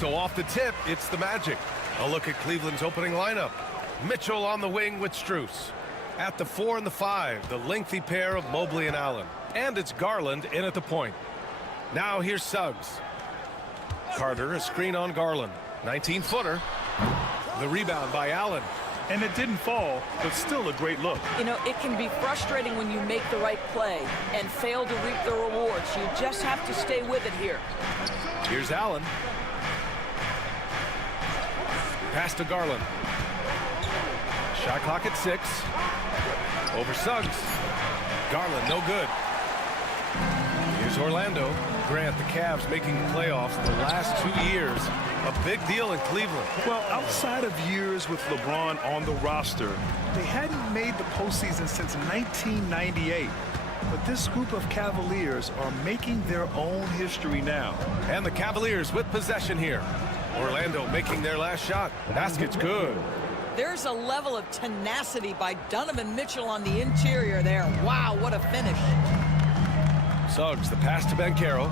So off the tip, it's the Magic. A look at Cleveland's opening lineup. Mitchell on the wing with Strus. At the 4 and the 5, the lengthy pair of Mobley and Allen. And it's Garland in at the point. Now here's Suggs. Carter, a screen on Garland. 19-footer. The rebound by Allen. And it didn't fall, but still a great look. You know, it can be frustrating when you make the right play and fail to reap the rewards. You just have to stay with it here. Here's Allen. Pass to Garland. Shot clock at 6. Over Suggs. Garland, no good. Here's Orlando. Grant, the Cavs making the playoffs the last 2 years. A big deal in Cleveland. Well, outside of years with LeBron on the roster, they hadn't made the postseason since 1998. But this group of Cavaliers are making their own history now. And the Cavaliers with possession here. Orlando making their last shot. Basket's good. There's a level of tenacity by Donovan Mitchell on the interior there. Wow, what a finish. Suggs, the pass to Banchero.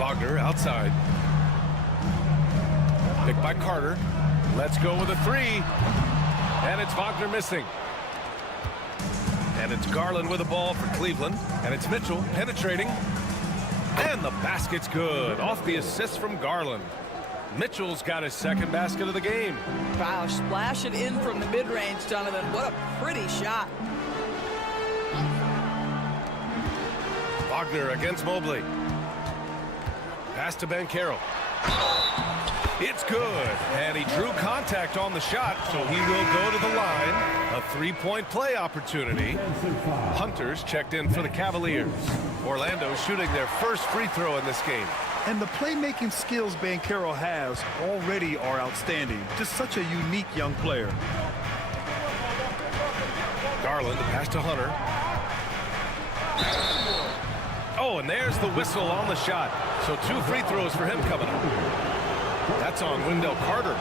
Wagner outside. Picked by Carter. Let's go with a 3. And it's Wagner missing. And it's Garland with the ball for Cleveland. And it's Mitchell penetrating. And the basket's good. Off the assist from Garland. Mitchell's got his second basket of the game. Wow, splash it in from the mid-range, Donovan. What a pretty shot. Wagner against Mobley. Pass to Banchero. It's good. And he drew contact on the shot, so he will go to the line. A 3-point play opportunity. Hunters checked in for the Cavaliers. Orlando shooting their first free throw in this game. And the playmaking skills Banchero has already are outstanding. Just such a unique young player. Garland, the pass to Hunter. Oh, and there's the whistle on the shot. So 2 free throws for him coming up. That's on Wendell Carter.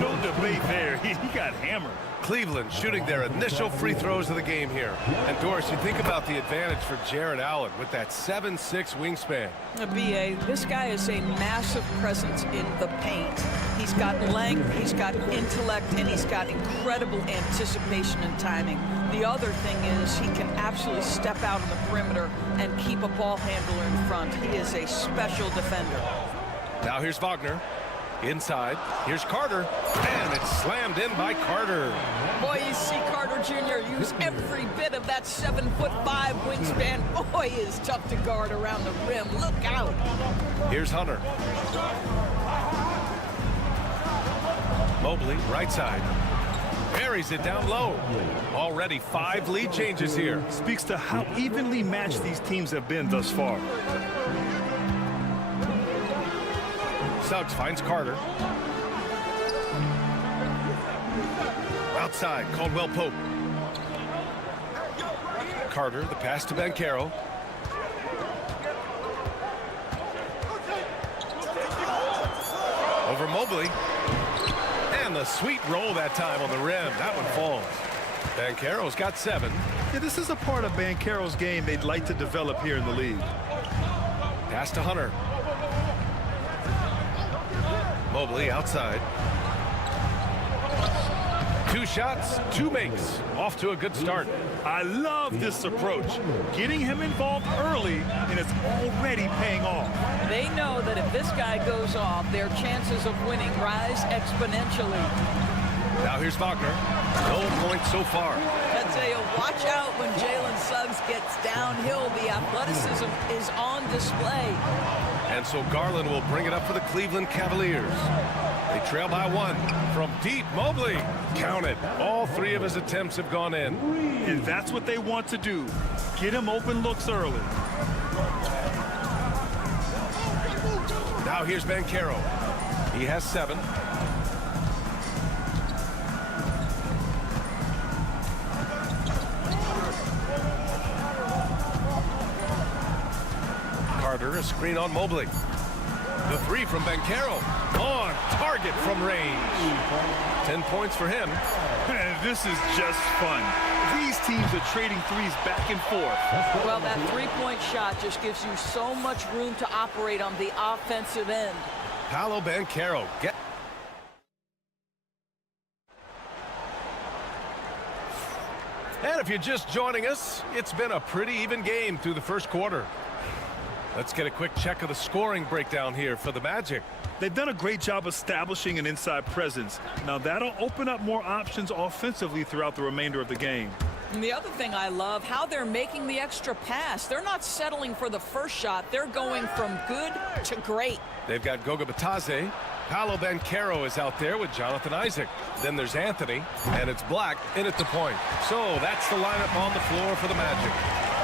No debate there. He got hammered. Cleveland shooting their initial free throws of the game here. And Doris, you think about the advantage for Jared Allen with that 7'6" wingspan. B.A., this guy is a massive presence in the paint. He's got length, he's got intellect, and he's got incredible anticipation and timing. The other thing is he can absolutely step out on the perimeter and keep a ball handler in front. He is a special defender. Now here's Wagner. Inside, here's Carter, and it's slammed in by Carter. Boy, you see Carter Jr. use every bit of that 7'5" wingspan. Boy, is tough to guard around the rim. Look out. Here's Hunter. Mobley, right side. Buries it down low. Already 5 lead changes here. Speaks to how evenly matched these teams have been thus far. Suggs finds Carter. Outside, Caldwell Pope. Carter, the pass to Banchero. Over Mobley. And the sweet roll that time on the rim. That one falls. Banchero's got 7. Yeah, this is a part of Banchero's game they'd like to develop here in the league. Pass to Hunter. Mobley outside. 2 shots, 2 makes. Off to a good start. I love this approach. Getting him involved early, and it's already paying off. They know that if this guy goes off, their chances of winning rise exponentially. Now here's Wagner. No points so far. I tell you, watch out when Jalen Suggs gets downhill. The athleticism is on display. And so Garland will bring it up for the Cleveland Cavaliers. They trail by 1 from deep. Mobley, count it. All 3 of his attempts have gone in. And that's what they want to do. Get him open looks early. Now here's Banchero. He has 7. Carter, a screen on Mobley. The 3 from Banchero. On target from range. 10 points for him. This is just fun. These teams are trading threes back and forth. Well, that 3-point shot just gives you so much room to operate on the offensive end. Paolo Banchero. And if you're just joining us, it's been a pretty even game through the first quarter. Let's get a quick check of the scoring breakdown here for the Magic. They've done a great job establishing an inside presence. Now that'll open up more options offensively throughout the remainder of the game. And the other thing I love, how they're making the extra pass. They're not settling for the first shot. They're going from good to great. They've got Goga Bitadze. Paolo Banchero is out there with Jonathan Isaac. Then there's Anthony, and it's Black in at the point. So that's the lineup on the floor for the Magic.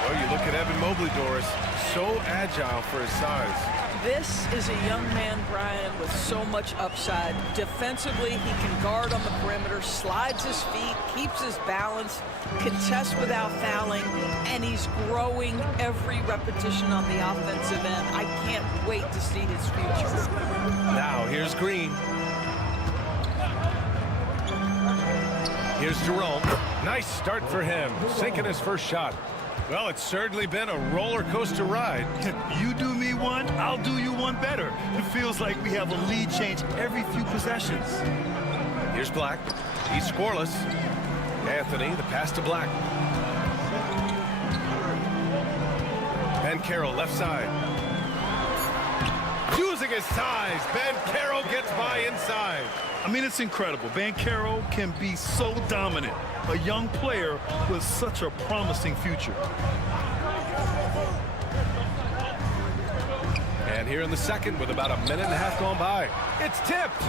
Well, you look at Evan Mobley, Doris, so agile for his size. This is a young man, Brian, with so much upside. Defensively, he can guard on the perimeter, slides his feet, keeps his balance, contests without fouling, and he's growing every repetition on the offensive end. I can't wait to see his future. Now, here's Green. Here's Jerome. Nice start for him, sinking his first shot. Well, it's certainly been a roller coaster ride. You do me one, I'll do you one better. It feels like we have a lead change every few possessions. Here's Black. He's scoreless. Anthony, the pass to Black. Banchero, left side. Using his size, Banchero gets by inside. I mean, it's incredible. Banchero can be so dominant. A young player with such a promising future. And here in the second, with about a minute and a half gone by, it's tipped.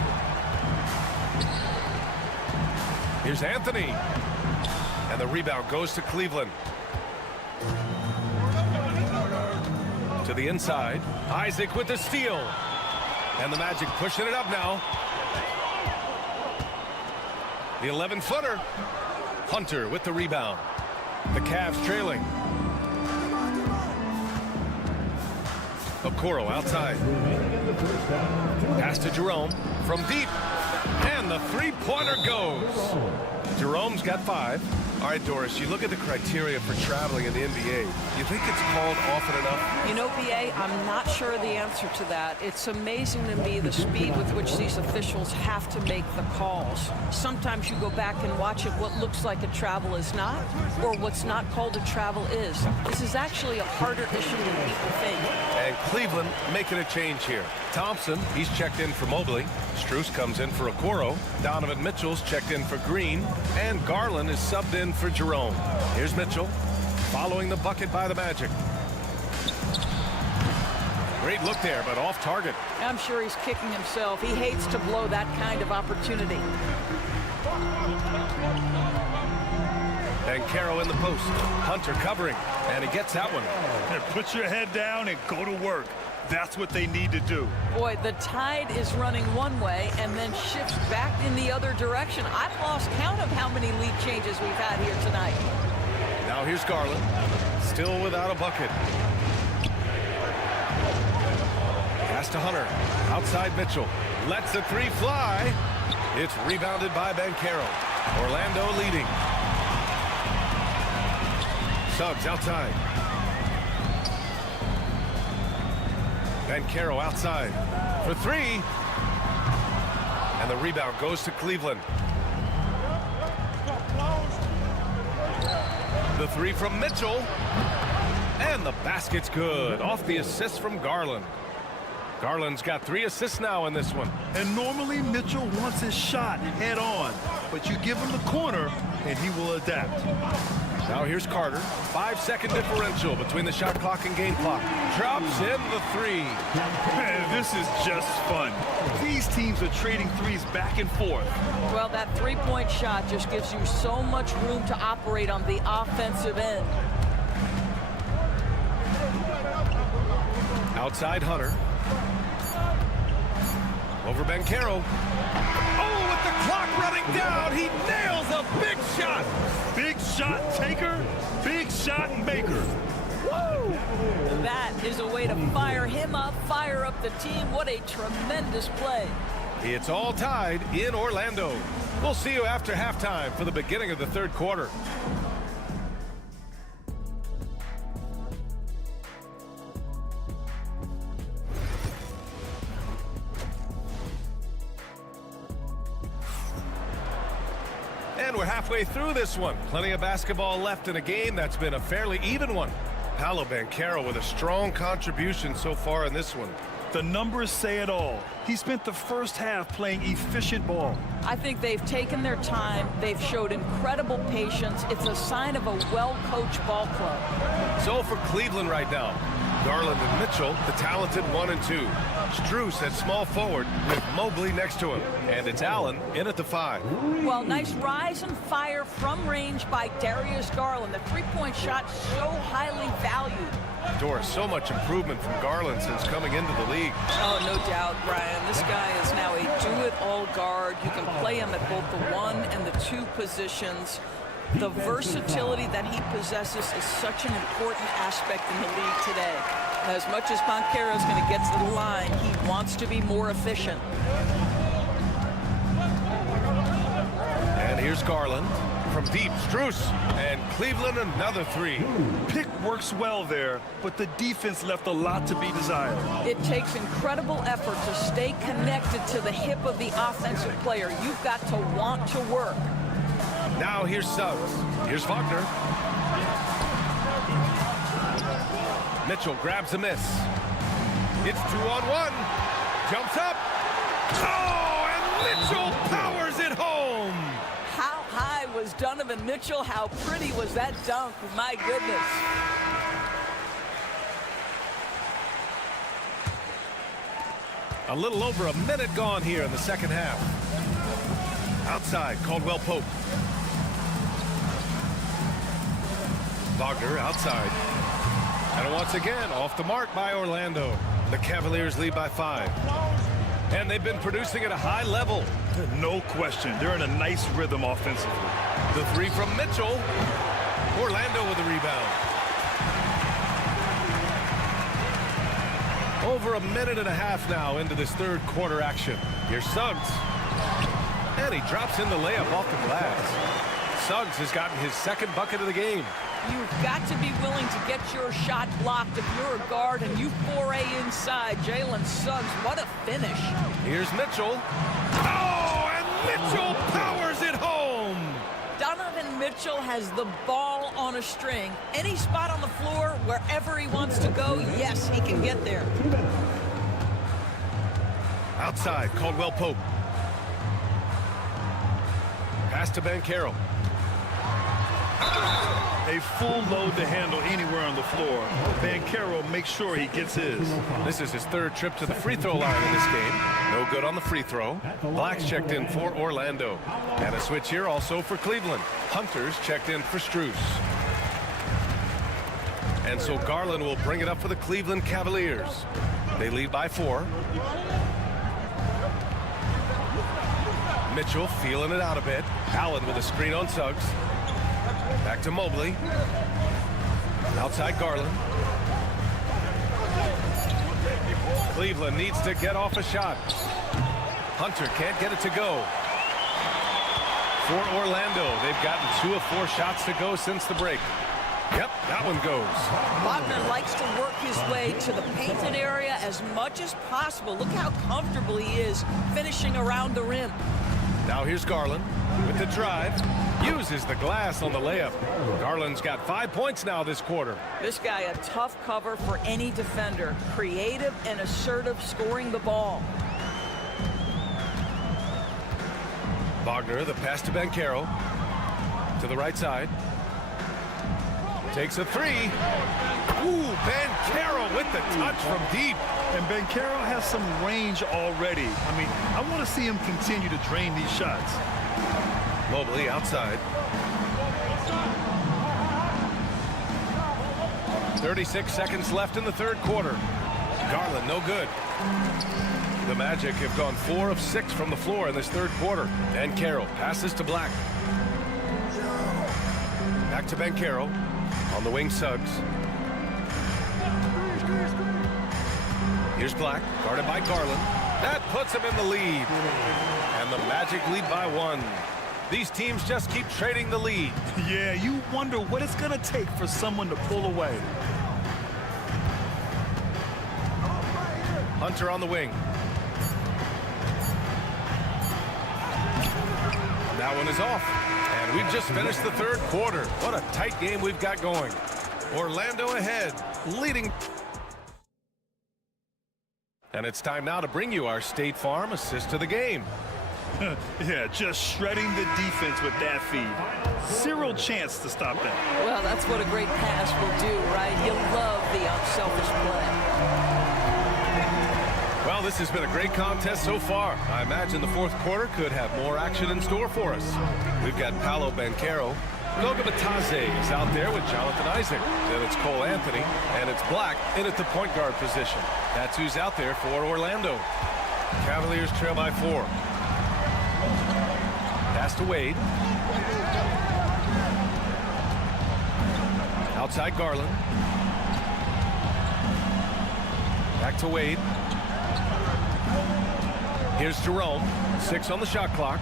Here's Anthony. And the rebound goes to Cleveland. To the inside. Isaac with the steal. And the Magic pushing it up now. The 11-footer. Hunter with the rebound. The Cavs trailing. Okoro outside. Pass to Jerome from deep. And the three-pointer goes. Jerome's got 5. All right, Doris, you look at the criteria for traveling in the NBA. You think it's called often enough? You know, BA, I'm not sure the answer to that. It's amazing to me the speed with which these officials have to make the calls. Sometimes you go back and watch it, what looks like a travel is not, or what's not called a travel is. This is actually a harder issue than people think. And Cleveland making a change here. Thompson, he's checked in for Mobley. Strus comes in for Okoro. Donovan Mitchell's checked in for Green. And Garland is subbed in for Jerome. Here's Mitchell, following the bucket by the Magic. Great look there, but off target. I'm sure he's kicking himself. He hates to blow that kind of opportunity. Banchero in the post. Hunter covering, and he gets that one. Put your head down and go to work. That's what they need to do. Boy, the tide is running one way and then shifts back in the other direction. I've lost count of how many lead changes we've had here tonight. Now here's Garland, still without a bucket. Pass to Hunter, outside Mitchell. Lets the three fly. It's rebounded by Banchero. Orlando leading. Suggs outside. Banchero outside for 3. And the rebound goes to Cleveland. The 3 from Mitchell. And the basket's good. Off the assist from Garland. Garland's got 3 assists now in this one. And normally Mitchell wants his shot head on, but you give him the corner and he will adapt. Now here's Carter. 5-second differential between the shot clock and game clock. Drops in the 3. Man, this is just fun. These teams are trading threes back and forth. Well, that three-point shot just gives you so much room to operate on the offensive end. Outside Hunter. Over Banchero. Oh, with the clock running down, he nails a big shot. Big shot taker, big shot maker. Woo! That is a way to fire him up, fire up the team. What a tremendous play. It's all tied in Orlando. We'll see you after halftime for the beginning of the third quarter. And we're halfway through this one. Plenty of basketball left in a game that's been a fairly even one. Paolo Banchero with a strong contribution so far in this one. The numbers say it all. He spent the first half playing efficient ball. I think they've taken their time. They've showed incredible patience. It's a sign of a well-coached ball club. So for Cleveland right now, Garland and Mitchell, the talented 1 and 2. Strus at small forward with Mobley next to him. And it's Allen in at the 5. Well, nice rise and fire from range by Darius Garland. The three-point shot so highly valued. Doris, so much improvement from Garland since coming into the league. Oh, no doubt, Brian. This guy is now a do-it-all guard. You can play him at both the 1 and the 2 positions. The versatility that he possesses is such an important aspect in the league today. And as much as Banchero is going to get to the line, he wants to be more efficient. And here's Garland from deep. Strus and Cleveland another 3. Pick works well there, but the defense left a lot to be desired. It takes incredible effort to stay connected to the hip of the offensive player. You've got to want to work. Now here's Suggs. Here's Wagner. Mitchell grabs a miss. It's 2-on-1. Jumps up. Oh, and Mitchell powers it home. How high was Donovan Mitchell? How pretty was that dunk? My goodness. A little over a minute gone here in the second half. Outside, Caldwell Pope. Wagner outside. And once again, off the mark by Orlando. The Cavaliers lead by 5. And they've been producing at a high level. No question. They're in a nice rhythm offensively. The 3 from Mitchell. Orlando with the rebound. Over a minute and a half now into this third quarter action. Here's Suggs. And he drops in the layup off the glass. Suggs has gotten his second bucket of the game. You've got to be willing to get your shot blocked if you're a guard and you foray inside. Jalen Suggs, what a finish. Here's Mitchell. Oh, and Mitchell powers it home. Donovan Mitchell has the ball on a string. Any spot on the floor, wherever he wants to go, yes, he can get there. Outside, Caldwell Pope. Pass to Banchero. A full load to handle anywhere on the floor. Banchero makes sure he gets his. This is his third trip to the free throw line in this game. No good on the free throw. Black's checked in for Orlando. And a switch here also for Cleveland. Hunter's checked in for Strus. And so Garland will bring it up for the Cleveland Cavaliers. They lead by 4. Mitchell feeling it out a bit. Allen with a screen on Suggs. Back to Mobley. Outside Garland. Cleveland needs to get off a shot. Hunter can't get it to go. For Orlando, they've gotten 2 of 4 shots to go since the break. Yep, that one goes. Wagner likes to work his way to the painted area as much as possible. Look how comfortable he is finishing around the rim. Now here's Garland with the drive. Uses the glass on the layup. Garland's got 5 points now this quarter. This guy a tough cover for any defender. Creative and assertive scoring the ball. Wagner, the pass to Banchero. To the right side. Takes a 3. Ooh, Banchero with the touch from deep. And Banchero has some range already. I mean, I want to see him continue to drain these shots. Mobley outside. 36 seconds left in the third quarter. Garland, no good. The Magic have gone 4 of 6 from the floor in this third quarter. Banchero passes to Black. Back to Banchero. On the wing, Suggs. Here's Black, guarded by Garland. That puts him in the lead. And the Magic lead by 1. These teams just keep trading the lead. Yeah, you wonder what it's going to take for someone to pull away. Hunter on the wing. That one is off. And we've just finished the third quarter. What a tight game we've got going. Orlando ahead, leading. And it's time now to bring you our State Farm assist to the game. Yeah, just shredding the defense with that feed. Zero chance to stop that. Well, that's what a great pass will do, right? You love the unselfish play. Well, this has been a great contest so far. I imagine the fourth quarter could have more action in store for us. We've got Paolo Banchero. Goga Batadze is out there with Jonathan Isaac. Then it's Cole Anthony, and it's Black in at the point guard position. That's who's out there for Orlando. Cavaliers trail by 4. Pass to Wade. Outside Garland. Back to Wade. Here's Jerome. 6 on the shot clock.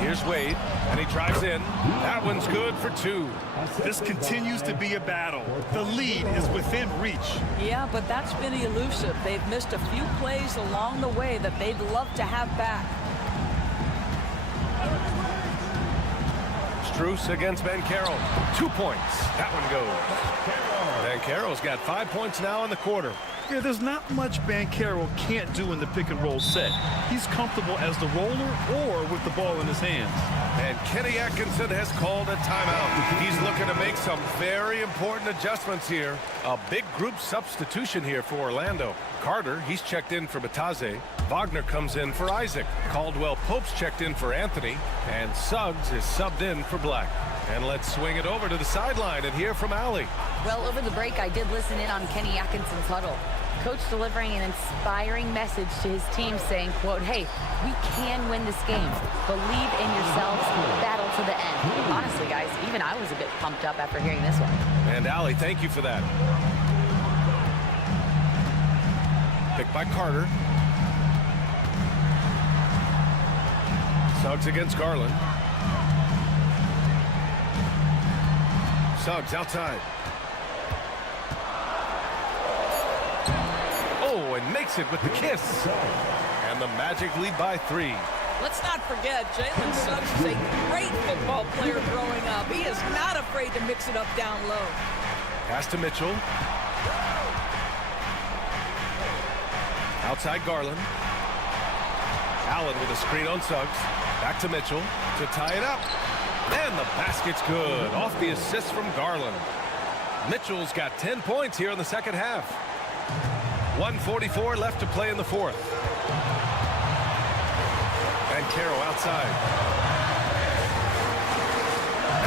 Here's Wade, and he drives in. That one's good for 2. This continues to be a battle. The lead is within reach. Yeah, but that's been elusive. They've missed a few plays along the way that they'd love to have back. Strus against Banchero. 2 points. That one goes. Banchero's got 5 points now in the quarter. Yeah, there's not much Banchero can't do in the pick-and-roll set. He's comfortable as the roller or with the ball in his hands. And Kenny Atkinson has called a timeout. He's looking to make some very important adjustments here. A big group substitution here for Orlando. Carter, he's checked in for Batadze. Wagner comes in for Isaac. Caldwell Pope's checked in for Anthony. And Suggs is subbed in for Black. And let's swing it over to the sideline and hear from Allie. Well, over the break, I did listen in on Kenny Atkinson's huddle. Coach delivering an inspiring message to his team saying, quote, hey, we can win this game. Believe in yourselves. Battle to the end. Honestly, guys, even I was a bit pumped up after hearing this one. And Allie, thank you for that. Picked by Carter. Suggs against Garland. Suggs outside. Oh, and makes it with the kiss. And the Magic lead by 3. Let's not forget, Jalen Suggs is a great football player growing up. He is not afraid to mix it up down low. Pass to Mitchell. Outside Garland. Allen with a screen on Suggs. Back to Mitchell to tie it up. And the basket's good. Off the assist from Garland. Mitchell's got 10 points here in the second half. 1:44 left to play in the fourth. And Carroll outside.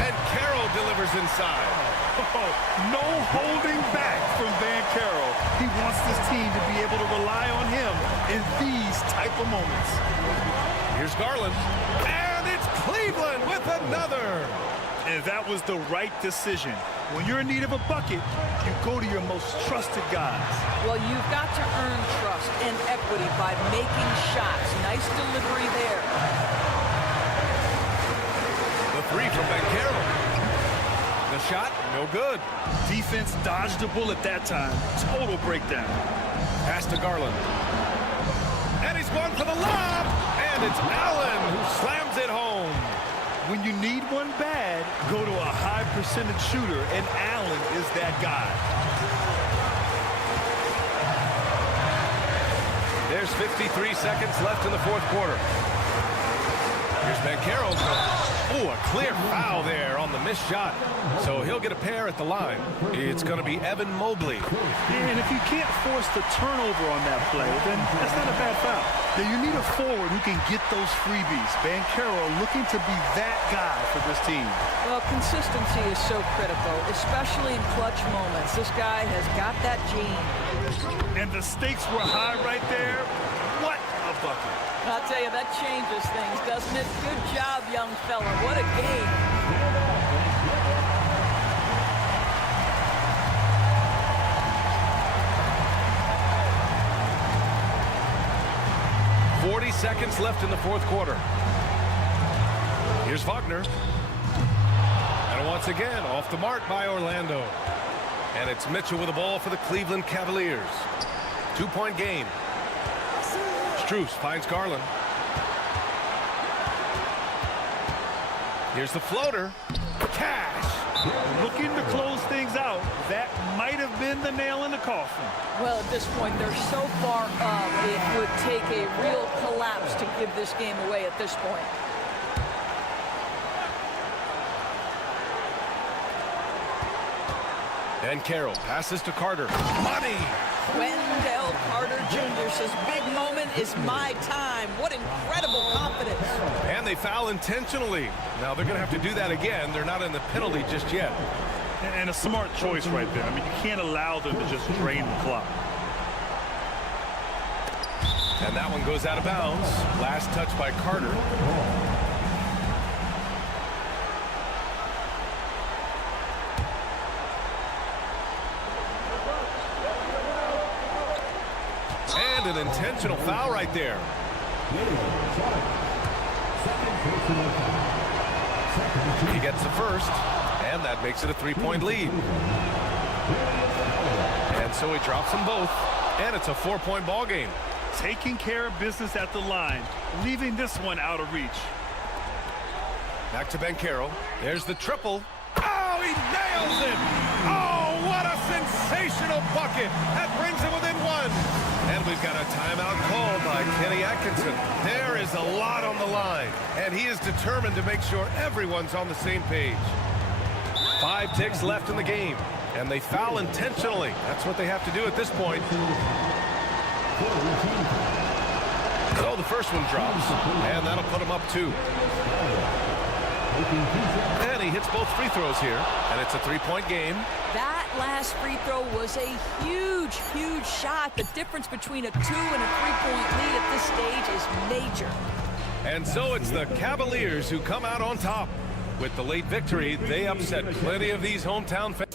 And Carroll delivers inside. Oh, no holding back from Banchero. He wants this team to be able to rely on him in these type of moments. Here's Garland. And it's Cleveland with another. And that was the right decision. When you're in need of a bucket, you go to your most trusted guys. Well, you've got to earn trust and equity by making shots. Nice delivery there. The 3 from Banchero. The shot, no good. Defense dodged a bullet that time. Total breakdown. Pass to Garland. And he's going for the lob. And it's Allen who slams it home. When you need one bad, go to a high percentage shooter, and Allen is that guy. There's 53 seconds left in the fourth quarter. Here's Banchero. Oh, a clear foul there on the missed shot. So he'll get a pair at the line. It's going to be Evan Mobley. And if you can't force the turnover on that play, then that's not a bad foul. Then you need a forward who can get those freebies. Banchero looking to be that guy for this team. Well, consistency is so critical, especially in clutch moments. This guy has got that gene. And the stakes were high right there. What a bucket. I'll tell you, that changes things, doesn't it? Good job, young fella. What a game. Seconds left in the fourth quarter. Here's Wagner. And once again, off the mark by Orlando. And it's Mitchell with the ball for the Cleveland Cavaliers. 2-point game. Strus finds Garland. Here's the floater. Cash. Looking to close things out. That might have been the nail in the coffin. Well, at this point, they're so far up, it would take a real collapse to give this game away at this point. And Carroll passes to Carter. Money! Wendell Carter Jr. says, big moment is my time. What incredible confidence. And they foul intentionally. Now they're going to have to do that again. They're not in the penalty just yet. And a smart choice right there. I mean, you can't allow them to just drain the clock. And that one goes out of bounds. Last touch by Carter. And an intentional foul right there. He gets the first, and that makes it a 3-point lead. And so he drops them both, and it's a 4-point ball game. Taking care of business at the line, leaving this one out of reach. Back to Ben Carroll. There's the triple. Oh, he nails it! Oh, what a sensational bucket! That brings him within one. And we've got a timeout called by Kenny Atkinson. There is a lot on the line, and he is determined to make sure everyone's on the same page. 5 ticks left in the game, and they foul intentionally. That's what they have to do at this point. So the first one drops, and that'll put him up 2. And he hits both free throws here, and it's a 3-point game. That last free throw was a huge, huge shot. The difference between a 2 and a 3-point lead at this stage is major. And so it's the Cavaliers who come out on top. With the late victory, they upset plenty of these hometown fans.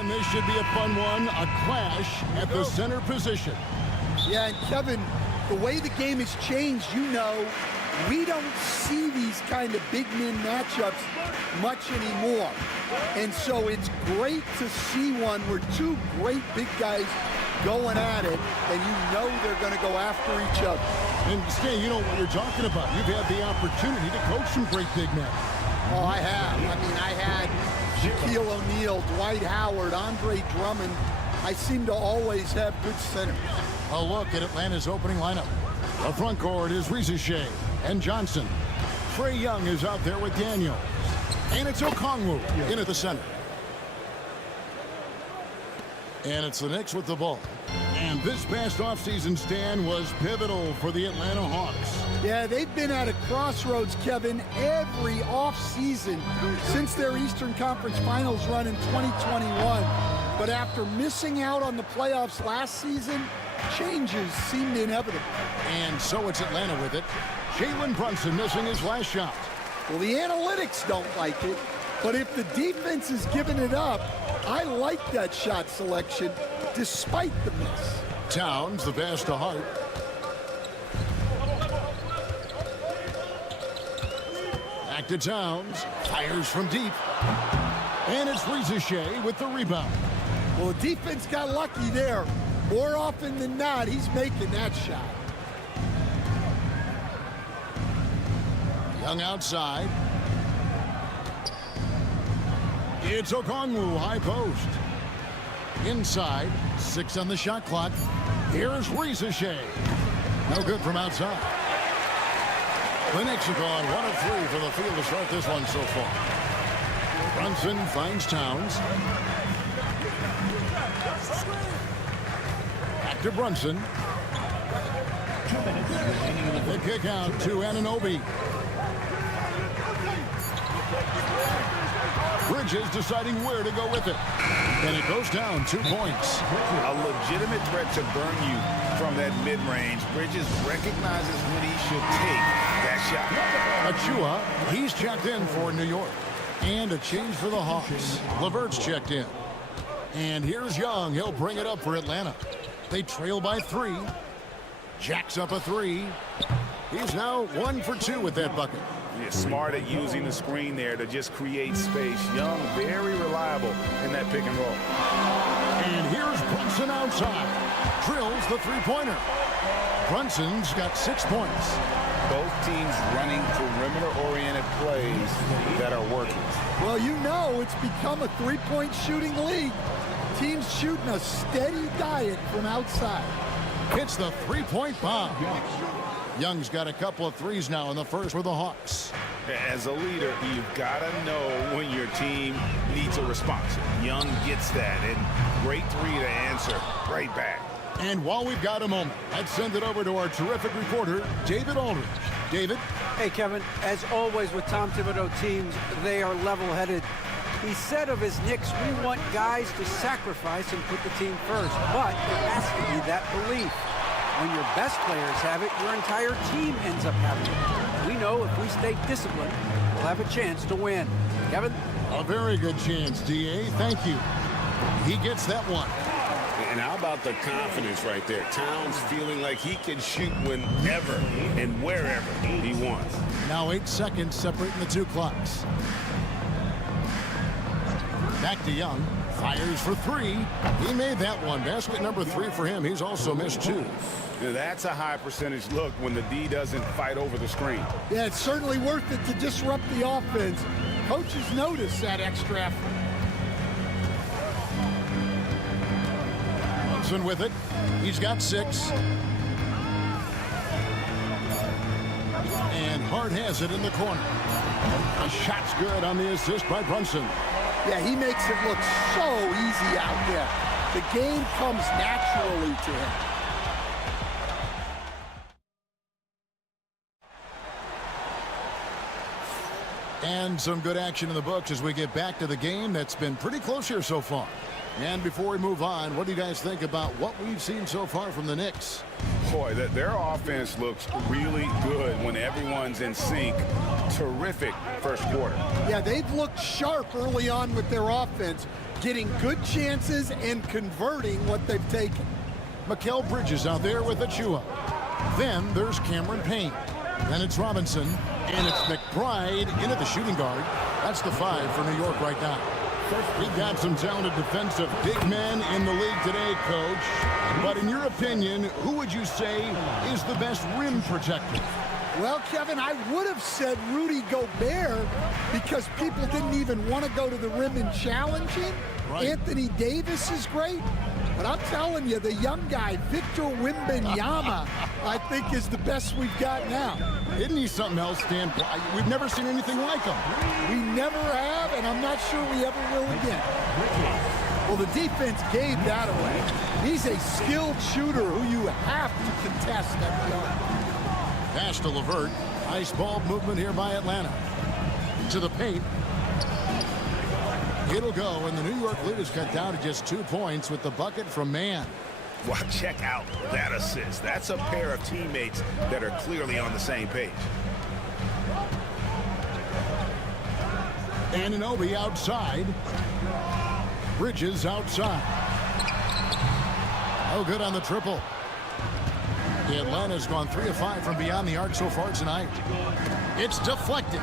And this should be a fun one, a clash at the center position. Yeah, and Kevin, the way the game has changed, you know, We don't see these kind of big men matchups much anymore. And so it's great to see one where two great big guys going at it, and you know they're going to go after each other. And Stan, you know what you're talking about. You've had the opportunity to coach some great big men. Oh, I have. I mean, I had Shaquille O'Neal, Dwight Howard, Andre Drummond. I seem to always have good centers. A look at Atlanta's opening lineup. The front court is Shea and Johnson. Trae Young is out there with Daniels. And it's Okongwu in at the center. And it's the Knicks with the ball. And this past offseason, Stan, was pivotal for the Atlanta Hawks. Yeah, they've been at a crossroads, Kevin, every offseason since their Eastern Conference Finals run in 2021. But after missing out on the playoffs last season, changes seemed inevitable. And so it's Atlanta with it. Jalen Brunson missing his last shot. Well, the analytics don't like it, but if the defense is giving it up, I like that shot selection despite the miss. Towns, the pass to Hart. Back to Towns. Fires from deep. And it's Shea with the rebound. Well, the defense got lucky there. More often than not, he's making that shot. Young outside. It's Okongwu, high post. Inside, 6 on the shot clock. Here's Shea. No good from outside. The Knicks have gone 1 of 3 for the field to start this one so far. Brunson finds Towns. Back to Brunson. The kick out to Anunoby. Bridges deciding where to go with it. And it goes down 2 points. A legitimate threat to burn you from that mid-range. Bridges recognizes when he should take that shot. Achua, he's checked in for New York. And a change for the Hawks. LeVert's checked in. And here's Young. He'll bring it up for Atlanta. They trail by 3. Jacks up a 3. He's now 1 for 2 with that bucket. He's smart at using the screen there to just create space. Young, very reliable in that pick and roll. And here's Brunson outside. Drills the three-pointer. Brunson's got 6 points. Both teams running perimeter-oriented plays that are working. Well, you know it's become a three-point shooting league. Teams shooting a steady diet from outside. Hits the three-point bomb. Young's got a couple of threes now in the first for the Hawks. As a leader, you've got to know when your team needs a response. Young gets that, and great three to answer right back. And while we've got a moment, let's send it over to our terrific reporter, David Aldridge. David? Hey, Kevin, as always with Tom Thibodeau teams, they are level-headed. He said of his Knicks, we want guys to sacrifice and put the team first, but there has to be that belief. When your best players have it, your entire team ends up having it. We know if we stay disciplined, we'll have a chance to win. Kevin? A very good chance, D.A. Thank you. He gets that one. And how about the confidence right there? Towns feeling like he can shoot whenever and wherever he wants. Now 8 seconds separating the 2 clocks. Back to Young. Fires for 3. He made that one. Basket number 3 for him. He's also missed 2. Yeah, that's a high percentage look when the D doesn't fight over the screen. Yeah, it's certainly worth it to disrupt the offense. Coaches notice that extra effort. Brunson with it. He's got 6. And Hart has it in the corner. A shot's good on the assist by Brunson. Yeah, he makes it look so easy out there. The game comes naturally to him. And some good action in the books as we get back to the game that's been pretty close here so far. And before we move on, what do you guys think about what we've seen so far from the Knicks? Boy, their offense looks really good when everyone's in sync. Terrific first quarter. Yeah, they've looked sharp early on with their offense, getting good chances and converting what they've taken. Mikal Bridges out there with Achua. Then there's Cameron Payne. Then it's Robinson, and it's McBride in at the shooting guard. That's the 5 for New York right now. We've got some talented defensive big men in the league today, Coach. But in your opinion, who would you say is the best rim protector? Well, Kevin, I would have said Rudy Gobert because people didn't even want to go to the rim and challenge him. Right. Anthony Davis is great. But I'm telling you, the young guy, Victor Wembanyama, I think is the best we've got now. Isn't he something else, Dan? We've never seen anything like him. We never have, and I'm not sure we ever will again. Well, the defense gave that away. He's a skilled shooter who you have to contest every arm. Pass to LeVert. Nice ball movement here by Atlanta. To the paint. It'll go, and the New York lead is cut down to just 2 points with the bucket from Mann. Well, check out that assist. That's a pair of teammates that are clearly on the same page. Anunoby outside. Bridges outside. Oh, good on the triple. Atlanta's gone 3 of 5 from beyond the arc so far tonight. It's deflected.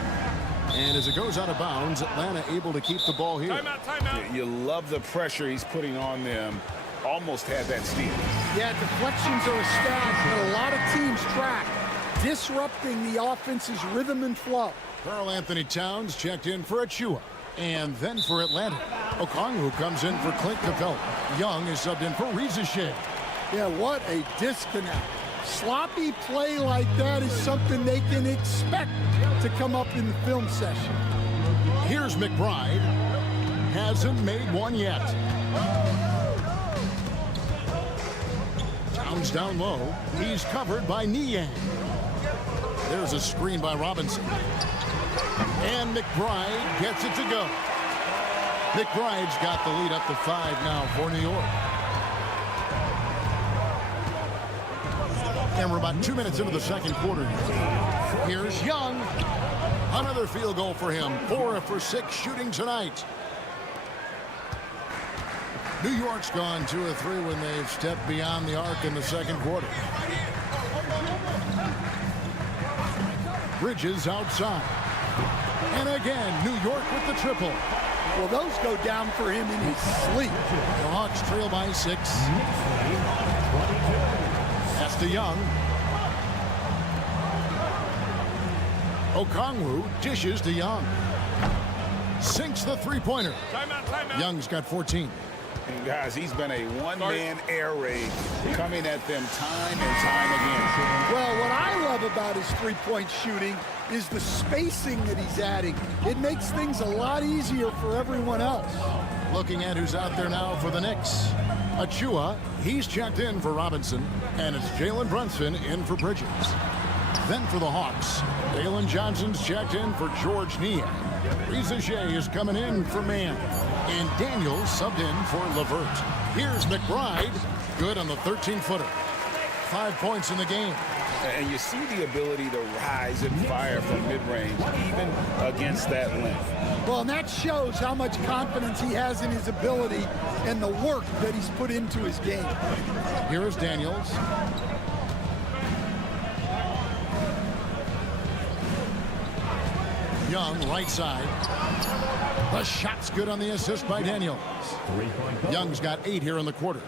And as it goes out of bounds, Atlanta able to keep the ball here. Timeout. You love the pressure he's putting on them. Almost had that steal. Yeah, deflections are a stat that a lot of teams track, disrupting the offense's rhythm and flow. Karl Anthony Towns checked in for Achua. And then for Atlanta, Okongwu comes in for Clint Capella. Young is subbed in for Rizachet. Yeah, what a disconnect. Sloppy play like that is something they can expect to come up in the film session. Here's McBride. Hasn't made one yet. Towns down low. He's covered by Niang. There's a screen by Robinson. And McBride gets it to go. McBride's got the lead up to 5 now for New York. And we're about 2 minutes into the second quarter. Here's Young. Another field goal for him. 4 for 6 shooting tonight. New York's gone 2 of 3 when they've stepped beyond the arc in the second quarter. Bridges outside. And again, New York with the triple. Well, those go down for him in his sleep. The Hawks trail by 6. That's to Young. Okongwu dishes to Young. Sinks the three-pointer. Timeout. Young's got 14. And guys, he's been a one-man air raid coming at them time and time again. Well, what I love about his three-point shooting is the spacing that he's adding. It makes things a lot easier for everyone else. Looking at who's out there now for the Knicks. Achua, he's checked in for Robinson, and it's Jalen Brunson in for Bridges. Then for the Hawks, Dalen Johnson's checked in for George Niang. Rizachet is coming in for Mann. And Daniels subbed in for LeVert. Here's McBride, good on the 13-footer. 5 points in the game. And you see the ability to rise and fire from mid-range, even against that length. Well, and that shows how much confidence he has in his ability and the work that he's put into his game. Here is Daniels. Young, right side. The shot's good on the assist by Daniels. Young's got 8 here in the quarter.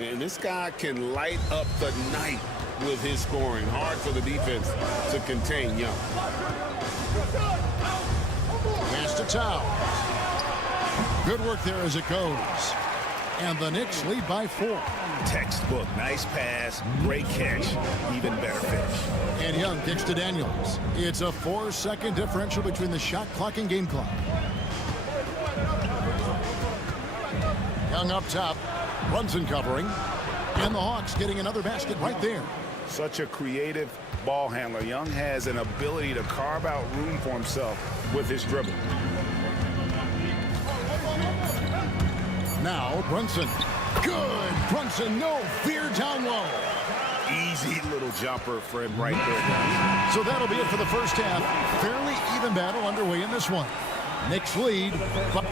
And this guy can light up the night with his scoring. Hard for the defense to contain Young. Pass to Towns. Good work there as it goes. And the Knicks lead by 4. Textbook. Nice pass. Great catch. Even better finish. And Young kicks to Daniels. It's a 4-second differential between the shot clock and game clock. Young up top. Brunson covering. And the Hawks getting another basket right there. Such a creative ball handler. Young has an ability to carve out room for himself with his dribble. Now Brunson. Good. Brunson, no fear down low. Easy little jumper for him right there. So that'll be it for the first half. Fairly even battle underway in this one. Knicks lead.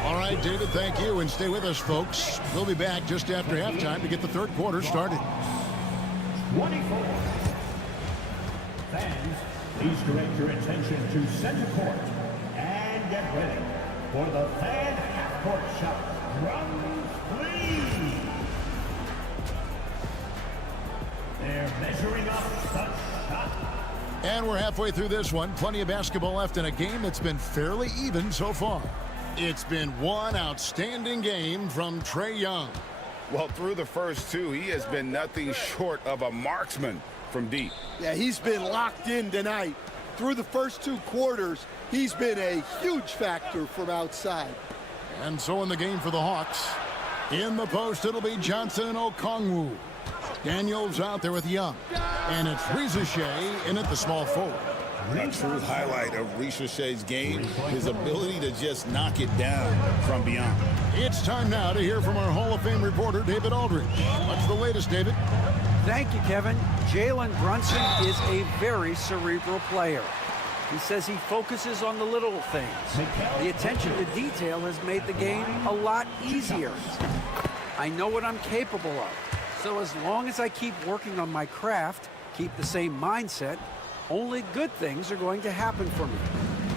All right, David, thank you. And stay with us, folks. We'll be back just after halftime to get the third quarter started. 24. Fans Please direct your attention to center court and get ready for the fan half-court shot. Drums, please. They're measuring up the shot. And we're halfway through this one. Plenty of basketball left in a game that's been fairly even so far. It's been one outstanding game from Trae Young. Well, through the first two, he has been nothing short of a marksman from deep. Yeah, he's been locked in tonight. Through the first 2 quarters, he's been a huge factor from outside. And so in the game for the Hawks, in the post, it'll be Johnson and Okongwu. Daniels out there with Young. And it's Rizachet in at the small forward. A true highlight of Rizachet's game, his ability to just knock it down from beyond. It's time now to hear from our Hall of Fame reporter, David Aldridge. What's the latest, David? Thank you, Kevin. Jalen Brunson is a very cerebral player. He says he focuses on the little things. The attention to detail has made the game a lot easier. I know what I'm capable of. So as long as I keep working on my craft, keep the same mindset, only good things are going to happen for me.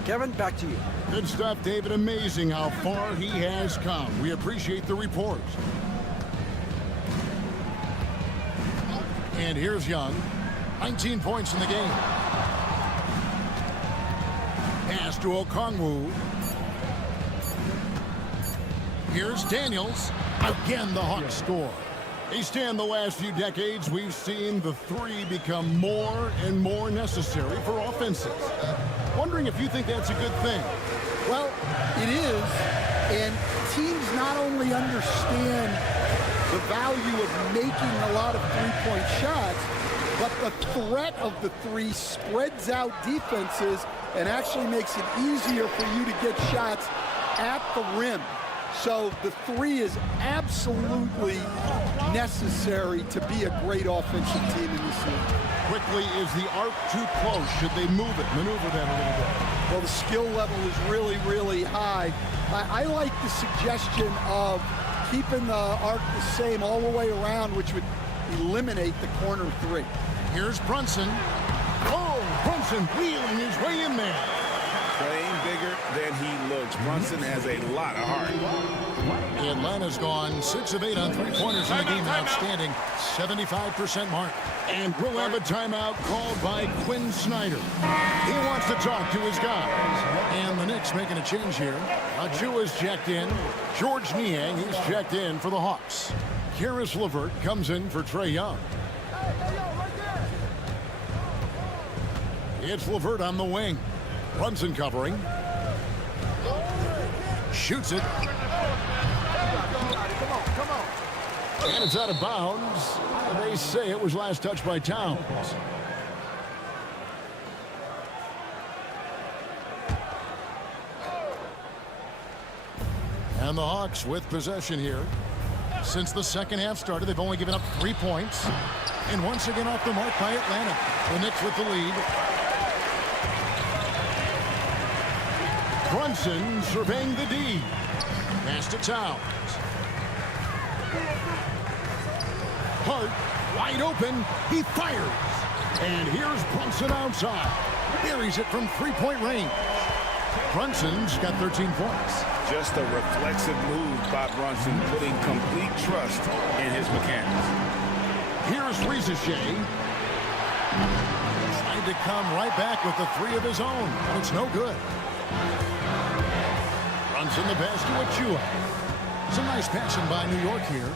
Kevin, back to you. Good stuff, David. Amazing how far he has come. We appreciate the report. And here's Young. 19 points in the game. Pass to Okongwu. Here's Daniels. Again, the Hawks score. They stand the last few decades, we've seen the 3 become more and more necessary for offenses. Wondering if you think that's a good thing. Well, it is, and teams not only understand the value of making a lot of three-point shots, but the threat of the 3 spreads out defenses and actually makes it easier for you to get shots at the rim. So the 3 is absolutely necessary to be a great offensive team in this league. Quickly, is the arc too close? Should they move it, maneuver that a little bit? Well, the skill level is really, really high. I like the suggestion of keeping the arc the same all the way around, which would eliminate the corner 3. Here's Brunson. Oh, Brunson wheeling his way in there. Playing bigger than he looks. Brunson has a lot of heart. Atlanta's gone 6 of 8 on 3-pointers in the game. An outstanding 75% mark. And we'll have a timeout called by Quinn Snyder. He wants to talk to his guys. And the Knicks making a change here. Achua's checked in. George Niang, he's checked in for the Hawks. Karis LeVert comes in for Trae Young. It's LeVert on the wing. Brunson covering. Shoots it. And it's out of bounds. They say it was last touched by Towns. And the Hawks with possession here. Since the second half started, they've only given up 3 points. And once again off the mark by Atlanta. The Knicks with the lead. Brunson surveying the D. Pass to Towns. Hart wide open. He fires. And here's Brunson outside. Buries it from 3-point range. Brunson's got 13 points. Just a reflexive move by Brunson, putting complete trust in his mechanics. Here's Rizachet. Trying to come right back with the 3 of his own. And it's no good. Brunson the pass to Achua. Some nice passing by New York here.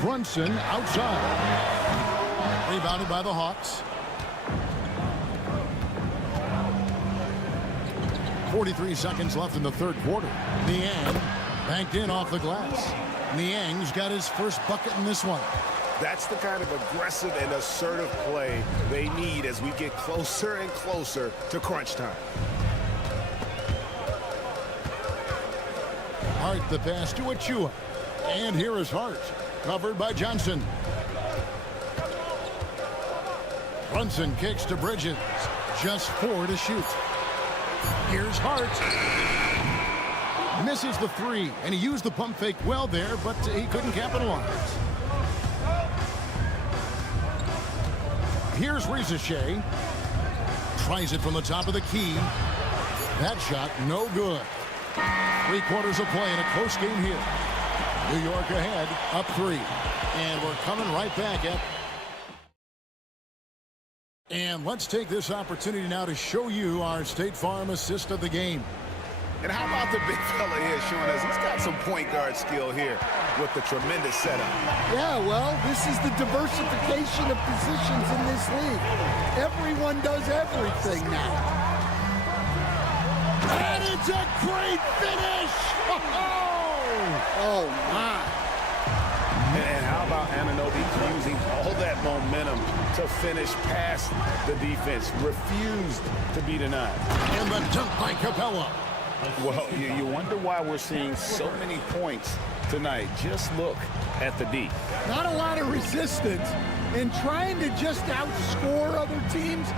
Brunson outside. Rebounded by the Hawks. 43 seconds left in the third quarter. Niang banked in off the glass. Niang's got his first bucket in this one. That's the kind of aggressive and assertive play they need as we get closer and closer to crunch time. Hart the pass to Achua. And here is Hart. Covered by Johnson. Brunson kicks to Bridges. Just 4 to shoot. Here's Hart. Misses the 3, and he used the pump fake well there, but he couldn't capitalize. Here's Shea. Tries it from the top of the key. That shot, no good. 3/4 of play in a close game here. New York ahead, up 3. And we're coming right back at. And let's take this opportunity now to show you our State Farm assist of the game. And how about the big fella here showing us he's got some point guard skill here with the tremendous setup. Yeah, well, this is the diversification of positions in this league. Everyone does everything now. And it's a great finish! Oh, my. And how about Anunoby using all that momentum to finish past the defense? Refused to be denied. And the dunk by Capella. Well, you wonder why we're seeing so many points tonight. Just look at the D. Not a lot of resistance. And trying to just outscore other teams,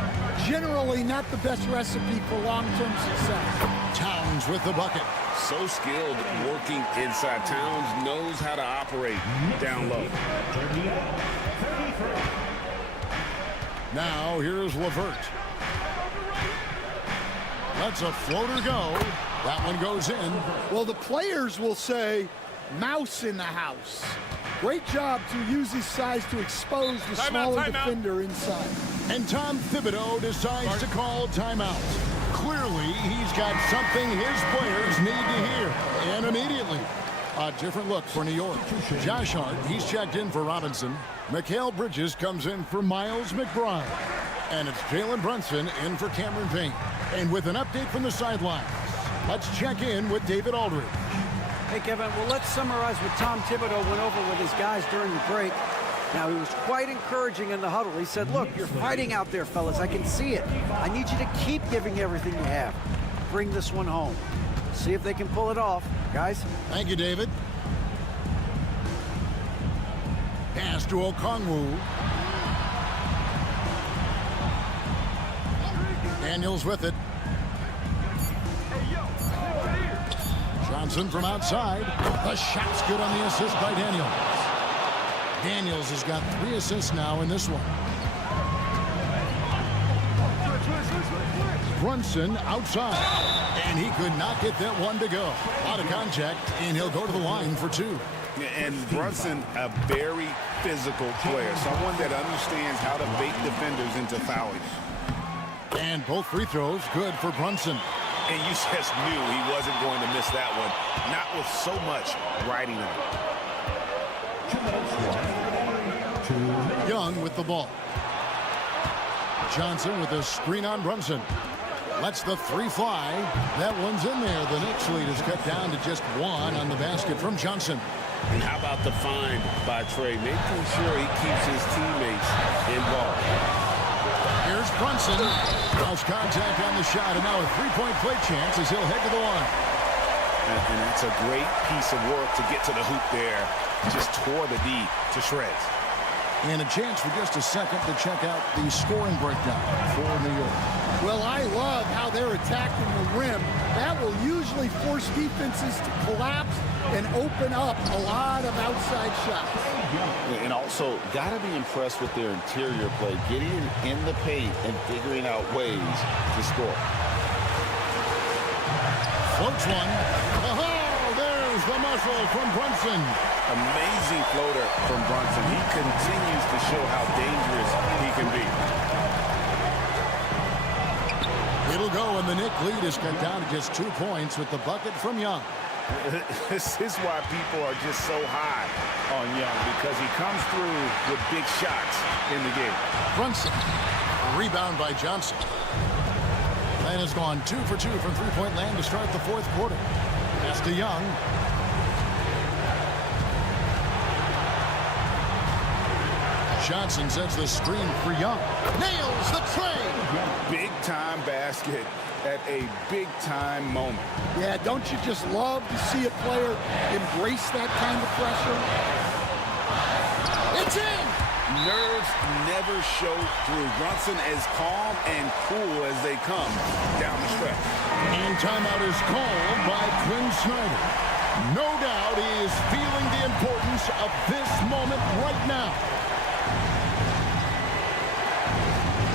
generally not the best recipe for long-term success. Towns with the bucket. So skilled working inside. Towns knows how to operate down low. Now here's LeVert. Lets a floater go. That one goes in. Well, the players will say, mouse in the house. Great job to use his size to expose the smaller defender inside. And Tom Thibodeau decides to call timeout. Clearly, he's got something his players need to hear. And immediately, a different look for New York. Josh Hart, he's checked in for Robinson. Mikal Bridges comes in for Miles McBride. And it's Jalen Brunson in for Cameron Payne. And with an update from the sidelines, let's check in with David Aldridge. Hey, Kevin, well, let's summarize what Tom Thibodeau went over with his guys during the break. Now, he was quite encouraging in the huddle. He said, look, you're fighting out there, fellas. I can see it. I need you to keep giving everything you have. Bring this one home. See if they can pull it off. Guys? Thank you, David. Pass to Okongwu. Daniels with it. Johnson from outside. The shot's good on the assist by Daniels. Daniels has got 3 assists now in this one. Brunson outside. And he could not get that one to go. Out of contact, and he'll go to the line for 2. And Brunson, a very physical player. Someone that understands how to bait defenders into fouling. And both free throws good for Brunson. And you just knew he wasn't going to miss that one. Not with so much riding on it. Young with the ball. Johnson with a screen on Brunson. Lets the 3 fly. That one's in there. The Knicks lead is cut down to just 1 on the basket from Johnson. And how about the find by Trey? Making sure he keeps his teammates involved. Here's Brunson. Lost contact on the shot, and now a 3-point play chance as he'll head to the line. And that's a great piece of work to get to the hoop there. Just tore the D to shreds. And a chance for just a second to check out the scoring breakdown for New York. Well, I love how they're attacking the rim. That will usually force defenses to collapse and open up a lot of outside shots. And also, got to be impressed with their interior play, getting in the paint and figuring out ways to score. Floats one. Oh, there's the muscle from Brunson. Amazing floater from Brunson. He continues to show how dangerous he can be. It'll go, and the Knicks lead is cut down to just 2 points with the bucket from Young. This is why people are just so high on Young, because he comes through with big shots in the game. Brunson. A rebound by Johnson. Land has gone 2 for 2 from 3-point land to start the 4th quarter. Pass to Young. Johnson sets the screen for Young. Nails the tray. Big-time basket at a big-time moment. Yeah, don't you just love to see a player embrace that kind of pressure? It's in! Nerves never show through. Brunson as calm and cool as they come down the stretch. And timeout is called by Quinn Snyder. No doubt he is feeling the importance of this moment right now.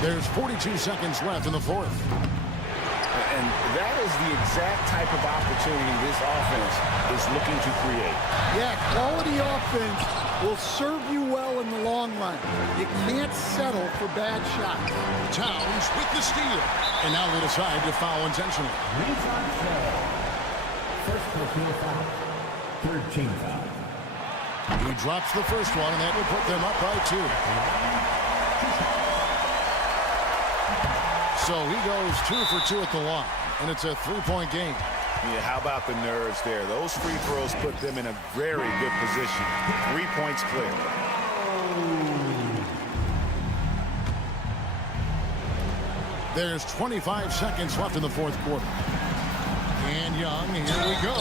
There's 42 seconds left in the fourth. And that is the exact type of opportunity this offense is looking to create. Yeah, quality offense will serve you well in the long run. You can't settle for bad shots. Towns with the steal. And now they decide to foul intentionally. First personal foul. Third team foul. He drops the first one, and that will put them up by 2. So he goes 2 for 2 at the line, and it's a 3-point game. Yeah, how about the nerves there? Those free throws put them in a very good position. 3 points clear. There's 25 seconds left in the fourth quarter. And Young, here we go.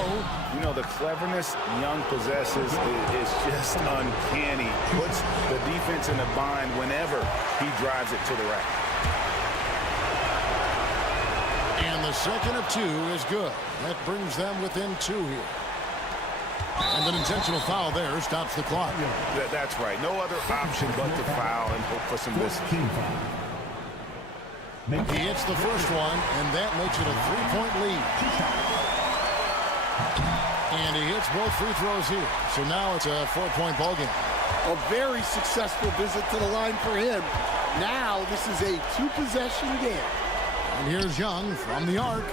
You know, the cleverness Young possesses is just uncanny. Puts the defense in a bind whenever he drives it to the rack. And the second of 2 is good. That brings them within 2 here. And an intentional foul there stops the clock. That's right. No other option but to foul and hope for some distance. He hits the first one, and that makes it a 3-point lead. And he hits both free throws here. So now it's a 4-point ball game. A very successful visit to the line for him. Now this is a 2-possession game. And here's Young from the arc.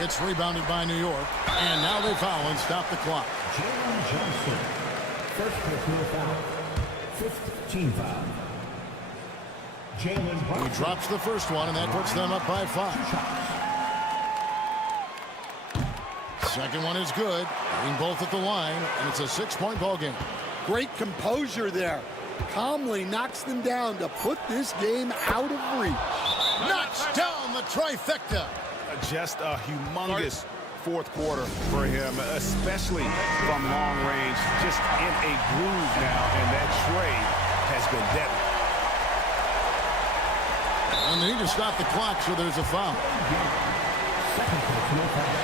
It's rebounded by New York. And now they foul and stop the clock. Jalen Johnson. First personal foul. Fifth team foul. Jalen He drops the first one, and that puts them up by 5. Second one is good. Hitting both at the line, and it's a 6-point ball game. Great composure there. Calmly knocks them down to put this game out of reach. Knocks down the trifecta. Just a humongous fourth quarter for him, especially from long range. Just in a groove now, and that trade has been deadly. And they need to stop the clock, so there's a foul. Second personal foul.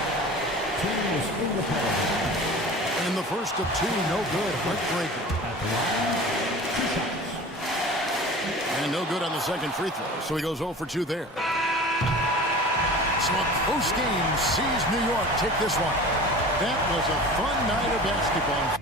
Team is in the penalty. And the first of 2, no good. Heartbreaker. At the line, 2 shots. And no good on the second free throw, so he goes 0 for 2 there. So a close game sees New York take this one. That was a fun night of basketball.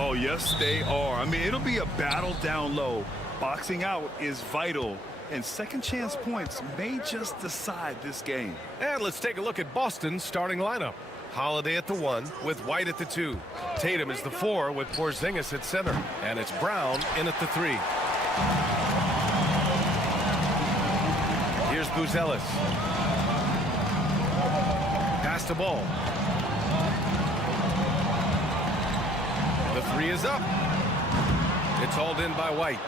Oh, yes, they are. I mean, it'll be a battle down low. Boxing out is vital, and second chance points may just decide this game. And let's take a look at Boston's starting lineup. Holiday at the 1 with White at the 2. Tatum is the 4 with Porzingis at center. And it's Brown in at the 3. Here's Buzelis. Pass the ball. The 3 is up. It's hauled in by White.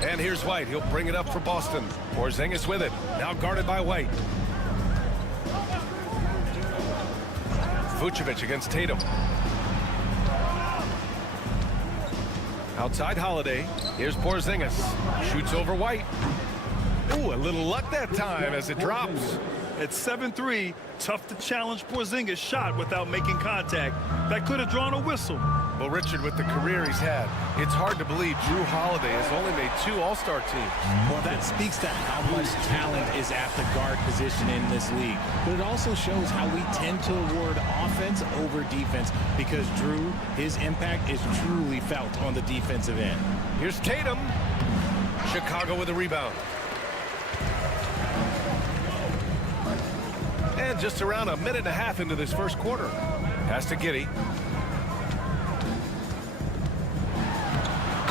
And here's White. He'll bring it up for Boston. Porzingis with it. Now guarded by White. Vucevic against Tatum. Outside Holiday. Here's Porzingis. Shoots over White. Ooh, a little luck that time as it drops. At 7'3", tough to challenge Porzingis' shot without making contact. That could have drawn a whistle. Well, Richard, with the career he's had, it's hard to believe Drew Holiday has only made 2 All-Star teams. Well, that speaks to how much talent is at the guard position in this league. But it also shows how we tend to award offense over defense because Drew, his impact is truly felt on the defensive end. Here's Tatum. Chicago with a rebound. And just around a minute and a half into this first quarter. Pass to Giddey.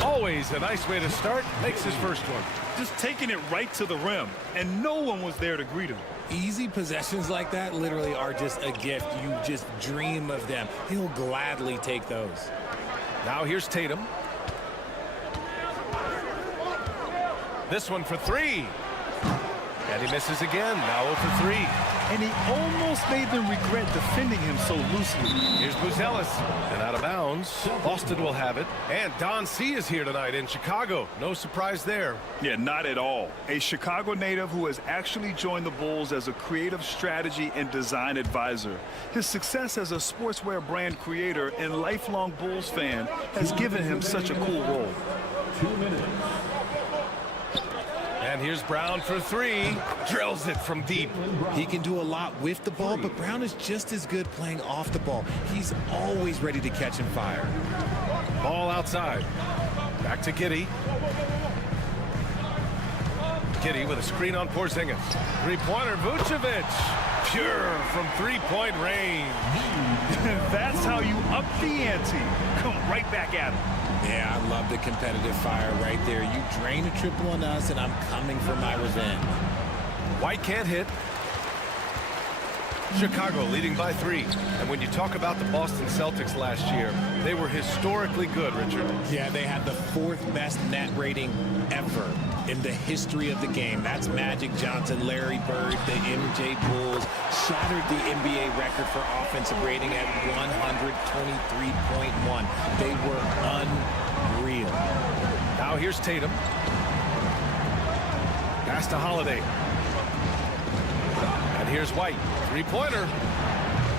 Always a nice way to start. Makes his first one. Just taking it right to the rim, and no one was there to greet him. Easy possessions like that literally are just a gift. You just dream of them. He'll gladly take those. Now here's Tatum. This one for 3. And he misses again. Now 0 for 3. And he almost made them regret defending him so loosely. Here's Buzelis. And out of bounds. Boston will have it. And Don C is here tonight in Chicago. No surprise there. Yeah, not at all. A Chicago native who has actually joined the Bulls as a creative strategy and design advisor. His success as a sportswear brand creator and lifelong Bulls fan has given him such a cool role. 2 minutes. And here's Brown for 3. Drills it from deep. He can do a lot with the ball, but Brown is just as good playing off the ball. He's always ready to catch and fire. Ball outside. Back to Giddey. Giddey with a screen on Porzingis. Three-pointer, Vucevic. Pure from three-point range. That's how you up the ante. Come right back at him. Yeah, I love the competitive fire right there. You drain a triple on us, and I'm coming for my revenge. White can't hit. Chicago leading by 3. And when you talk about the Boston Celtics last year, they were historically good, Richard. Yeah, they had the 4th best net rating ever in the history of the game. That's Magic Johnson, Larry Bird, the MJ Bulls, shattered the NBA record for offensive rating at 123.1. They were unreal. Now here's Tatum. Pass to Holiday. And here's White. Three-pointer.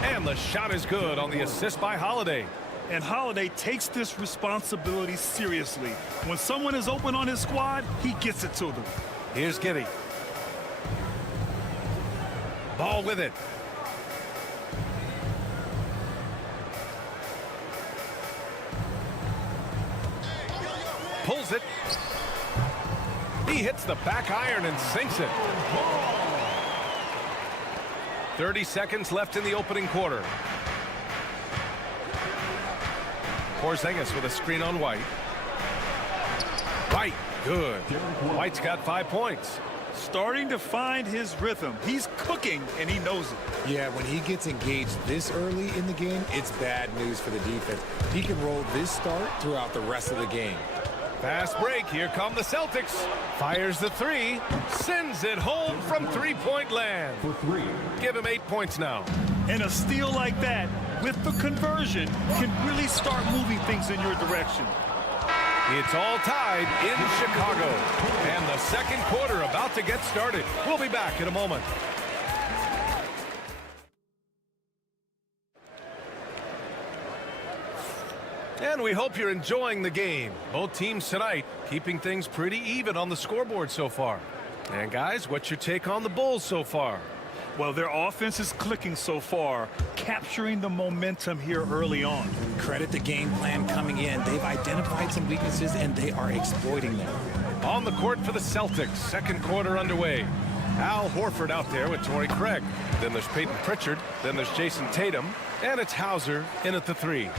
And the shot is good on the assist by Holiday. And Holiday takes this responsibility seriously. When someone is open on his squad, he gets it to them. Here's Giddey. Ball with it. Pulls it. He hits the back iron and sinks it. 30 seconds left in the opening quarter. Porzingis with a screen on White. White, good. White's got 5 points. Starting to find his rhythm. He's cooking, and he knows it. Yeah, when he gets engaged this early in the game, it's bad news for the defense. He can roll this start throughout the rest of the game. Fast break. Here come the Celtics. Fires the 3. Sends it home from three-point land. For 3. Give him 8 points now. And a steal like that, with the conversion, can really start moving things in your direction. It's all tied in Chicago. And the second quarter about to get started. We'll be back in a moment. And we hope you're enjoying the game. Both teams tonight keeping things pretty even on the scoreboard so far. And guys, what's your take on the Bulls so far? Well, their offense is clicking so far, capturing the momentum here early on. Credit the game plan coming in. They've identified some weaknesses, and they are exploiting them. On the court for the Celtics, second quarter underway. Al Horford out there with Torrey Craig. Then there's Peyton Pritchard. Then there's Jason Tatum. And it's Hauser in at the 3.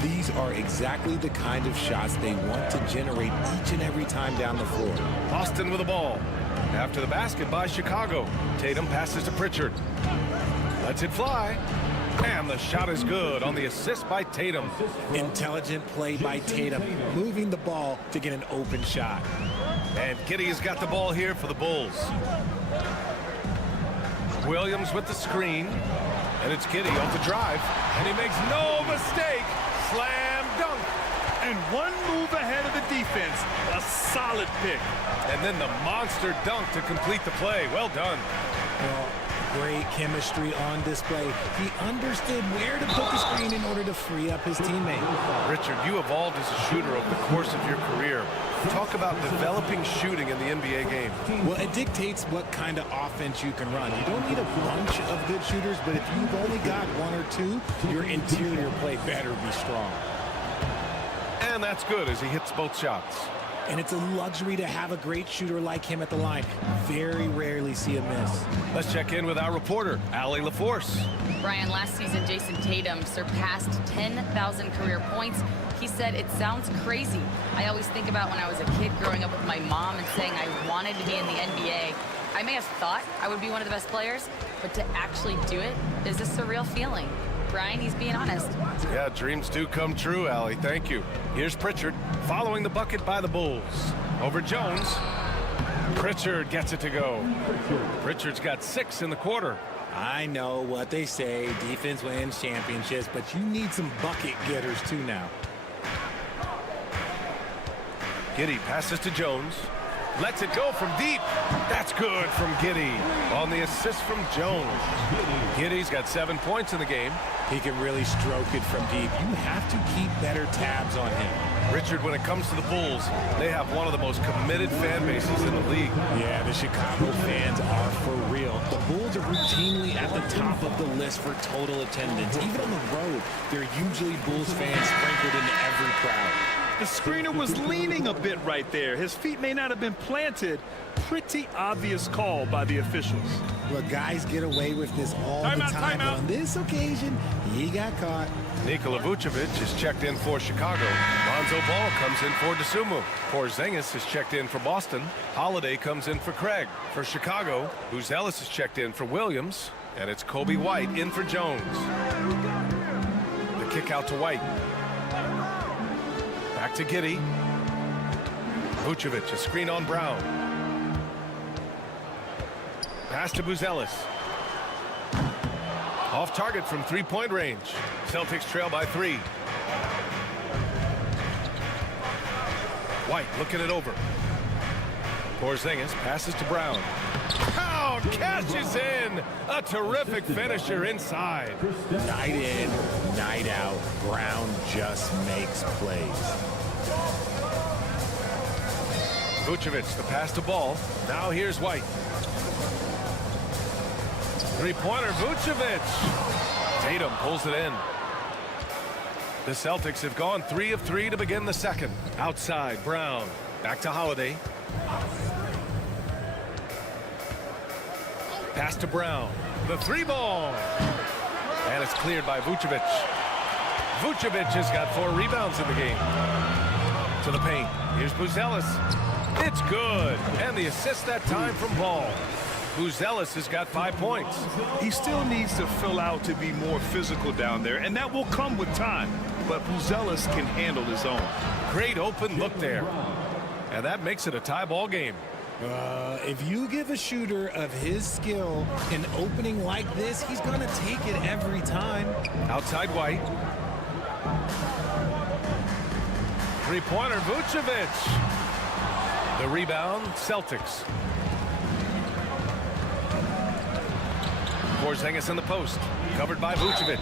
These are exactly the kind of shots they want to generate each and every time down the floor. Boston with the ball. After the basket by Chicago. Tatum passes to Pritchard. Lets it fly. And the shot is good on the assist by Tatum. Intelligent play by Tatum, moving the ball to get an open shot. And Giddey has got the ball here for the Bulls. Williams with the screen. And it's Giddey off the drive. And he makes no mistake. Slam dunk. and one move ahead of the defense. A solid pick. And then the monster dunk to complete the play. Well done. Well, great chemistry on display. He understood where to put the screen in order to free up his teammate. Richard, you evolved as a shooter over the course of your career. Talk about developing shooting in the NBA game. Well, it dictates what kind of offense you can run. You don't need a bunch of good shooters, but if you've only got one or two, your interior play better be strong. And that's good as he hits both shots. And it's a luxury to have a great shooter like him at the line. Very rarely see a miss. Let's check in with our reporter, Allie LaForce. Brian, last season, Jason Tatum surpassed 10,000 career points. He said, "It sounds crazy. I always think about when I was a kid growing up with my mom and saying I wanted to be in the NBA. I may have thought I would be one of the best players, but to actually do it is a surreal feeling." Brian, he's being honest. Yeah, dreams do come true, Allie. Thank you. Here's Pritchard following the bucket by the Bulls. Over Jones. Pritchard gets it to go. Pritchard's got 6 in the quarter. I know what they say, defense wins championships, but you need some bucket getters too now. Giddey passes to Jones. Lets it go from deep. That's good from Giddey on the assist from Jones. Giddey's got 7 points in the game. He can really stroke it from deep. You have to keep better tabs on him. Richard, when it comes to the Bulls, they have one of the most committed fan bases in the league. Yeah, the Chicago fans are for real. The Bulls are routinely at the top of the list for total attendance. Even on the road, there are usually Bulls fans sprinkled into every crowd. The screener was leaning a bit right there. His feet may not have been planted. Pretty obvious call by the officials. Well, guys get away with this all the time. But on this occasion, he got caught. Nikola Vucevic is checked in for Chicago. Lonzo Ball comes in for DeSumo. Porzingis is checked in for Boston. Holiday comes in for Craig. For Chicago, Buzelis is checked in for Williams. And it's Kobe White in for Jones. The kick out to White. Back to Giddey. Vucevic, a screen on Brown. Pass to Buzelis. Off target from three-point range. Celtics trail by 3. White looking it over. Porzingis passes to Brown. Brown catches in. A terrific finisher inside. Night in, night out. Brown just makes plays. Vucevic, the pass to Ball. Now here's White. Three-pointer, Vucevic. Tatum pulls it in. The Celtics have gone 3 of 3 to begin the second. Outside, Brown. Back to Holiday. Pass to Brown. The 3-ball. And it's cleared by Vucevic. Vucevic has got 4 rebounds in the game. To the paint. Here's Buzelis. It's good. And the assist that time from Ball. Buzelis has got 5 points. He still needs to fill out to be more physical down there, and that will come with time. But Buzelis can handle his own. Great open look there. And that makes it a tie ball game. If you give a shooter of his skill an opening like this, he's going to take it every time. Outside White. Three-pointer, Vucevic. The rebound, Celtics. Porzingis in the post, covered by Vucevic.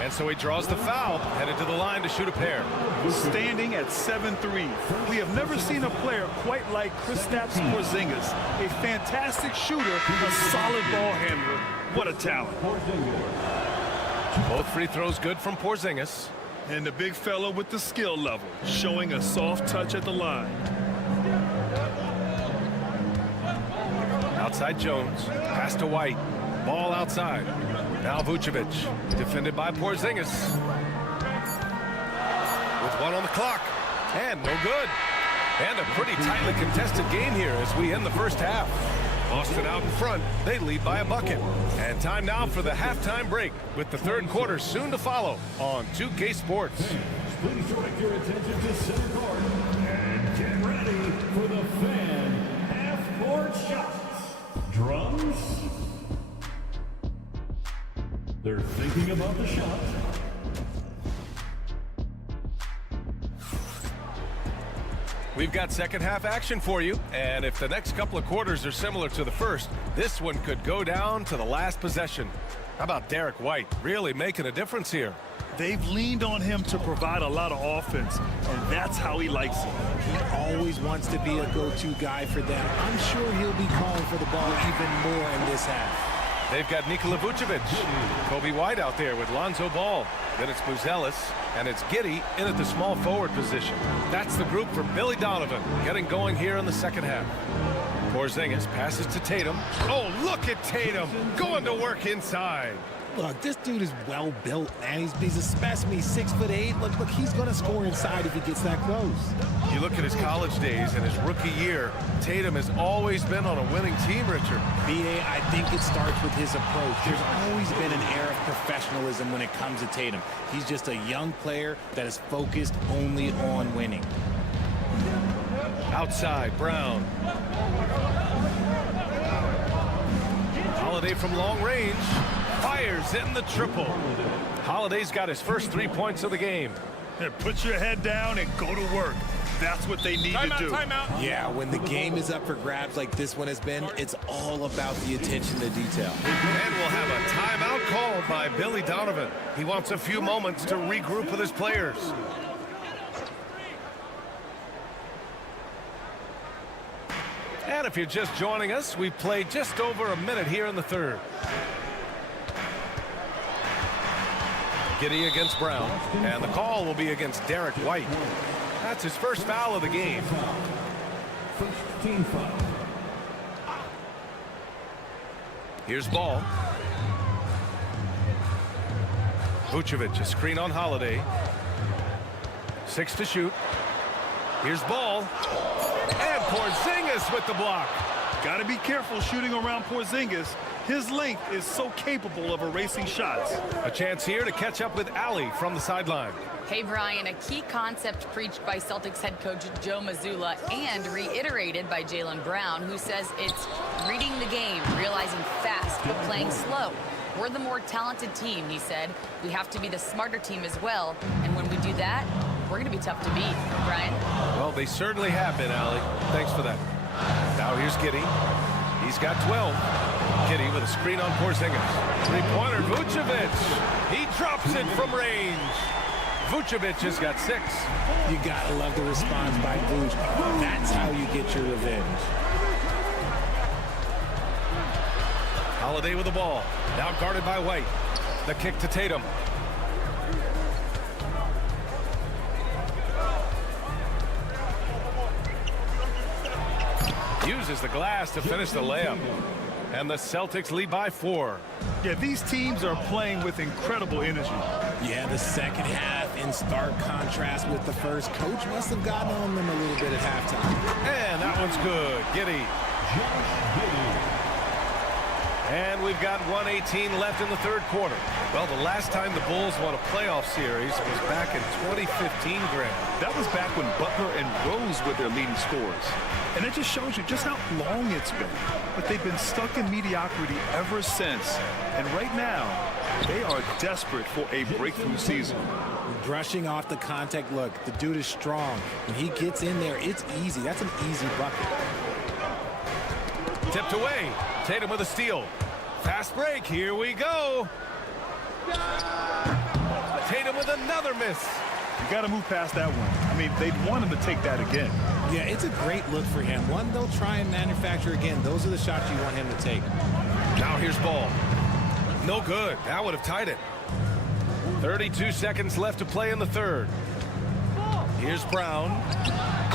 And so he draws the foul, headed to the line to shoot a pair. Standing at 7'3", we have never seen a player quite like Kristaps Porzingis. A fantastic shooter, a solid ball handler. What a talent. Both free throws good from Porzingis. And the big fella with the skill level, showing a soft touch at the line. Outside Jones, pass to White. Ball outside. Now Vucevic, defended by Porzingis. With 1 on the clock. And no good. And a pretty tightly contested game here as we end the first half. Boston out in front. They lead by a bucket. And time now for the halftime break, with the third quarter soon to follow on 2K Sports. Please direct your attention to center court and get ready for the fan half-court shots. Drums. They're thinking about the shot. We've got second half action for you, and if the next couple of quarters are similar to the first, this one could go down to the last possession. How about Derek White really making a difference here? They've leaned on him to provide a lot of offense, and that's how he likes it. He always wants to be a go-to guy for them. I'm sure he'll be calling for the ball even more in this half. They've got Nikola Vucevic, Kobe White out there with Lonzo Ball. Then it's Buzelis, and it's Giddey in at the small forward position. That's the group for Billy Donovan getting going here in the second half. Porzingis passes to Tatum. Oh, look at Tatum going to work inside. Look, this dude is well built, man. He's a specimen. He's 6'8". Look, he's going to score inside if he gets that close. You look at his college days and his rookie year, Tatum has always been on a winning team, Richard. B.A., I think it starts with his approach. There's always been an air of professionalism when it comes to Tatum. He's just a young player that is focused only on winning. Outside, Brown. Holiday from long range. Fires in the triple. Holiday's got his first 3 points of the game. Put your head down and go to work. That's what they need to do. Timeout. Yeah, when the game is up for grabs like this one has been, it's all about the attention to detail. And we'll have a timeout called by Billy Donovan. He wants a few moments to regroup with his players. And if you're just joining us, we've played just over a minute here in the third. Giddey against Brown, and the call will be against Derek White. That's his first foul of the game. First team foul. Here's Ball. Vucevic, a screen on Holiday. 6 to shoot. Here's Ball. And Porzingis with the block. Got to be careful shooting around Porzingis. His length is so capable of erasing shots. A chance here to catch up with Allie from the sideline. Hey, Brian, a key concept preached by Celtics head coach Joe Mazzulla and reiterated by Jaylen Brown, who says it's reading the game, realizing fast, but playing slow. We're the more talented team, he said. We have to be the smarter team as well. And when we do that, we're going to be tough to beat. Brian? Well, they certainly have been, Allie. Thanks for that. Now here's Giddey. He's got 12. Giddey with a screen on Porzingis. Three-pointer, Vucevic. He drops it from range. Vucevic has got 6. You gotta love the response by Vuce. That's how you get your revenge. Holiday with the ball. Now guarded by White. The kick to Tatum. Uses the glass to finish the layup. And the Celtics lead by 4. Yeah, these teams are playing with incredible energy. Yeah, the second half in stark contrast with the first. Coach must have gotten on them a little bit at halftime. And that one's good. Giddey. And we've got 1:18 left in the third quarter. Well, the last time the Bulls won a playoff series was back in 2015, Graham. That was back when Butler and Rose were their leading scorers. And it just shows you just how long it's been. But they've been stuck in mediocrity ever since. And right now, they are desperate for a breakthrough season. Brushing off the contact. Look, the dude is strong. When he gets in there, it's easy. That's an easy bucket. Tipped away. Tatum with a steal. Fast break. Here we go. Tatum with another miss. You got to move past that one. I mean, they'd want him to take that again. Yeah, it's a great look for him. One they'll try and manufacture again. Those are the shots you want him to take. Now here's Ball. No good. That would have tied it. 32 seconds left to play in the third. Here's Brown.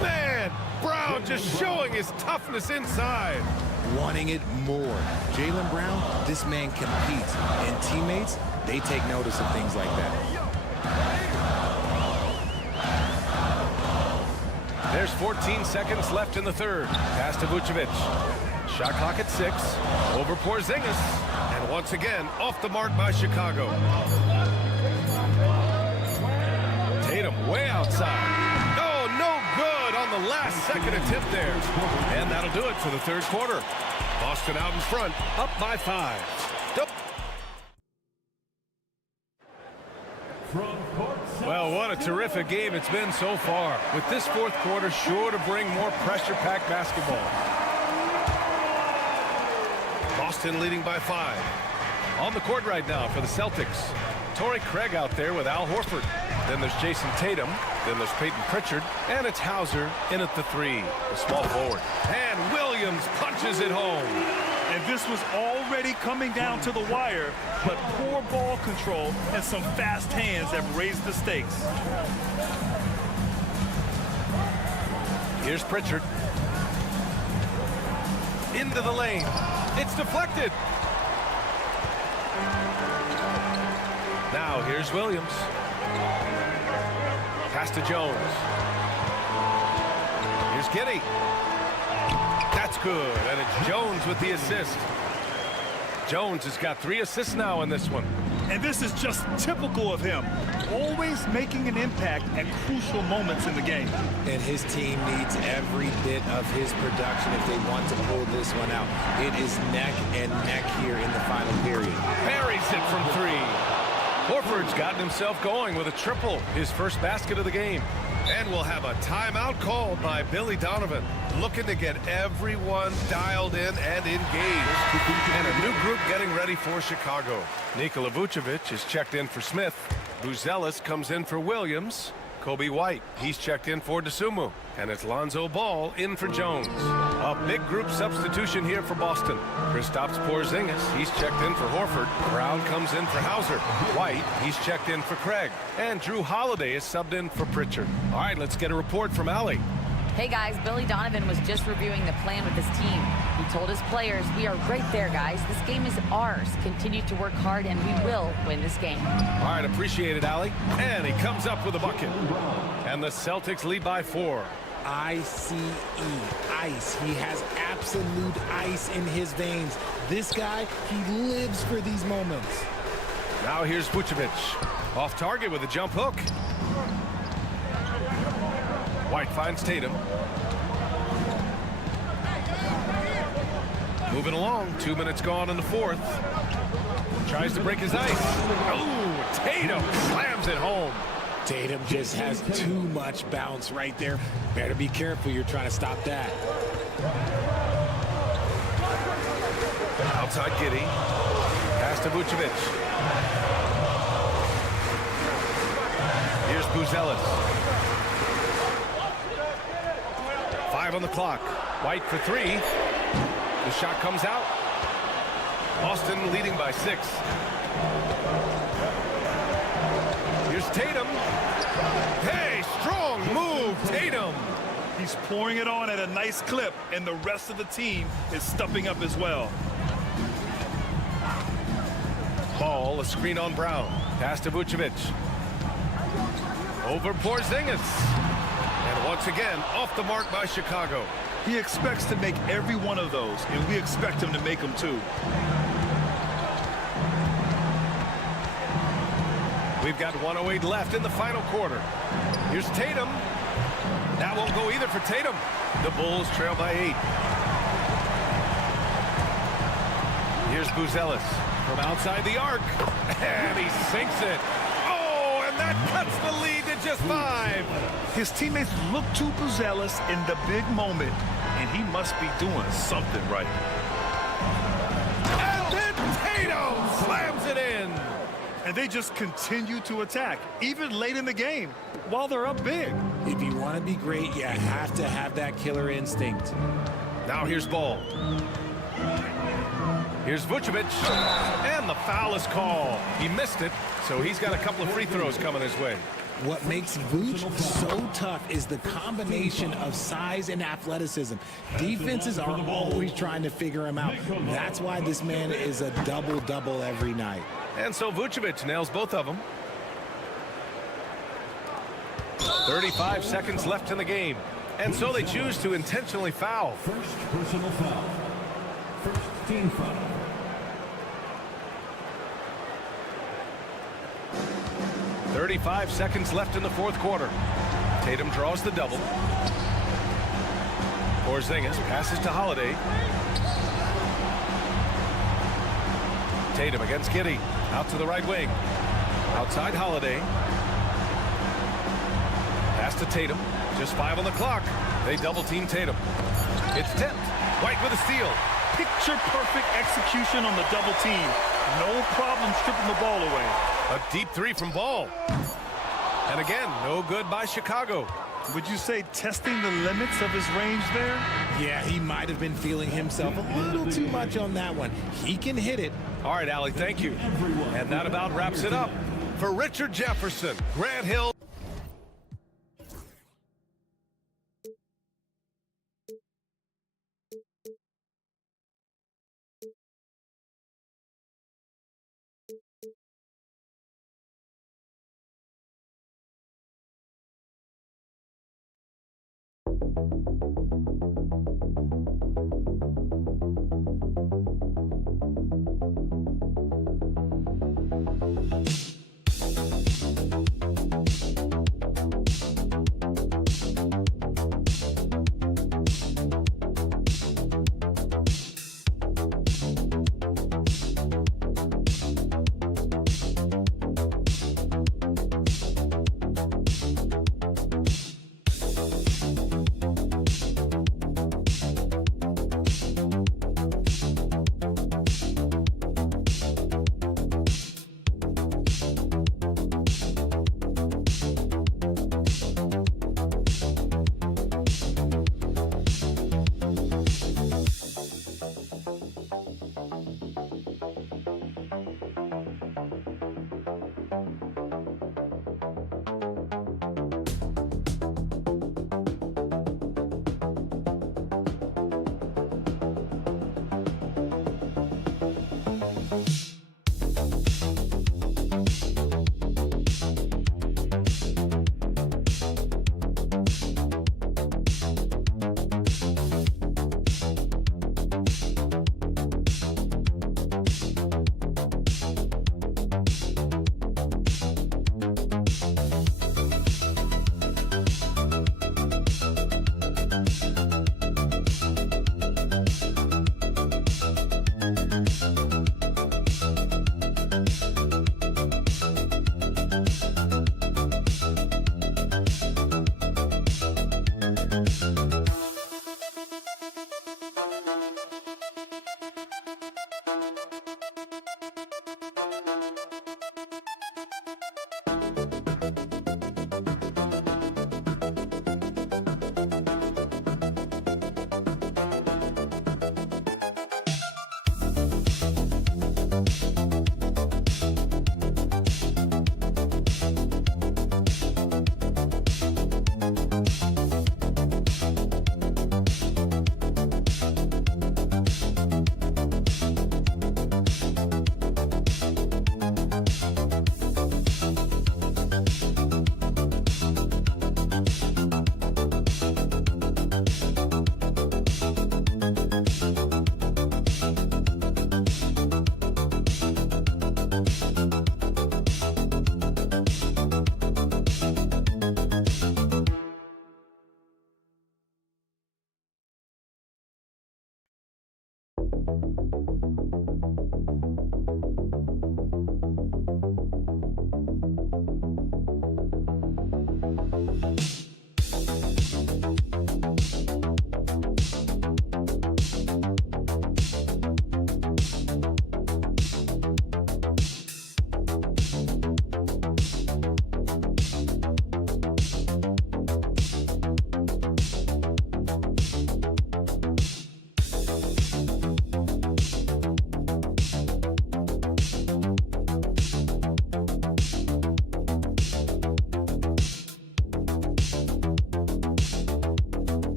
Man, Brown just showing his toughness inside. Wanting it more. Jaylen Brown, this man competes. And teammates, they take notice of things like that. There's 14 seconds left in the third. Pass to Vucevic. Shot clock at 6. Over Porzingis. And once again, off the mark by Chicago. Tatum way outside. Oh, no good on the last second attempt there. And that'll do it for the third quarter. Boston out in front, up by 5. from court 6. Well, what a terrific game it's been so far. With this fourth quarter sure to bring more pressure-packed basketball. Boston leading by 5. On the court right now for the Celtics. Torrey Craig out there with Al Horford. Then there's Jason Tatum. Then there's Peyton Pritchard. And it's Hauser in at the 3, the small forward. And Williams punches it home. And this was already coming down to the wire, but poor ball control and some fast hands have raised the stakes. Here's Pritchard. Into the lane. It's deflected. Now here's Williams. Pass to Jones. Here's Giddey. That's good, and it's Jones with the assist. Jones has got 3 assists now in this one. And this is just typical of him, always making an impact at crucial moments in the game. And his team needs every bit of his production if they want to pull this one out. It is neck and neck here in the final period. Buries it from 3. Horford's gotten himself going with a triple, his first basket of the game. And we'll have a timeout called by Billy Donovan, looking to get everyone dialed in and engaged. And a new group getting ready for Chicago. Nikola Vucevic is checked in for Smith. Buzelis comes in for Williams. Kobe White, he's checked in for DeSumo. And it's Lonzo Ball in for Jones. A big group substitution here for Boston. Kristaps Porzingis, he's checked in for Horford. Brown comes in for Hauser. White, he's checked in for Craig. And Drew Holiday is subbed in for Pritchard. All right, let's get a report from Allie. Hey guys, Billy Donovan was just reviewing the plan with his team. He told his players, we are right there, guys. This game is ours. Continue to work hard and we will win this game. All right, appreciate it, Allie. And he comes up with a bucket. And the Celtics lead by 4. ICE, ice. He has absolute ice in his veins. This guy, he lives for these moments. Now here's Vucevic. Off target with a jump hook. White finds Tatum. Moving along, 2 minutes gone in the fourth. Tries to break his ice. Oh, Tatum slams it home. Tatum just has too much bounce right there. Better be careful, you're trying to stop that. Outside Giddey. Pass to Vucevic. Here's Buzelis. 5 on the clock. White for 3. The shot comes out. Boston leading by 6. Here's Tatum. Hey, strong move, Tatum. He's pouring it on at a nice clip, and the rest of the team is stepping up as well. Ball, a screen on Brown. Pass to Vucevic. Over Porzingis. And once again, off the mark by Chicago. He expects to make every one of those, and we expect him to make them too. We've got 1:08 left in the final quarter. Here's Tatum. That won't go either for Tatum. The Bulls trail by 8. Here's Buzelis from outside the arc. And he sinks it. Oh, and that cuts the lead to just 5. His teammates look to Buzelis in the big moment, and he must be doing something right. And then Tatum slams it in. And they just continue to attack, even late in the game, while they're up big. If you want to be great, you have to have that killer instinct. Now here's Ball. Here's Vucevic. And the foul is called. He missed it, so he's got a couple of free throws coming his way. What makes Vooch so tough is the combination of size and athleticism. Defenses are always trying to figure him out. That's why this man is a double-double every night. And so Vucevic nails both of them. 35 seconds left in the game. And so they choose to intentionally foul. First personal foul. First team foul. .35 seconds left in the fourth quarter. Tatum draws the double. Porzingis passes to Holiday. Tatum against Giddey. Out to the right wing. Outside Holiday. Pass to Tatum. Just 5 on the clock. They double-team Tatum. It's tipped. White with a steal. Picture-perfect execution on the double team. No problem stripping the ball away. A deep 3 from Ball. And again, no good by Chicago. Would you say testing the limits of his range there? Yeah, he might have been feeling himself a little too much on that one. He can hit it. All right, Allie, thank you. And that about wraps it up. For Richard Jefferson, Grant Hill.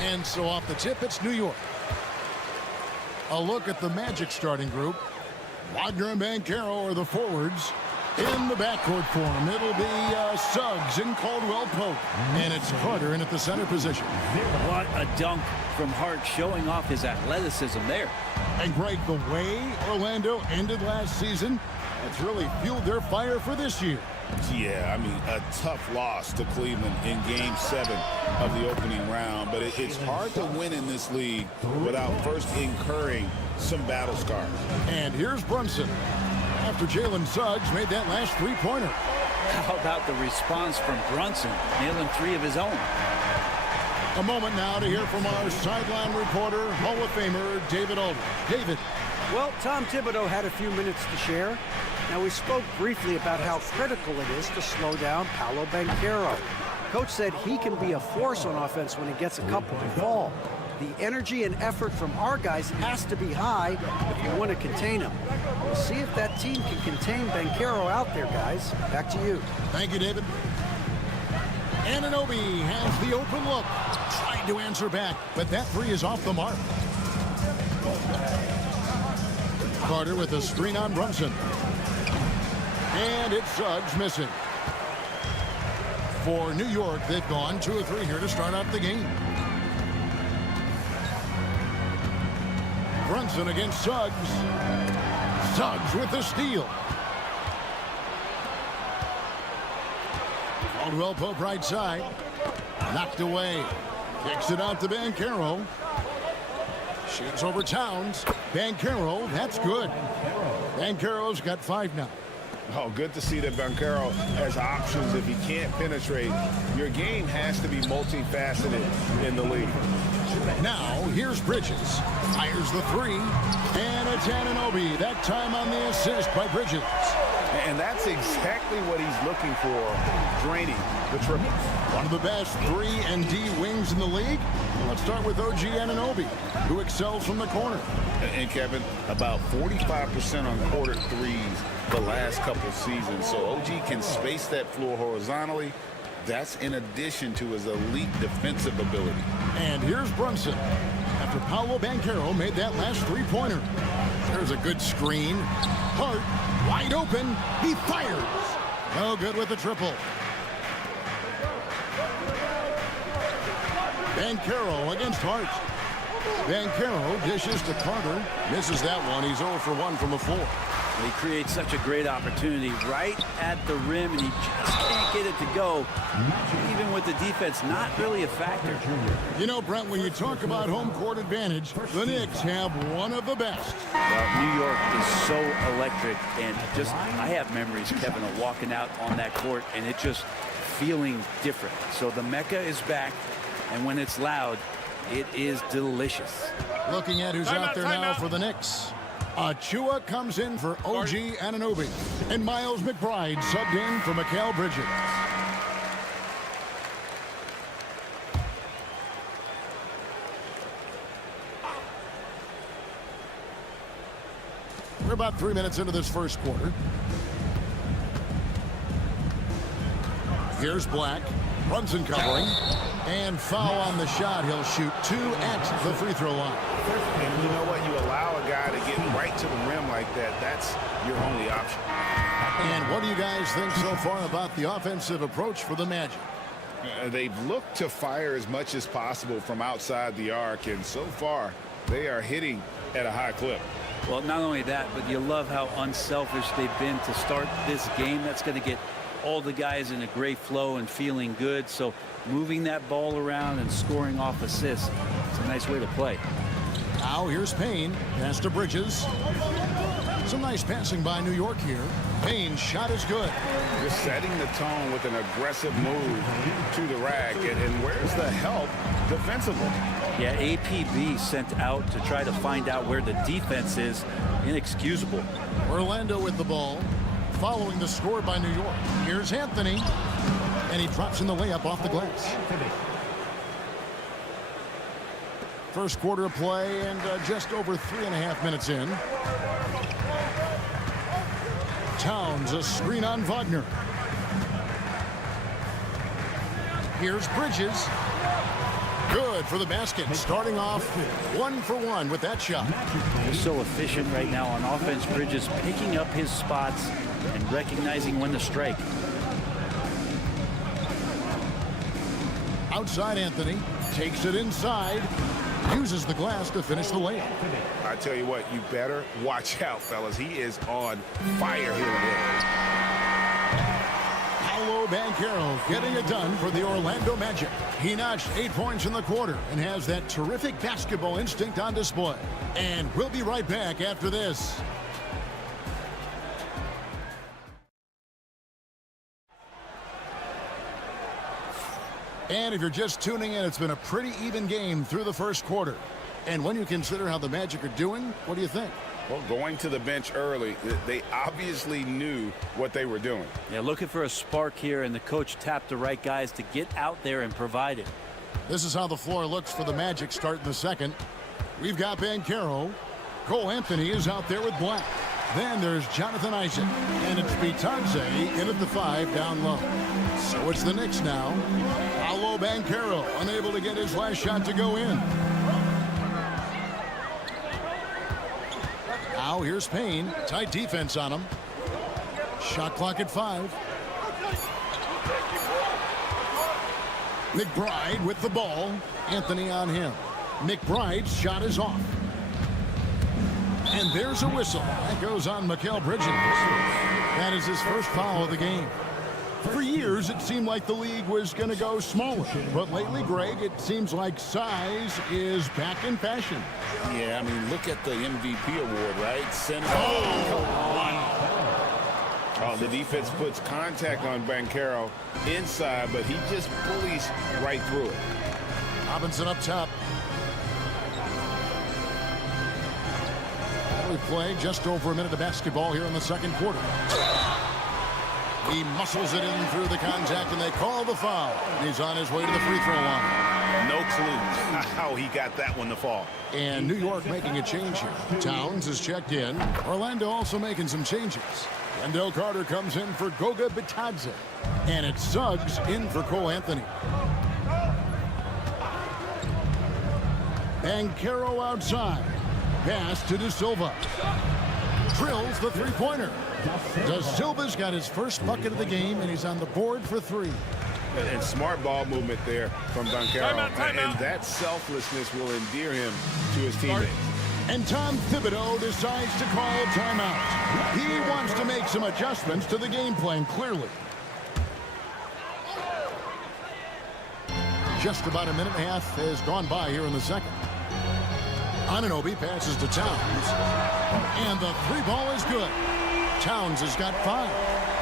And so off the tip, it's New York. A look at the Magic starting group. Wagner and Banchero are the forwards. In the backcourt for him, it'll be Suggs and Caldwell Pope. And it's Carter in at the center position. What a dunk from Hart, showing off his athleticism there. And Greg, the way Orlando ended last season, that's really fueled their fire for this year. Yeah, I mean, a tough loss to Cleveland in Game 7 of the opening round. But it's hard to win in this league without first incurring some battle scars. And here's Brunson after Jalen Suggs made that last three-pointer. How about the response from Brunson, nailing 3 of his own? A moment now to hear from our sideline reporter, Hall of Famer David Aldridge. David. Well, Tom Thibodeau had a few minutes to share. Now, we spoke briefly about how critical it is to slow down Paolo Banchero. Coach said he can be a force on offense when he gets a couple to fall. The energy and effort from our guys has to be high if you want to contain them. We'll see if that team can contain Banchero out there, guys. Back to you. Thank you, David. Anunoby has the open look. Tried to answer back, but that three is off the mark. Carter with a screen on Brunson. And it's Suggs missing. For New York, they've gone 2 of 3 here to start out the game. Brunson against Suggs. Suggs with the steal. Caldwell Pope right side. Knocked away. Kicks it out to Banchero. Shoots over Towns. Banchero, that's good. Banchero's got 5 now. Oh, good to see that Banchero has options if he can't penetrate. Your game has to be multifaceted in the league. Now, here's Bridges. Fires the 3. And it's Anunoby. That time on the assist by Bridges. And that's exactly what he's looking for, draining the triple. One of the best 3 and D wings in the league. Well, let's start with OG Anunoby, who excels from the corner. And Kevin, about 45% on quarter threes the last couple seasons. So OG can space that floor horizontally. That's in addition to his elite defensive ability. And here's Brunson. After Paolo Banchero made that last 3-pointer. There's a good screen. Hart wide open. He fires. No good with the triple. Banchero against Hart. Banchero dishes to Carter. Misses that one. He's 0 for 1 from the floor. He creates such a great opportunity right at the rim, and he just can't get it to go. Even with the defense, not really a factor. You know, Brent, when you talk about home court advantage, the Knicks have one of the best. Well, New York is so electric, and just I have memories, Kevin, of walking out on that court, and it just feeling different. So the Mecca is back, and when it's loud, it is delicious. Looking at who's out there now for the Knicks. Achua comes in for OG Anunoby. And Miles McBride subbed in for Mikal Bridges. We're about 3 minutes into this first quarter. Here's Black. Brunson covering. And foul on the shot. He'll shoot 2 at the free throw line. And you know what? You allow a guy to get right to the rim like that. That's your only option. And what do you guys think so far about the offensive approach for the Magic? They've looked to fire as much as possible from outside the arc, and so far they are hitting at a high clip. Well, not only that, but you love how unselfish they've been to start this game. That's going to get all the guys in a great flow and feeling good. So moving that ball around and scoring off assists, it's a nice way to play. Now here's Payne. Pass to Bridges. Some nice passing by New York here. Payne's shot is good. Just setting the tone with an aggressive move to the rack. And where's the help defensively? Yeah, APB sent out to try to find out where the defense is. Inexcusable. Orlando with the ball. Following the score by New York. Here's Anthony. And he drops in the layup off the glass. First quarter of play and just over 3.5 minutes in. Towns a screen on Wagner. Here's Bridges. Good for the basket. Starting off 1 for 1 with that shot. He's so efficient right now on offense. Bridges picking up his spots and recognizing when to strike. Outside Anthony. Takes it inside. Uses the glass to finish the layup. I tell you what, you better watch out, fellas. He is on fire here today. Paolo Banchero getting it done for the Orlando Magic. He notched 8 points in the quarter and has that terrific basketball instinct on display. And we'll be right back after this. And if you're just tuning in, it's been a pretty even game through the first quarter. And when you consider how the Magic are doing, what do you think? Well, going to the bench early, they obviously knew what they were doing. Yeah, looking for a spark here, and the coach tapped the right guys to get out there and provide it. This is how the floor looks for the Magic starting the second. We've got Banchero. Cole Anthony is out there with Black. Then there's Jonathan Isaac. And it's Bitadze in at the 5 down low. So it's the Knicks now. Paolo Banchero unable to get his last shot to go in. Now here's Payne. Tight defense on him. Shot clock at 5. McBride with the ball. Anthony on him. McBride's shot is off. And there's a whistle. That goes on Mikal Bridges. That is his first foul of the game. For years, it seemed like the league was going to go smaller. But lately, Greg, it seems like size is back in fashion. Yeah, I mean, look at the MVP award, right? Center. Oh, the defense puts contact on Banchero inside, but he just bullies right through it. Robinson up top. We play just over a minute of basketball here in the second quarter. He muscles it in through the contact, and they call the foul. He's on his way to the free throw line. No clue how he got that one to fall. And New York making a change here. Towns is checked in. Orlando also making some changes. Wendell Carter comes in for Goga Bitadze. And it's Suggs in for Cole Anthony. Banchero outside. Pass to De Silva. Drills the three-pointer. De Silva's got his first bucket of the game, and he's on the board for 3. And smart ball movement there from Banchero. Timeout. And that selflessness will endear him to his teammates. And Tom Thibodeau decides to call timeout. He wants to make some adjustments to the game plan, clearly. Just about a minute and a half has gone by here in the second. Anunoby passes to Towns. And the 3 ball is good. Towns has got 5.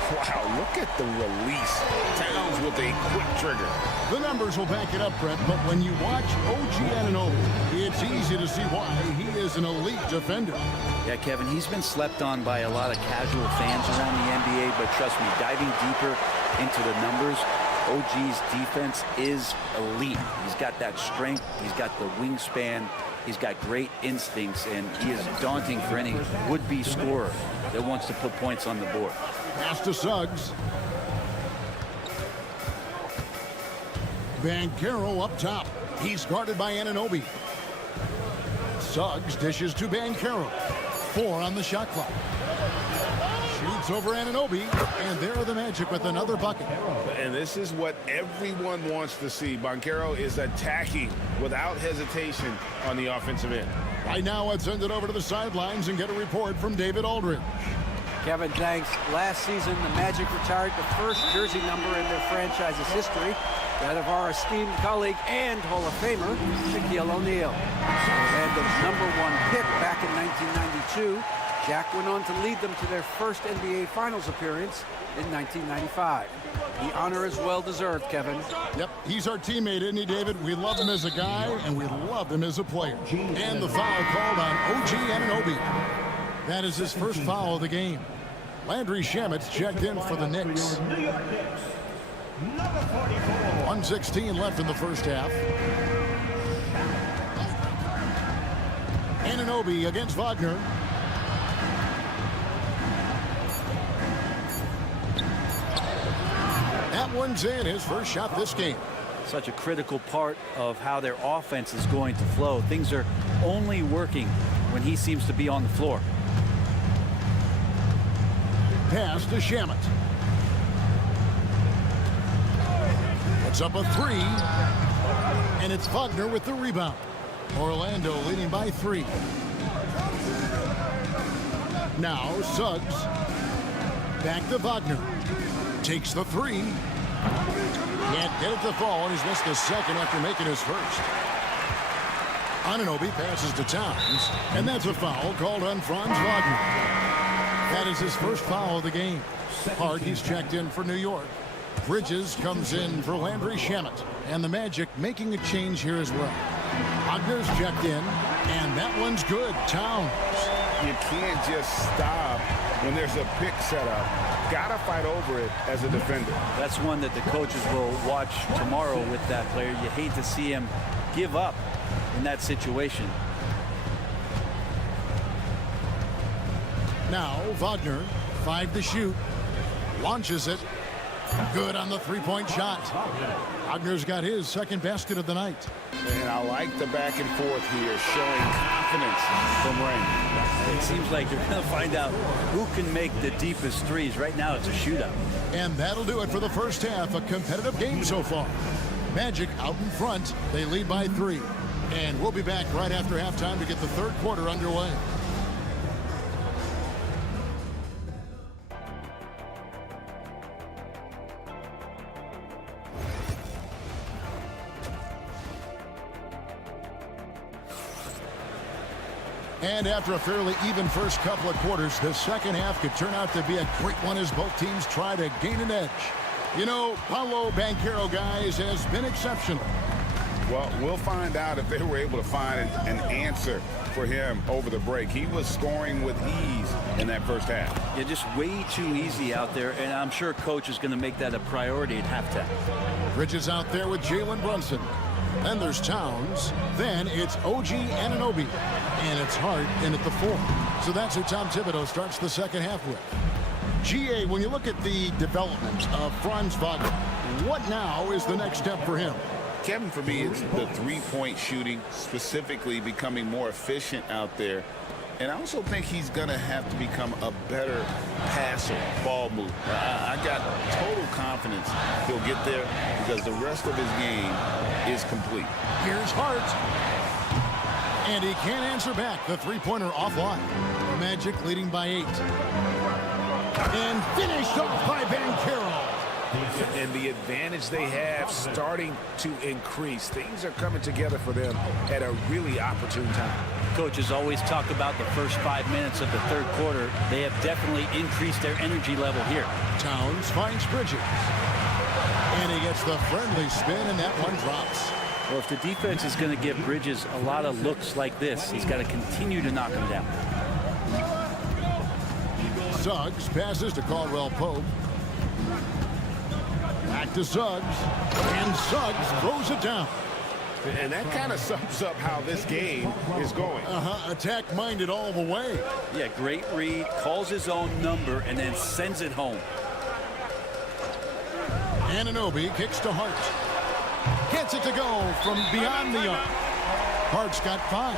Wow, look at the release. Towns with a quick trigger. The numbers will back it up, Brett, but when you watch OG Anunoby, it's easy to see why he is an elite defender. Yeah, Kevin, he's been slept on by a lot of casual fans around the NBA, but trust me, diving deeper into the numbers, OG's defense is elite. He's got that strength, he's got the wingspan, he's got great instincts, and he is daunting for any would-be scorer that wants to put points on the board. Pass to Suggs. Banchero up top. He's guarded by Anunoby. Suggs dishes to Banchero. 4 on the shot clock. Shoots over Anunoby, and there are the Magic with another bucket. And this is what everyone wants to see. Banchero is attacking without hesitation on the offensive end. Right now, let's send it over to the sidelines and get a report from David Aldridge. Kevin, thanks. Last season, the Magic retired the first jersey number in their franchise's history, that of our esteemed colleague and Hall of Famer, Shaquille O'Neal. Orlando's #1 pick back in 1992, Jack went on to lead them to their first NBA Finals appearance in 1995. The honor is well-deserved, Kevin. Yep, he's our teammate, isn't he, David? We love him as a guy, and we love him as a player. And the foul called on OG Anunoby. That is his first foul of the game. Landry Shamet's checked in for the Knicks. 1:16 left in the first half. Anunoby against Wagner. That one's in, his first shot this game. Such a critical part of how their offense is going to flow. Things are only working when he seems to be on the floor. Pass to Shamet. Puts up a 3. And it's Wagner with the rebound. Orlando leading by 3. Now Suggs. Back to Wagner. Takes the 3. Can't get it to fall, and he's missed the second after making his first. Anunoby passes to Towns, and that's a foul called on Franz Wagner. That is his first foul of the game. Hart, he's checked in for New York. Bridges comes in for Landry Shamet, and the Magic making a change here as well. Wagner's checked in, and that one's good. Towns. You can't just stop when there's a pick set up. got to fight over it as a defender. That's one that the coaches will watch tomorrow with that player. You hate to see him give up in that situation. Now Wagner, 5 to shoot, launches it. Good on the three-point shot. Wagner's got his second basket of the night. And I like the back and forth here, showing confidence from Ray. It seems like they're going to find out who can make the deepest threes. Right now, it's a shootout. And that'll do it for the first half. A competitive game so far. Magic out in front. They lead by 3. And we'll be back right after halftime to get the third quarter underway. And after a fairly even first couple of quarters, the second half could turn out to be a great one as both teams try to gain an edge. You know, Paolo Banchero, guys, has been exceptional. Well, we'll find out if they were able to find an answer for him over the break. He was scoring with ease in that first half. Yeah, just way too easy out there, and I'm sure coach is going to make that a priority at halftime. Bridges out there with Jalen Brunson. Then there's Towns. Then it's OG Anunoby. And it's Hart in at the 4. So that's who Tom Thibodeau starts the second half with. GA, when you look at the development of Franz Wagner, what now is the next step for him? Kevin, for me, it's the three-point shooting, specifically becoming more efficient out there. And I also think he's going to have to become a better passer, ball mover. I got total confidence he'll get there because the rest of his game is complete. Here's Hart. And he can't answer back. The three-pointer offline. Magic leading by 8. And finished off by Banchero. And the advantage they have starting to increase. Things are coming together for them at a really opportune time. Coaches always talk about the first 5 minutes of the third quarter. They have definitely increased their energy level here. Towns finds Bridges. And he gets the friendly spin, and that one drops. Well, if the defense is going to give Bridges a lot of looks like this, he's got to continue to knock him down. Suggs passes to Caldwell Pope. Back to Suggs. And Suggs throws it down. And that kind of sums up how this game is going. Attack-minded all the way. Yeah, great read, calls his own number, and then sends it home. Anunoby kicks to Hart. Gets it to go from beyond the arc. Hart's got 5.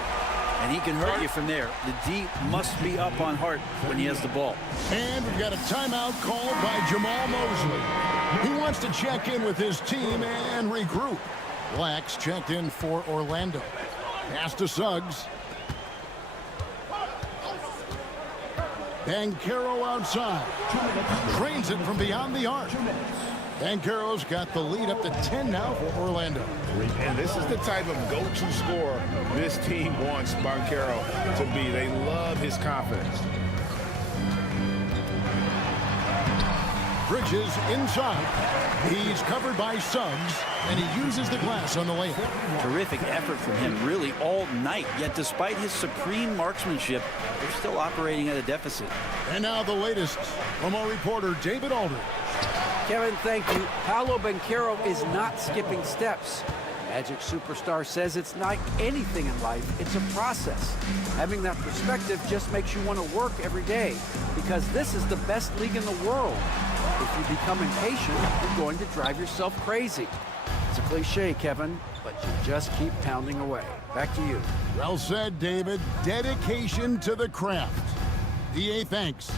And he can hurt you from there. The D must be up on Hart when he has the ball. And we've got a timeout called by Jamal Mosley. He wants to check in with his team and regroup. Blacks checked in for Orlando. Pass to Suggs. Banchero outside. Drains it from beyond the arc. Banchero's got the lead up to 10 now for Orlando. And this is the type of go-to scorer this team wants Banchero to be. They love his confidence. Bridges inside. He's covered by Suggs, and he uses the glass on the layup. Terrific effort from him really all night, yet despite his supreme marksmanship, they're still operating at a deficit. And now the latest from our reporter, David Aldridge. Kevin, thank you. Paolo Banchero is not skipping steps. Magic superstar says it's like anything in life, it's a process. Having that perspective just makes you want to work every day because this is the best league in the world. If you become impatient, you're going to drive yourself crazy. It's a cliche, Kevin, but you just keep pounding away. Back to you. Well said, David. Dedication to the craft. DA, thanks.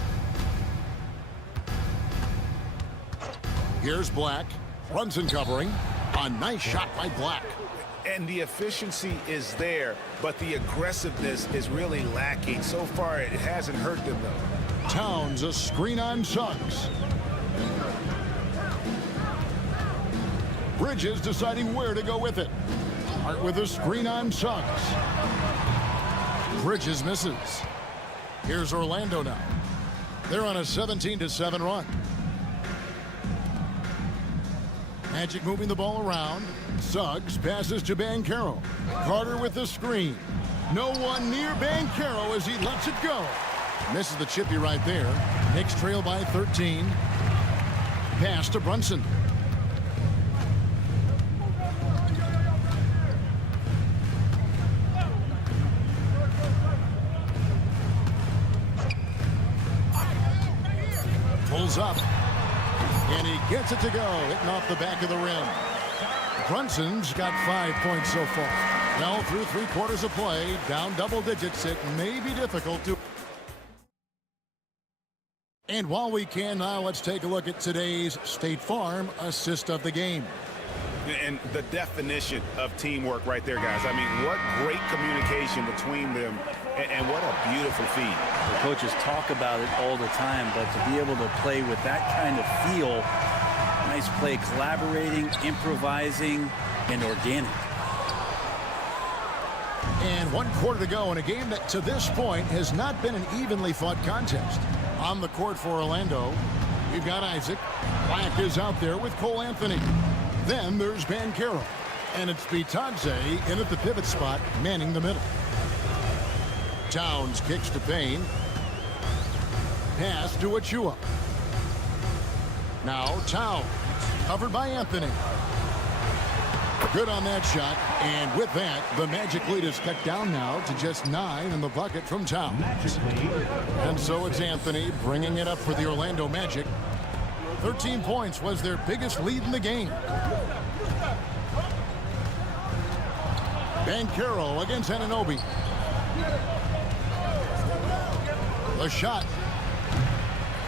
Here's Black. Brunson covering. A nice shot by Black. And the efficiency is there, but the aggressiveness is really lacking. So far, it hasn't hurt them, though. Towns, a screen on Suggs. Bridges deciding where to go with it. Hart with a screen on Suggs. Bridges misses. Here's Orlando now. They're on a 17-7 run. Magic moving the ball around. Suggs passes to Banchero. Carter with the screen. No one near Banchero as he lets it go. Misses the chippy right there. Knicks trail by 13. Pass to Brunson. Pulls up. And he gets it to go, hitting off the back of the rim. Brunson's got 5 points so far. Now through 3 quarters of play, down double digits, it may be difficult to... And while we can now, let's take a look at today's State Farm assist of the game. And the definition of teamwork right there, guys. I mean, what great communication between them, and what a beautiful feed. The coaches talk about it all the time, but to be able to play with that kind of feel, nice play, collaborating, improvising, and organic. And 1 quarter to go in a game that to this point has not been an evenly fought contest. On the court for Orlando, we've got Isaac. Black is out there with Cole Anthony. Then there's Banchero. And it's Bitadze in at the pivot spot, manning the middle. Towns kicks to Payne. Pass to Achua. Now Towns, covered by Anthony. Good on that shot, and with that, the Magic lead is cut down now to just 9 in the bucket from Towns. And so it's Anthony bringing it up for the Orlando Magic. 13 points was their biggest lead in the game. Banchero against Anunoby. The shot.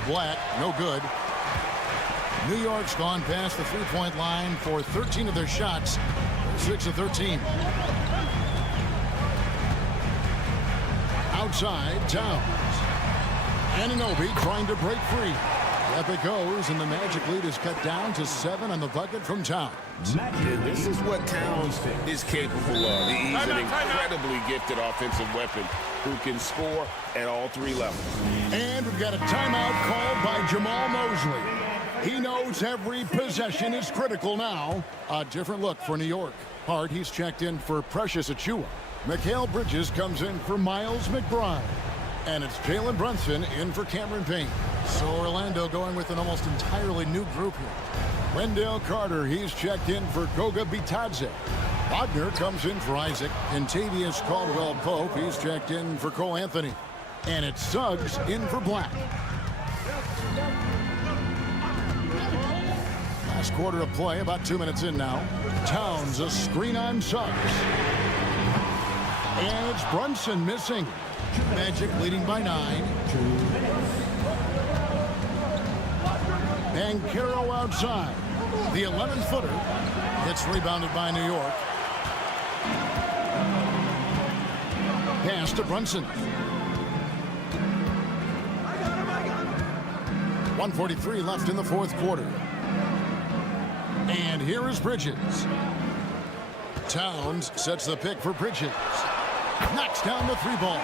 Black, no good. New York's gone past the three-point line for 13 of their shots. 6 of 13. Outside, Towns. Anunoby trying to break free. Up it goes, and the Magic lead is cut down to 7 on the bucket from Towns. This is what Towns is capable of. He's an incredibly gifted offensive weapon who can score at all 3 levels. And we've got a timeout called by Jamal Mosley. He knows every possession is critical now. A different look for New York. Hart, he's checked in for Precious Achua. Mikal Bridges comes in for Miles McBride. And it's Jalen Brunson in for Cameron Payne. So Orlando going with an almost entirely new group here. Wendell Carter, he's checked in for Goga Bitadze. Wagner comes in for Isaac. And Tavius Caldwell-Pope, he's checked in for Cole Anthony. And it's Suggs in for Black. Last quarter of play, about 2 minutes in now. Towns, a screen on Suggs. And it's Brunson missing. Magic leading by 9. Banchero outside. The 11-footer gets rebounded by New York. Pass to Brunson. 1:43 left in the 4th quarter. And here is Bridges. Towns sets the pick for Bridges. Knocks down the 3-ball.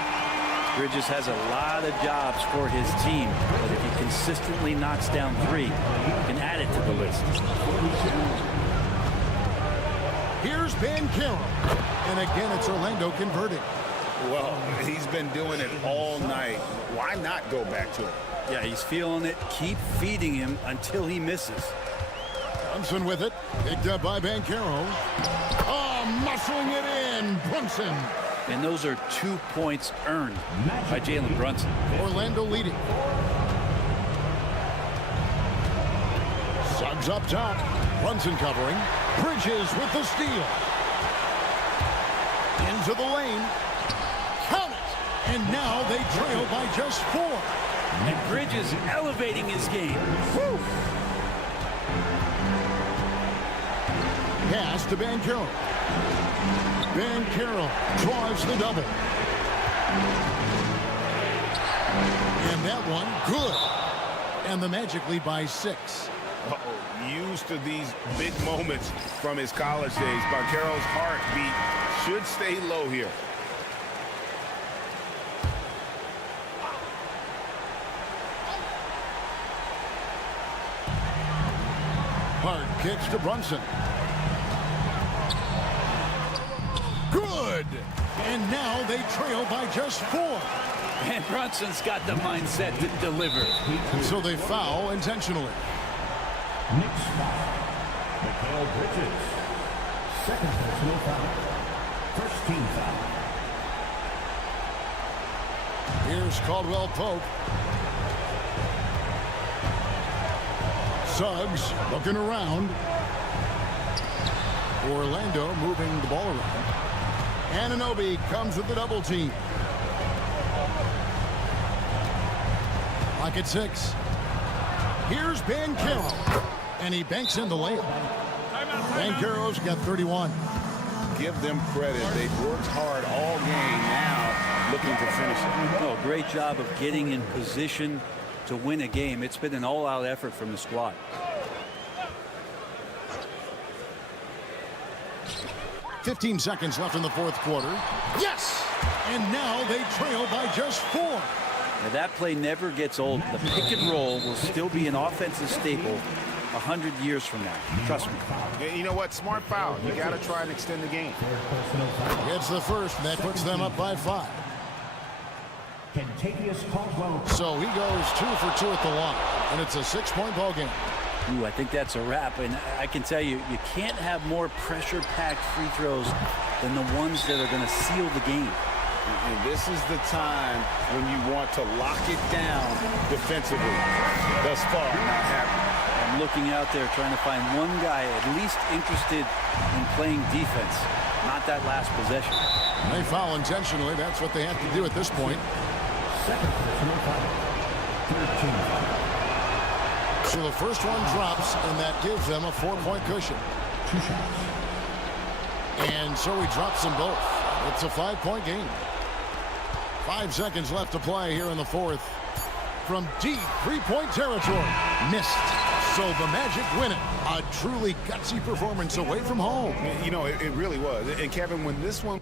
Bridges has a lot of jobs for his team, but if he consistently knocks down 3, he can add it to the list. Here's Banchero. And again, it's Orlando converting. Well, he's been doing it all night. Why not go back to it? Yeah, he's feeling it. Keep feeding him until he misses. Brunson with it. Picked up by Banchero. Oh, muscling it in. Brunson. And those are 2 points earned by Jalen Brunson. Orlando leading. Suggs up top. Brunson covering. Bridges with the steal. Into the lane. Count it. And now they trail by just 4. And Bridges elevating his game. Woo. Pass to Banchero. Banchero draws the double. And that one, good. And the Magic lead by 6. Used to these big moments from his college days. Banchero's heartbeat should stay low here. Hart kicks to Brunson. Good. And now they trail by just 4. And Brunson's got the mindset to deliver. And so they foul intentionally. Knicks foul. Mikal Bridges. Second personal foul. First team foul. Here's Caldwell Pope. Suggs looking around. Orlando moving the ball around. Anunoby comes with the double team. Lock at 6. Here's Banchero. And he banks in the layup. Banchero's got 31. Give them credit. They've worked hard all game, now looking to finish it. Oh, great job of getting in position to win a game. It's been an all-out effort from the squad. $15 seconds left in the fourth quarter. Yes! And now they trail by just 4. Now that play never gets old. The pick and roll will still be an offensive staple 100 years from now. Trust me. You know what? Smart foul. You got to try and extend the game. It's the first, and that puts them up by 5. So he goes 2 for 2 at the line, and it's a 6-point ball game. Ooh, I think that's a wrap, and I can tell you, you can't have more pressure-packed free throws than the ones that are going to seal the game. And this is the time when you want to lock it down defensively. Thus far, not happening. I'm looking out there trying to find one guy at least interested in playing defense, not that last possession. They foul intentionally. That's what they have to do at this point. Second personal foul. 13. So the first one drops, and that gives them a 4-point cushion. 2 shots. And so he drops them both. It's a 5-point game. 5 seconds left to play here in the fourth. From deep 3-point territory. Missed. So the Magic win it. A truly gutsy performance away from home. You know, it really was. And Kevin, when this one...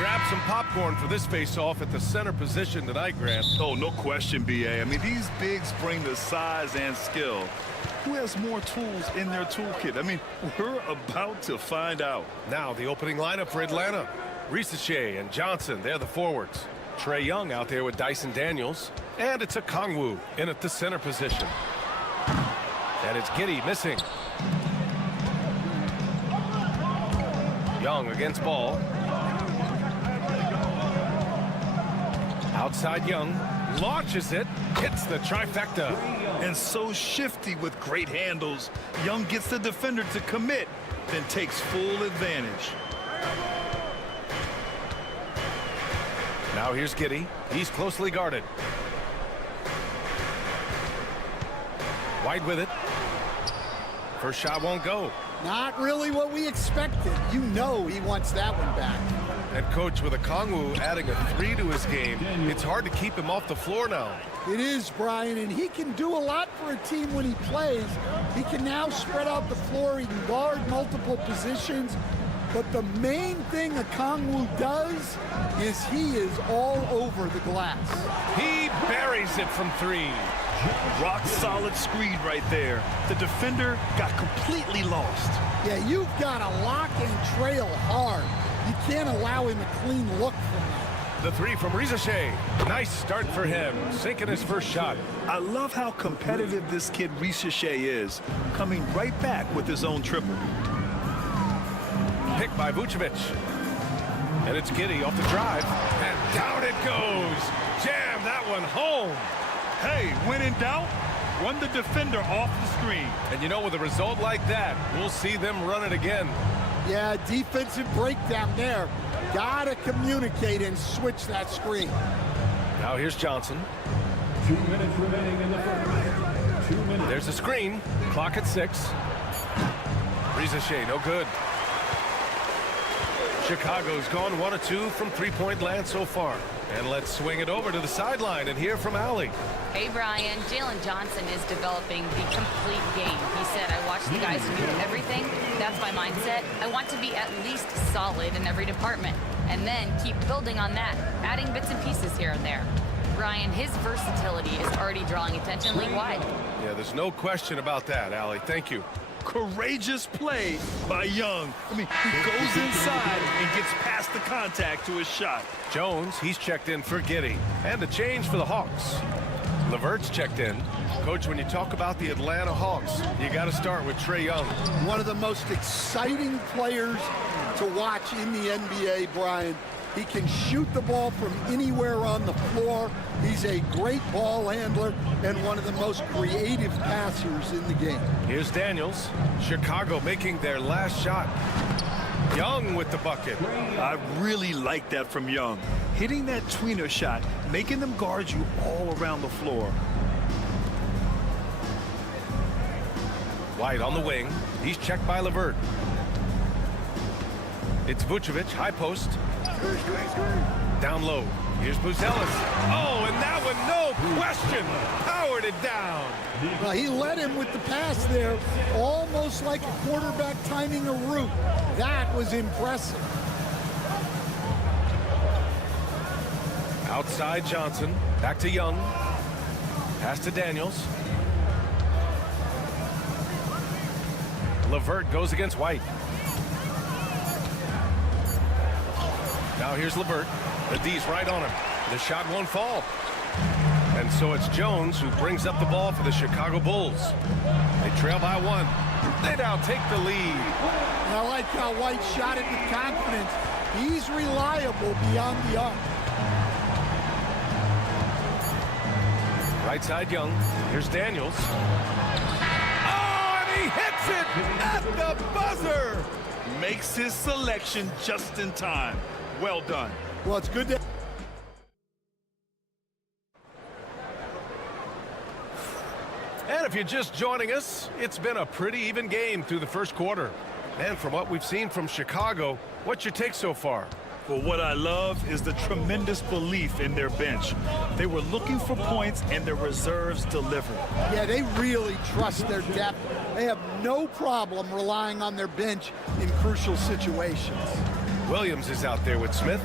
Grab some popcorn for this face-off at the center position tonight, Grant. Oh, no question, B.A. I mean, these bigs bring the size and skill. Who has more tools in their toolkit? I mean, we're about to find out. Now the opening lineup for Atlanta. Risache and Johnson, they're the forwards. Trae Young out there with Dyson Daniels. And it's a Kongwu in at the center position. And it's Giddey missing. Young against Ball. Outside Young, launches it, hits the trifecta. And so shifty with great handles. Young gets the defender to commit, then takes full advantage. Now here's Giddey. He's closely guarded. White with it. First shot won't go. Not really what we expected. You know he wants that one back. And coach, with Okongwu adding a 3 to his game, it's hard to keep him off the floor now. It is, Brian, and he can do a lot for a team when he plays. He can now spread out the floor. He can guard multiple positions. But the main thing Okongwu does is he is all over the glass. He buries it from 3. Rock solid screen right there. The defender got completely lost. Yeah, you've got to lock and trail hard. You can't allow him a clean look from that. The 3 from Rizachet. Nice start for him, sinking his first shot. I love how competitive this kid Rizachet is, coming right back with his own triple. Picked by Vucevic. And it's Giddey off the drive. And down it goes. Jam that one home. Hey, when in doubt, run the defender off the screen. And you know, with a result like that, we'll see them run it again. Yeah, defensive breakdown there. Gotta communicate and switch that screen. Now here's Johnson. 2 minutes remaining in the first. 2 minutes. There's a screen. Clock at 6. Rizachet, no good. Chicago's gone 1 of 2 from three-point land so far. And let's swing it over to the sideline and hear from Allie. Hey, Brian. Jalen Johnson is developing the complete game. He said, I watch the guys who do everything. That's my mindset. I want to be at least solid in every department. And then keep building on that, adding bits and pieces here and there. Brian, his versatility is already drawing attention league-wide. Yeah, there's no question about that, Allie. Thank you. Courageous play by Young. I mean, he goes inside and gets past the contact to his shot. Jones, he's checked in for Giddey. And a change for the Hawks. Levert's checked in. Coach, when you talk about the Atlanta Hawks, you got to start with Trae Young. One of the most exciting players to watch in the NBA, Brian. He can shoot the ball from anywhere on the floor. He's a great ball handler and one of the most creative passers in the game. Here's Daniels. Chicago making their last shot. Young with the bucket. I really like that from Young. Hitting that tweener shot, making them guard you all around the floor. White on the wing. He's checked by Levert. It's Vucevic, high post. Down low. Here's Buzelis. Oh, and that one, no question. Powered it down. Well, he led him with the pass there, almost like a quarterback timing a route. That was impressive. Outside Johnson. Back to Young. Pass to Daniels. Levert goes against White. Now here's Levert. The D's right on him. The shot won't fall. And so it's Jones who brings up the ball for the Chicago Bulls. They trail by 1. They now take the lead. And I like how White shot it with confidence. He's reliable beyond the arc. Right side Young. Here's Daniels. Oh, and he hits it at the buzzer. Makes his selection just in time. Well done. Well, it's good to... And if you're just joining us, it's been a pretty even game through the first quarter. And from what we've seen from Chicago, what's your take so far? Well, what I love is the tremendous belief in their bench. They were looking for points, and their reserves delivered. Yeah, they really trust their depth. They have no problem relying on their bench in crucial situations. Williams is out there with Smith.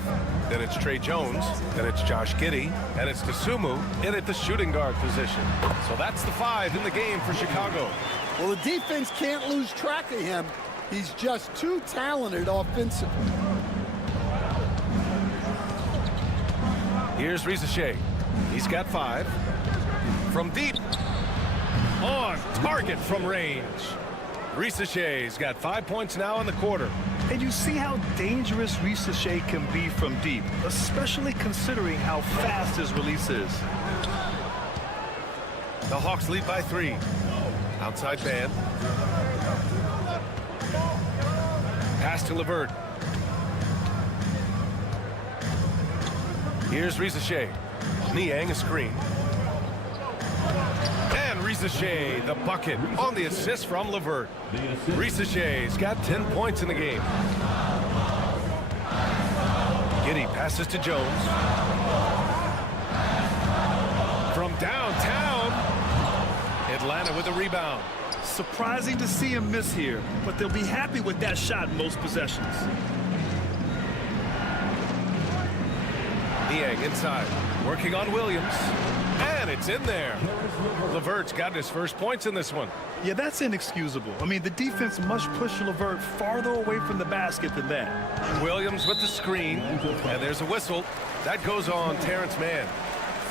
Then it's Trae Jones. Then it's Josh Giddey. And it's Dosunmu in at the shooting guard position. So that's the 5 in the game for Chicago. Well, the defense can't lose track of him. He's just too talented offensively. Here's Rizachet. He's got 5. From deep. On target from range. Rizachet's got 5 points now in the quarter. And you see how dangerous Rizachet can be from deep, especially considering how fast his release is. The Hawks lead by 3. Outside man. Pass to Levert. Here's Rizachet. Niang a screen. And Risacher, the bucket, on the assist from LeVert. Risacher's got 10 points in the game. Giddey passes to Jones. From downtown, Atlanta with a rebound. Surprising to see him miss here, but they'll be happy with that shot in most possessions. Niang inside, working on Williams, and it's in there. LeVert's got his first points in this one. Yeah, that's inexcusable. I mean, the defense must push LeVert farther away from the basket than that. Williams with the screen, and there's a whistle. That goes on Terrence Mann.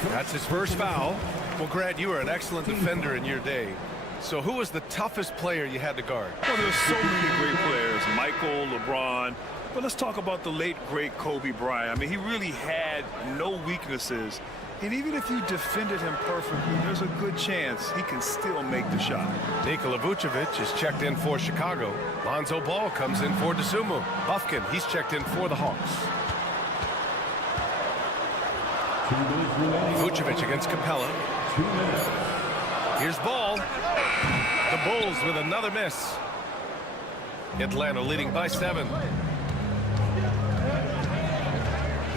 That's his first foul. Well, Grant, you were an excellent defender in your day. So who was the toughest player you had to guard? Well, there's so many great players, Michael, LeBron. But let's talk about the late, great Kobe Bryant. I mean, he really had no weaknesses. And even if you defended him perfectly, there's a good chance he can still make the shot. Nikola Vucevic is checked in for Chicago. Lonzo Ball comes in for DeSumo. Bufkin, he's checked in for the Hawks. Vucevic against Capella. Here's Ball. The Bulls with another miss. Atlanta leading by 7.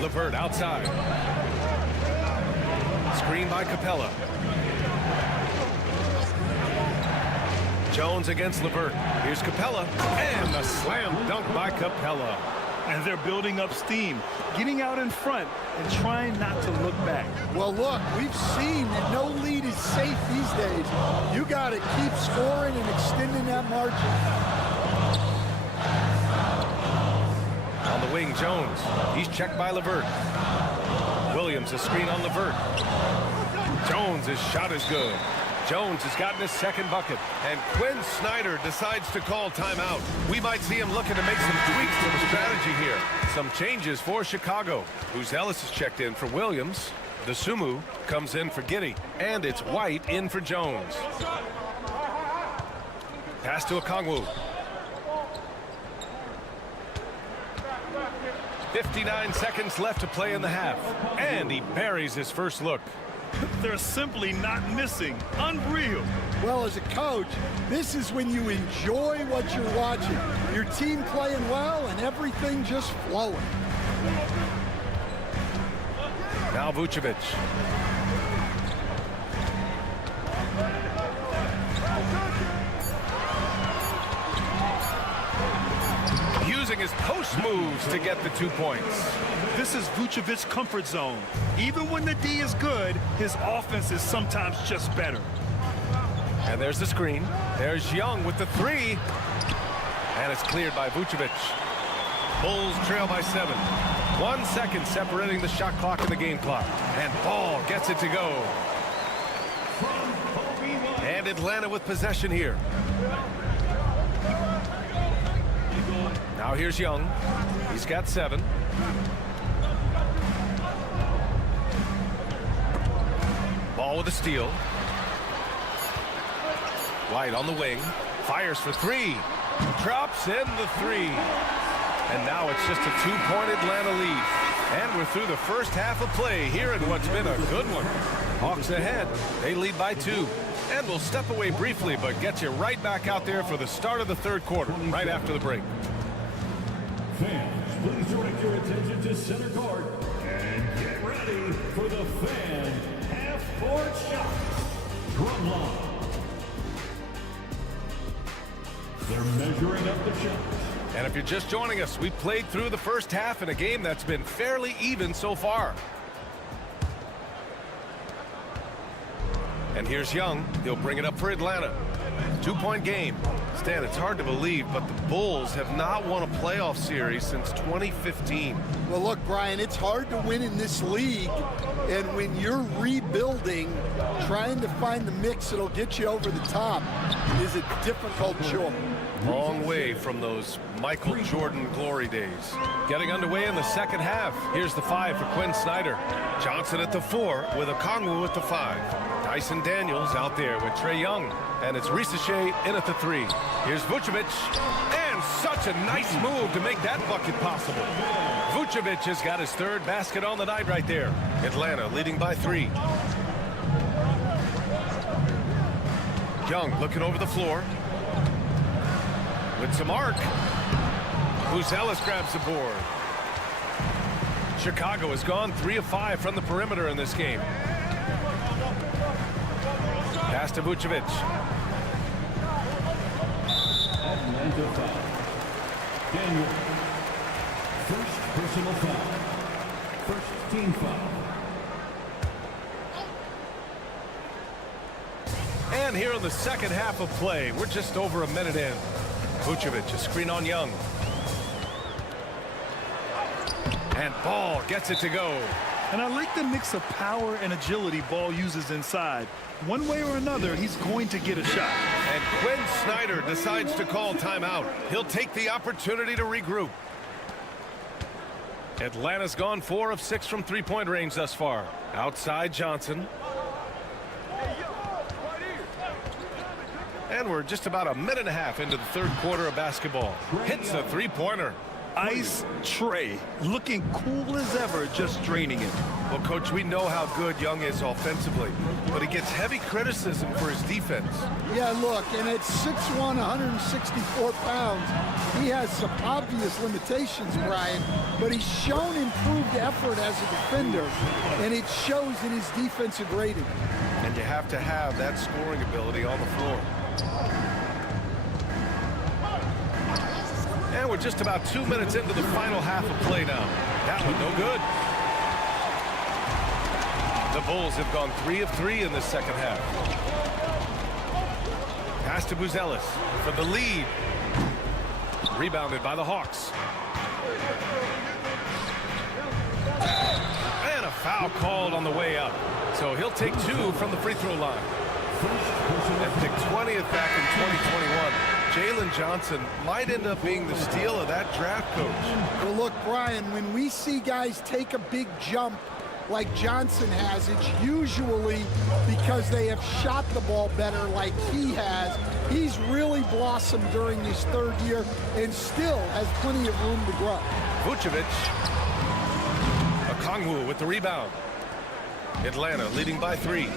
LeVert outside. Screen by Capella. Jones against LeVert. Here's Capella. And a slam dunk by Capella. And they're building up steam, getting out in front and trying not to look back. Well, look, we've seen that no lead is safe these days. You got to keep scoring and extending that margin. On the wing, Jones. He's checked by LeVert. Williams, a screen on LeVert. Jones' his shot is good. Jones has gotten his second bucket. And Quinn Snyder decides to call timeout. We might see him looking to make some tweaks to the strategy here. Some changes for Chicago. Ellis is checked in for Williams. DeSumo comes in for Giddey. And it's White in for Jones. Pass to Okongwu. 59 seconds left to play in the half. And he buries his first look. They're simply not missing. Unreal. Well, as a coach, this is when you enjoy what you're watching. Your team playing well and everything just flowing. Now Vucevic. Using his post moves to get the 2 points. This is Vucevic's comfort zone. Even when the D is good, his offense is sometimes just better. And there's the screen. There's Young with the 3. And it's cleared by Vucevic. Bulls trail by 7. 1 second separating the shot clock and the game clock. And Ball gets it to go. And Atlanta with possession here. Now here's Young. He's got 7. Ball with a steal. White on the wing. Fires for 3. Drops in the 3. And now it's just a 2-point Atlanta lead. And we're through the first half of play here in what's been a good one. Hawks ahead. They lead by 2. And we'll step away briefly, but get you right back out there for the start of the third quarter, right after the break. Fans, please direct your attention to center court and get ready for the fan half-court shots. Drum line. They're measuring up the shots. And if you're just joining us, we played through the first half in a game that's been fairly even so far. And here's Young. He'll bring it up for Atlanta. 2-point game. Stan, it's hard to believe, but the Bulls have not won a playoff series since 2015. Well, look, Brian, it's hard to win in this league. And when you're rebuilding, trying to find the mix that'll get you over the top is a difficult job. Long way from those Michael Jordan glory days. Getting underway in the second half. Here's the 5 for Quinn Snyder. Johnson at the 4 with Okongwu at the 5. Dyson Daniels out there with Trae Young. And it's Risacher in at the 3. Here's Vucevic. And such a nice move to make that bucket possible. Vucevic has got his 3rd basket on the night right there. Atlanta leading by 3. Young looking over the floor. With some arc. Buzelis grabs the board. Chicago has gone 3 of 5 from the perimeter in this game. Pass to Vucevic. Atlanta foul. Daniel. First personal foul. First team foul. And here in the second half of play, we're just over a minute in. Vucevic, a screen on Young. And Ball gets it to go. And I like the mix of power and agility Ball uses inside. One way or another, he's going to get a shot. And Quinn Snyder decides to call timeout. He'll take the opportunity to regroup. Atlanta's gone 4 of 6 from three-point range thus far. Outside Johnson. And we're just about a minute and a half into the third quarter of basketball. Hits a three-pointer. Ice Trey, looking cool as ever, just draining it. Well, Coach, we know how good Young is offensively, but he gets heavy criticism for his defense. Yeah, look, and at 6'1", 164 pounds, he has some obvious limitations, Brian, but he's shown improved effort as a defender, and it shows in his defensive rating. And you have to have that scoring ability on the floor. And we're just about 2 minutes into the final half of play now. That one no good. The Bulls have gone 3 of 3 in this second half. Pass to Buzelis for the lead. Rebounded by the Hawks. And a foul called on the way up. So he'll take 2 from the free throw line. And picked 20th back in 2021. Jalen Johnson might end up being the steal of that draft, Coach. Well, look, Brian, when we see guys take a big jump like Johnson has, it's usually because they have shot the ball better like he has. He's really blossomed during his third year and still has plenty of room to grow. Vucevic. Okongwu with the rebound. Atlanta leading by 3.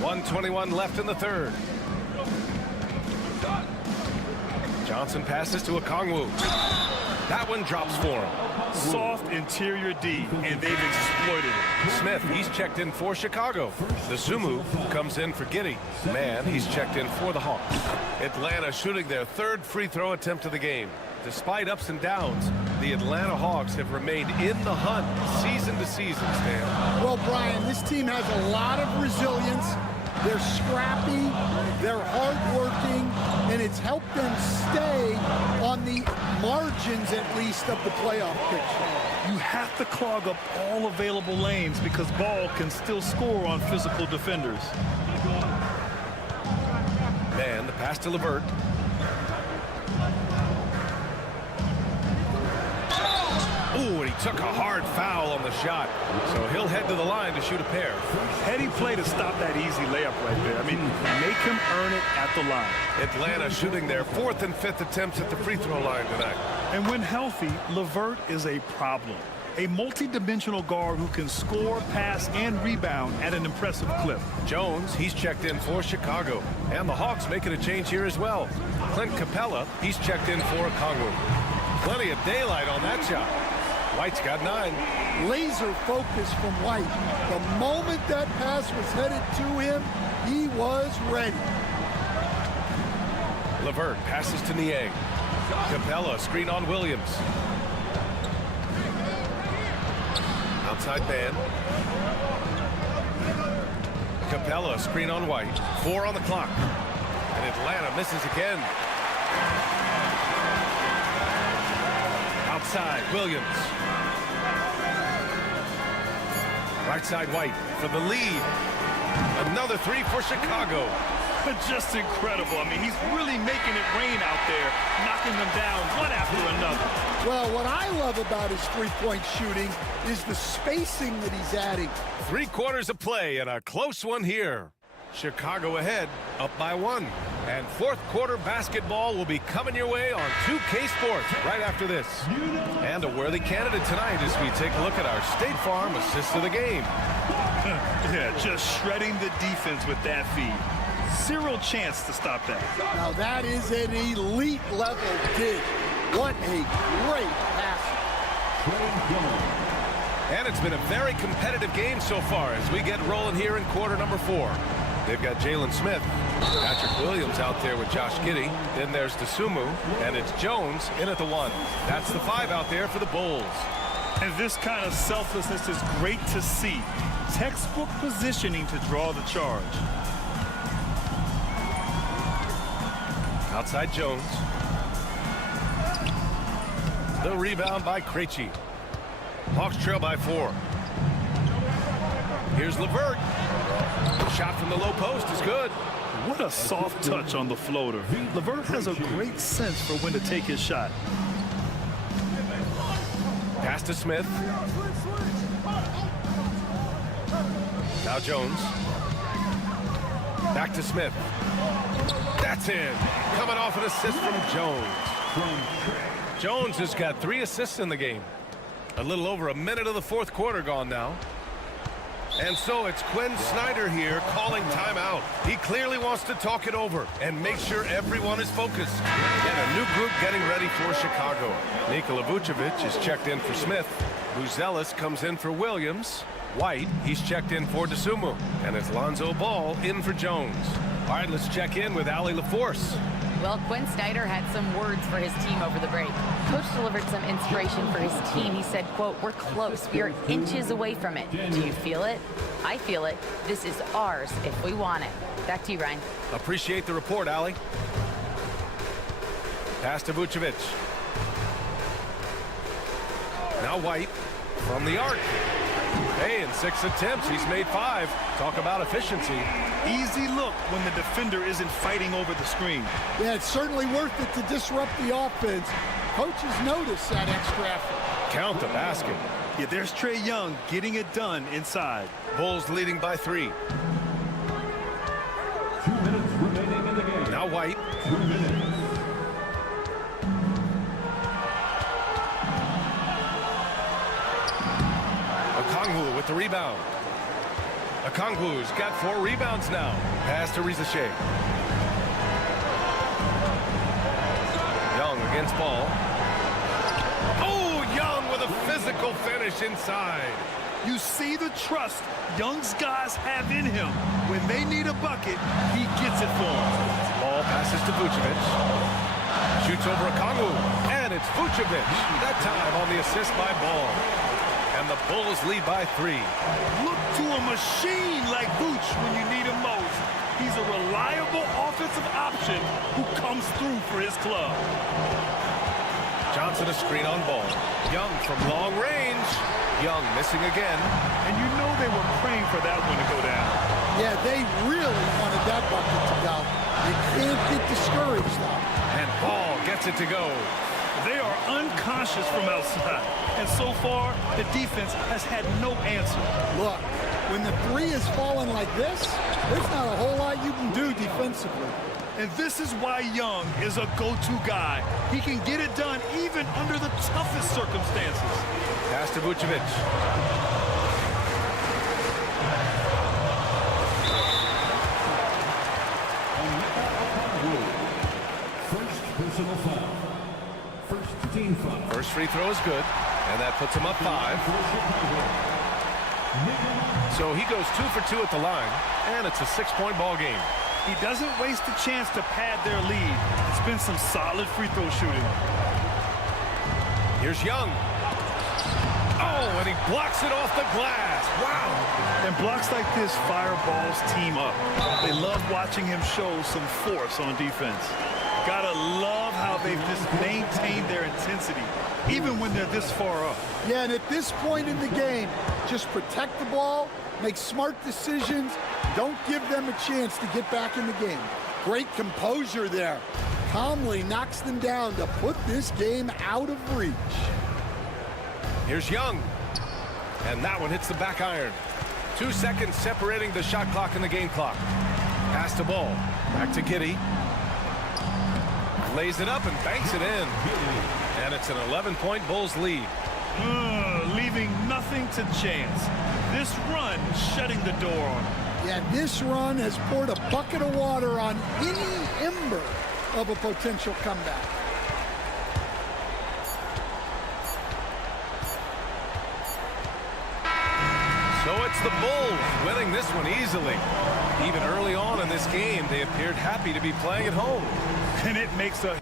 1:21 left in the third. Johnson passes to Okongwu. That one drops for him. Soft interior D, and they've exploited it. Smith, he's checked in for Chicago. The Zumu comes in for Giddey. Man, he's checked in for the Hawks. Atlanta shooting their third free throw attempt of the game. Despite ups and downs, the Atlanta Hawks have remained in the hunt season to season, Stan. Well, Brian, this team has a lot of resilience. They're scrappy, they're hardworking, and it's helped them stay on the margins, at least, of the playoff picture. You have to clog up all available lanes because Ball can still score on physical defenders. Man, the pass to LeVert. Ooh, and he took a hard foul on the shot. So he'll head to the line to shoot a pair. Heady play to stop that easy layup right there. I mean, make him earn it at the line. Atlanta shooting their 4th and 5th attempts at the free throw line tonight. And when healthy, LeVert is a problem. A multi-dimensional guard who can score, pass, and rebound at an impressive clip. Jones, he's checked in for Chicago. And the Hawks making a change here as well. Clint Capella, he's checked in for Okongwu. Plenty of daylight on that shot. White's got 9. Laser focus from White. The moment that pass was headed to him, he was ready. LeVert passes to Niang. Capella, screen on Williams. Outside man. Capella, screen on White. 4 on the clock. And Atlanta misses again. Outside, Williams. Right side, White for the lead. Another 3 for Chicago. Just incredible. I mean, he's really making it rain out there, knocking them down one after another. Well, what I love about his three-point shooting is the spacing that he's adding. 3 quarters of play and a close one here. Chicago ahead, up by 1. And fourth quarter basketball will be coming your way on 2K Sports right after this. And a worthy candidate tonight as we take a look at our State Farm assist of the game. Yeah, just shredding the defense with that feed. Zero chance to stop that. Now that is an elite level dig. What a great pass. And it's been a very competitive game so far as we get rolling here in quarter number 4. They've got Jalen Smith, Patrick Williams out there with Josh Giddey. Then there's Dosunmu, and it's Jones in at the 1. That's the 5 out there for the Bulls. And this kind of selflessness is great to see. Textbook positioning to draw the charge. Outside Jones. The rebound by Krejci. Hawks trail by 4. Here's LeVert. Shot from the low post is good. What a soft touch on the floater. LeVert has a great sense for when to take his shot. Pass to Smith. Now Jones. Back to Smith. That's in. Coming off an assist from Jones. Jones has got 3 assists in the game. A little over a minute of the 4th quarter gone now. And so it's Quinn Snyder here calling timeout. He clearly wants to talk it over and make sure everyone is focused. And a new group getting ready for Chicago. Nikola Vucevic is checked in for Smith. Buzelis comes in for Williams. White, he's checked in for Dosunmu. And it's Lonzo Ball in for Jones. All right, let's check in with Allie LaForce. Well, Quinn Snyder had some words for his team over the break. Coach delivered some inspiration for his team. He said, quote, "We're close. We are inches away from it. Do you feel it? I feel it. This is ours if we want it." Back to you, Ryan. Appreciate the report, Allie. Pass to Vucevic. Now White from the arc. Hey, in 6 attempts, he's made 5. Talk about efficiency. Easy look when the defender isn't fighting over the screen. Yeah, it's certainly worth it to disrupt the offense. Coaches notice that extra effort. Count the basket. Yeah, there's Trae Young getting it done inside. Bulls leading by 3. 2 minutes remaining in the game. Now White. 2 minutes. Okongwu with the rebound. Okongwu's got 4 rebounds now. Pass to Riza-Shea. Young against Ball. Oh, Young with a physical finish inside. You see the trust Young's guys have in him. When they need a bucket, he gets it for them. Ball passes to Vucevic. Shoots over Okongwu. And it's Vucevic. That time on the assist by Ball. And the Bulls lead by 3. Look to a machine like Vooch when you need him most. He's a reliable offensive option who comes through for his club. Johnson a screen on Ball. Young from long range. Young missing again. And you know they were praying for that one to go down. Yeah, they really wanted that bucket to go. They can't get discouraged, though. And Ball gets it to go. They are unconscious from outside. And so far, the defense has had no answer. Look, when the 3 is falling like this, there's not a whole lot you can do defensively. And this is why Young is a go-to guy. He can get it done even under the toughest circumstances. Pass to Vucevic. First personal foul. First team foul. First free throw is good, and that puts him up 5. So he goes 2 for 2 at the line, and it's a 6-point ball game. He doesn't waste a chance to pad their lead. It's been some solid free throw shooting. Here's Young. Oh, and he blocks it off the glass. Wow. And blocks like this fire Ball's team up. They love watching him show some force on defense. Gotta love how they've just maintained their intensity, even when they're this far up. Yeah, and at this point in the game, just protect the ball, make smart decisions, don't give them a chance to get back in the game. Great composure there. Calmly knocks them down to put this game out of reach. Here's Young. And that one hits the back iron. 2 seconds separating the shot clock and the game clock. Pass to Ball. Back to Giddey. Lays it up and banks it in. And it's an 11-point Bulls lead. Leaving nothing to chance. This run shutting the door on them. Yeah, this run has poured a bucket of water on any ember of a potential comeback. So it's the Bulls winning this one easily. Even early on in this game, they appeared happy to be playing at home. And it makes a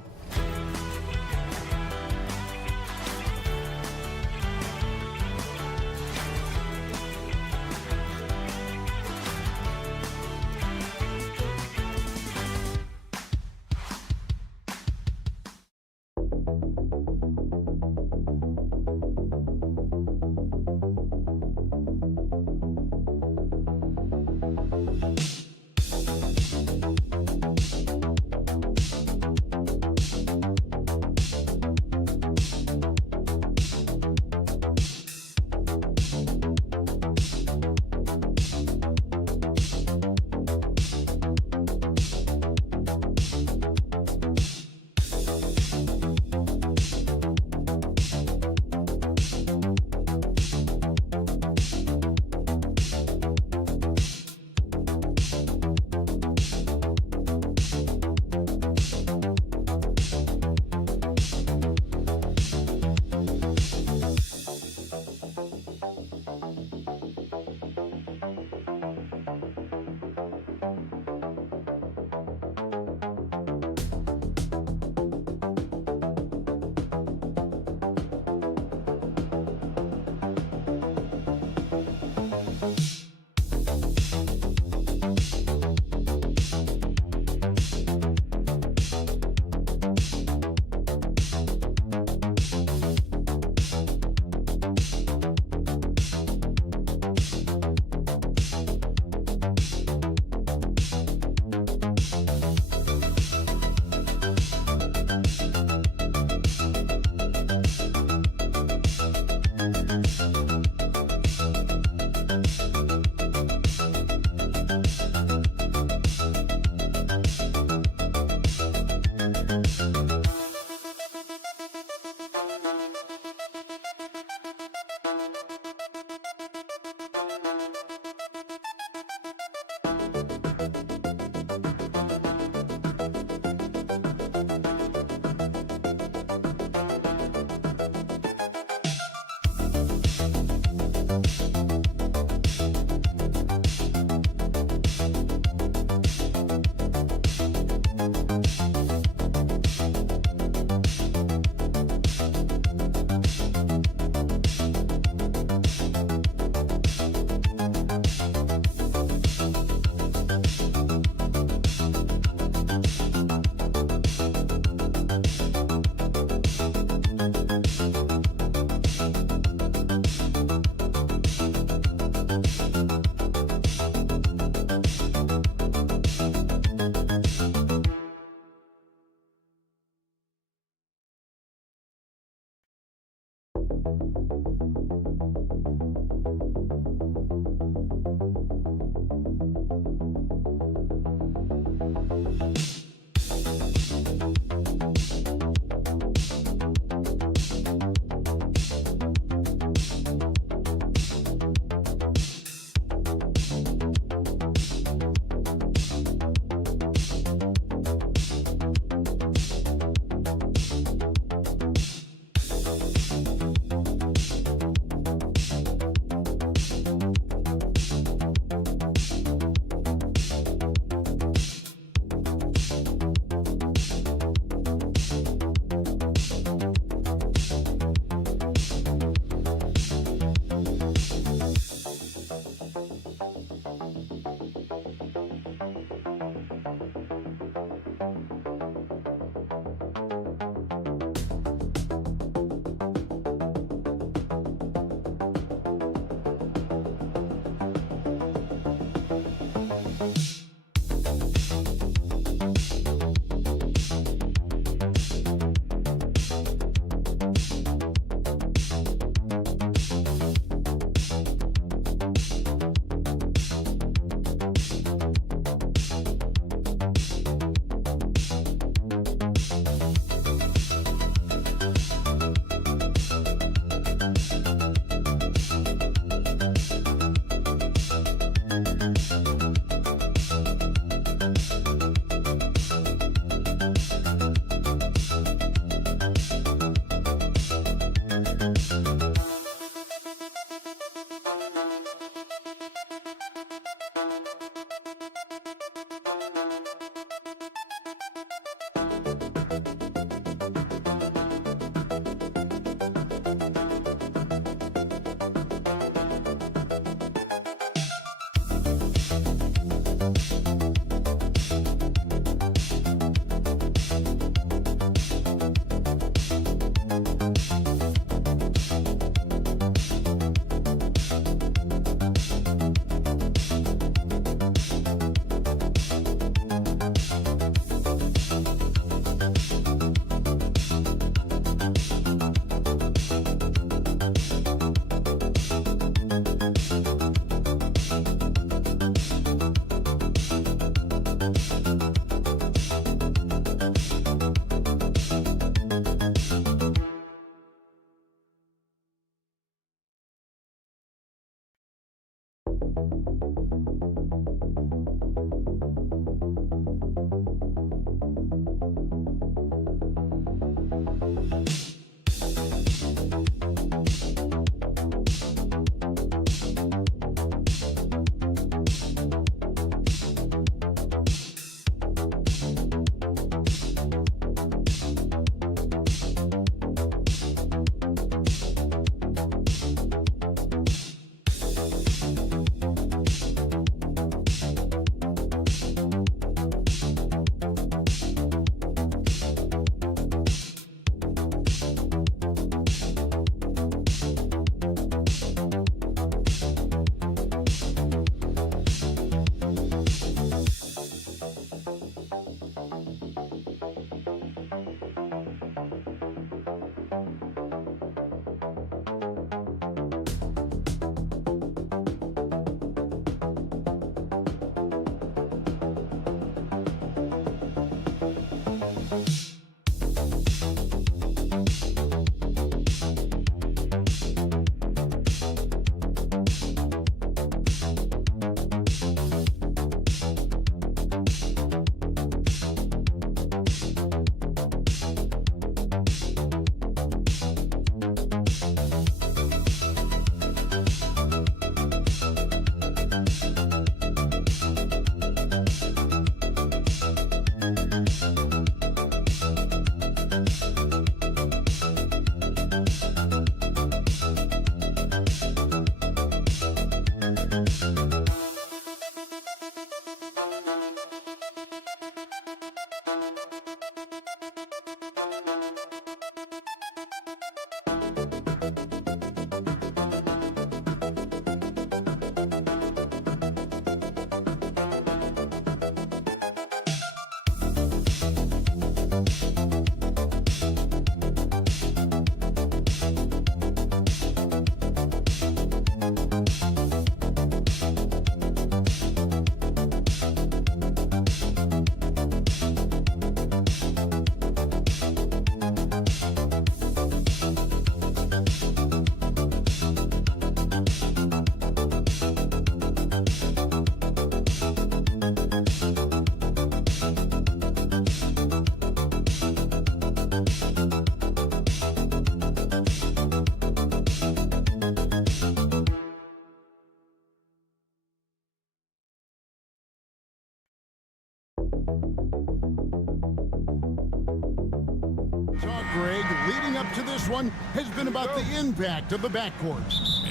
Greg, leading up to this one has been about the impact of the backcourt.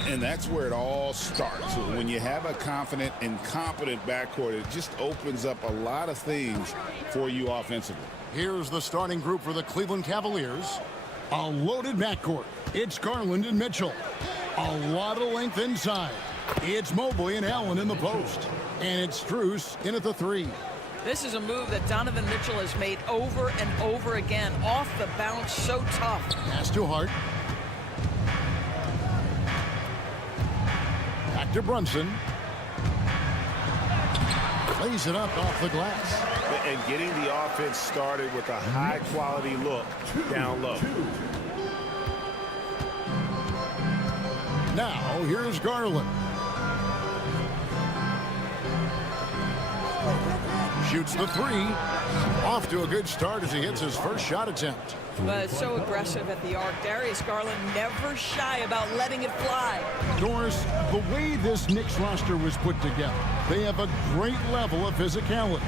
And that's where it all starts. When you have a confident and competent backcourt, it just opens up a lot of things for you offensively. Here's the starting group for the Cleveland Cavaliers. A loaded backcourt. It's Garland and Mitchell. A lot of length inside. It's Mobley and Allen in the post. And it's Strus in at the 3. This is a move that Donovan Mitchell has made over and over again. Off the bounce, so tough. Pass to Hart. Back to Brunson. Lays it up off the glass. And getting the offense started with a high-quality look down low. Now, here's Garland. Shoots the 3. Off to a good start as he hits his first shot attempt. But so aggressive at the arc. Darius Garland never shy about letting it fly. Doris, the way this Knicks roster was put together, they have a great level of physicality.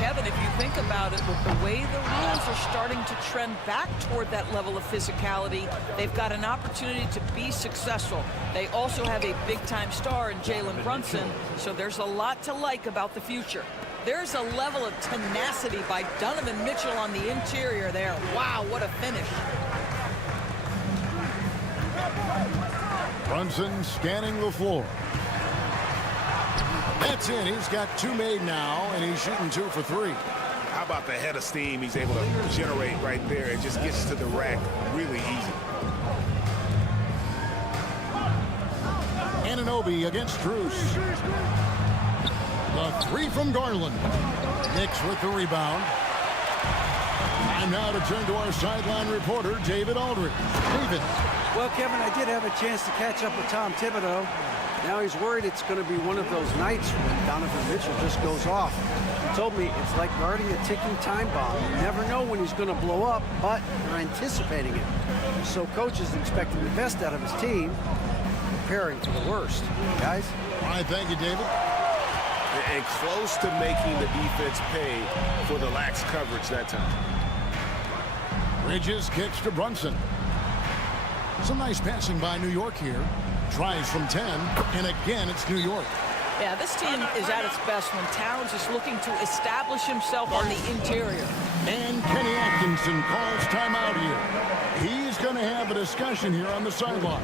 Kevin, if you think about it, with the way the rules are starting to trend back toward that level of physicality, they've got an opportunity to be successful. They also have a big-time star in Jalen Brunson, so there's a lot to like about the future. There's a level of tenacity by Donovan Mitchell on the interior there. Wow, what a finish. Brunson scanning the floor. That's in. He's got 2 made now, and he's shooting 2 for 3. How about the head of steam he's able to generate right there? It just gets to the rack really easy. Anunoby against Strus. The 3 from Garland. Knicks with the rebound. And now to turn to our sideline reporter, David Aldridge. David. Well, Kevin, I did have a chance to catch up with Tom Thibodeau. Now he's worried it's going to be one of those nights when Donovan Mitchell just goes off. He told me it's like guarding a ticking time bomb. You never know when he's going to blow up, but you're anticipating it. So coach is expecting the best out of his team, preparing for the worst. Guys? All right, thank you, David. And close to making the defense pay for the lax coverage that time. Bridges kicks to Brunson. Some nice passing by New York here. Tries from 10, and again it's New York. Yeah, this team is at its best when Towns is looking to establish himself on the interior. And Kenny Atkinson calls timeout here. He's going to have a discussion here on the sideline.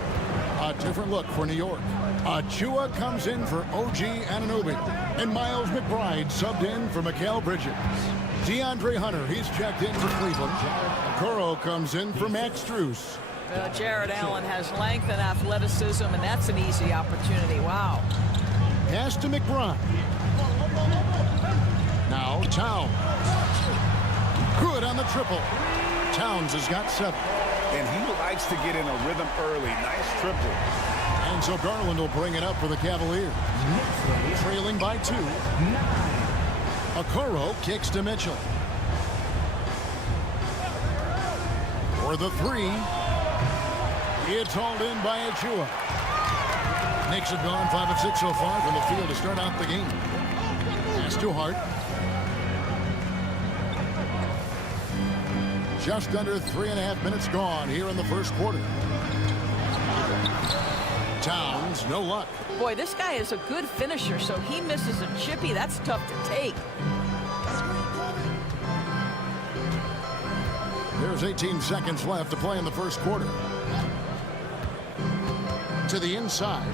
A different look for New York. Achua comes in for OG Anunoby. And Miles McBride subbed in for Mikal Bridges. DeAndre Hunter, he's checked in for Cleveland. Okoro comes in for Max Strus. Jared Allen has length and athleticism, and that's an easy opportunity. Wow. Pass to McBride. Now Towns. Good on the triple. Towns has got 7. And he likes to get in a rhythm early. Nice triple. And so Garland will bring it up for the Cavaliers. Trailing by 2. Okoro kicks to Mitchell. For the 3. It's hauled in by Achua. Knicks have gone 5 of 6 so far from the field to start out the game. Pass to Hart. Just under 3.5 minutes gone here in the first quarter. Towns, no luck. Boy, this guy is a good finisher, so he misses a chippy. That's tough to take. There's 18 seconds left to play in the first quarter. To the inside.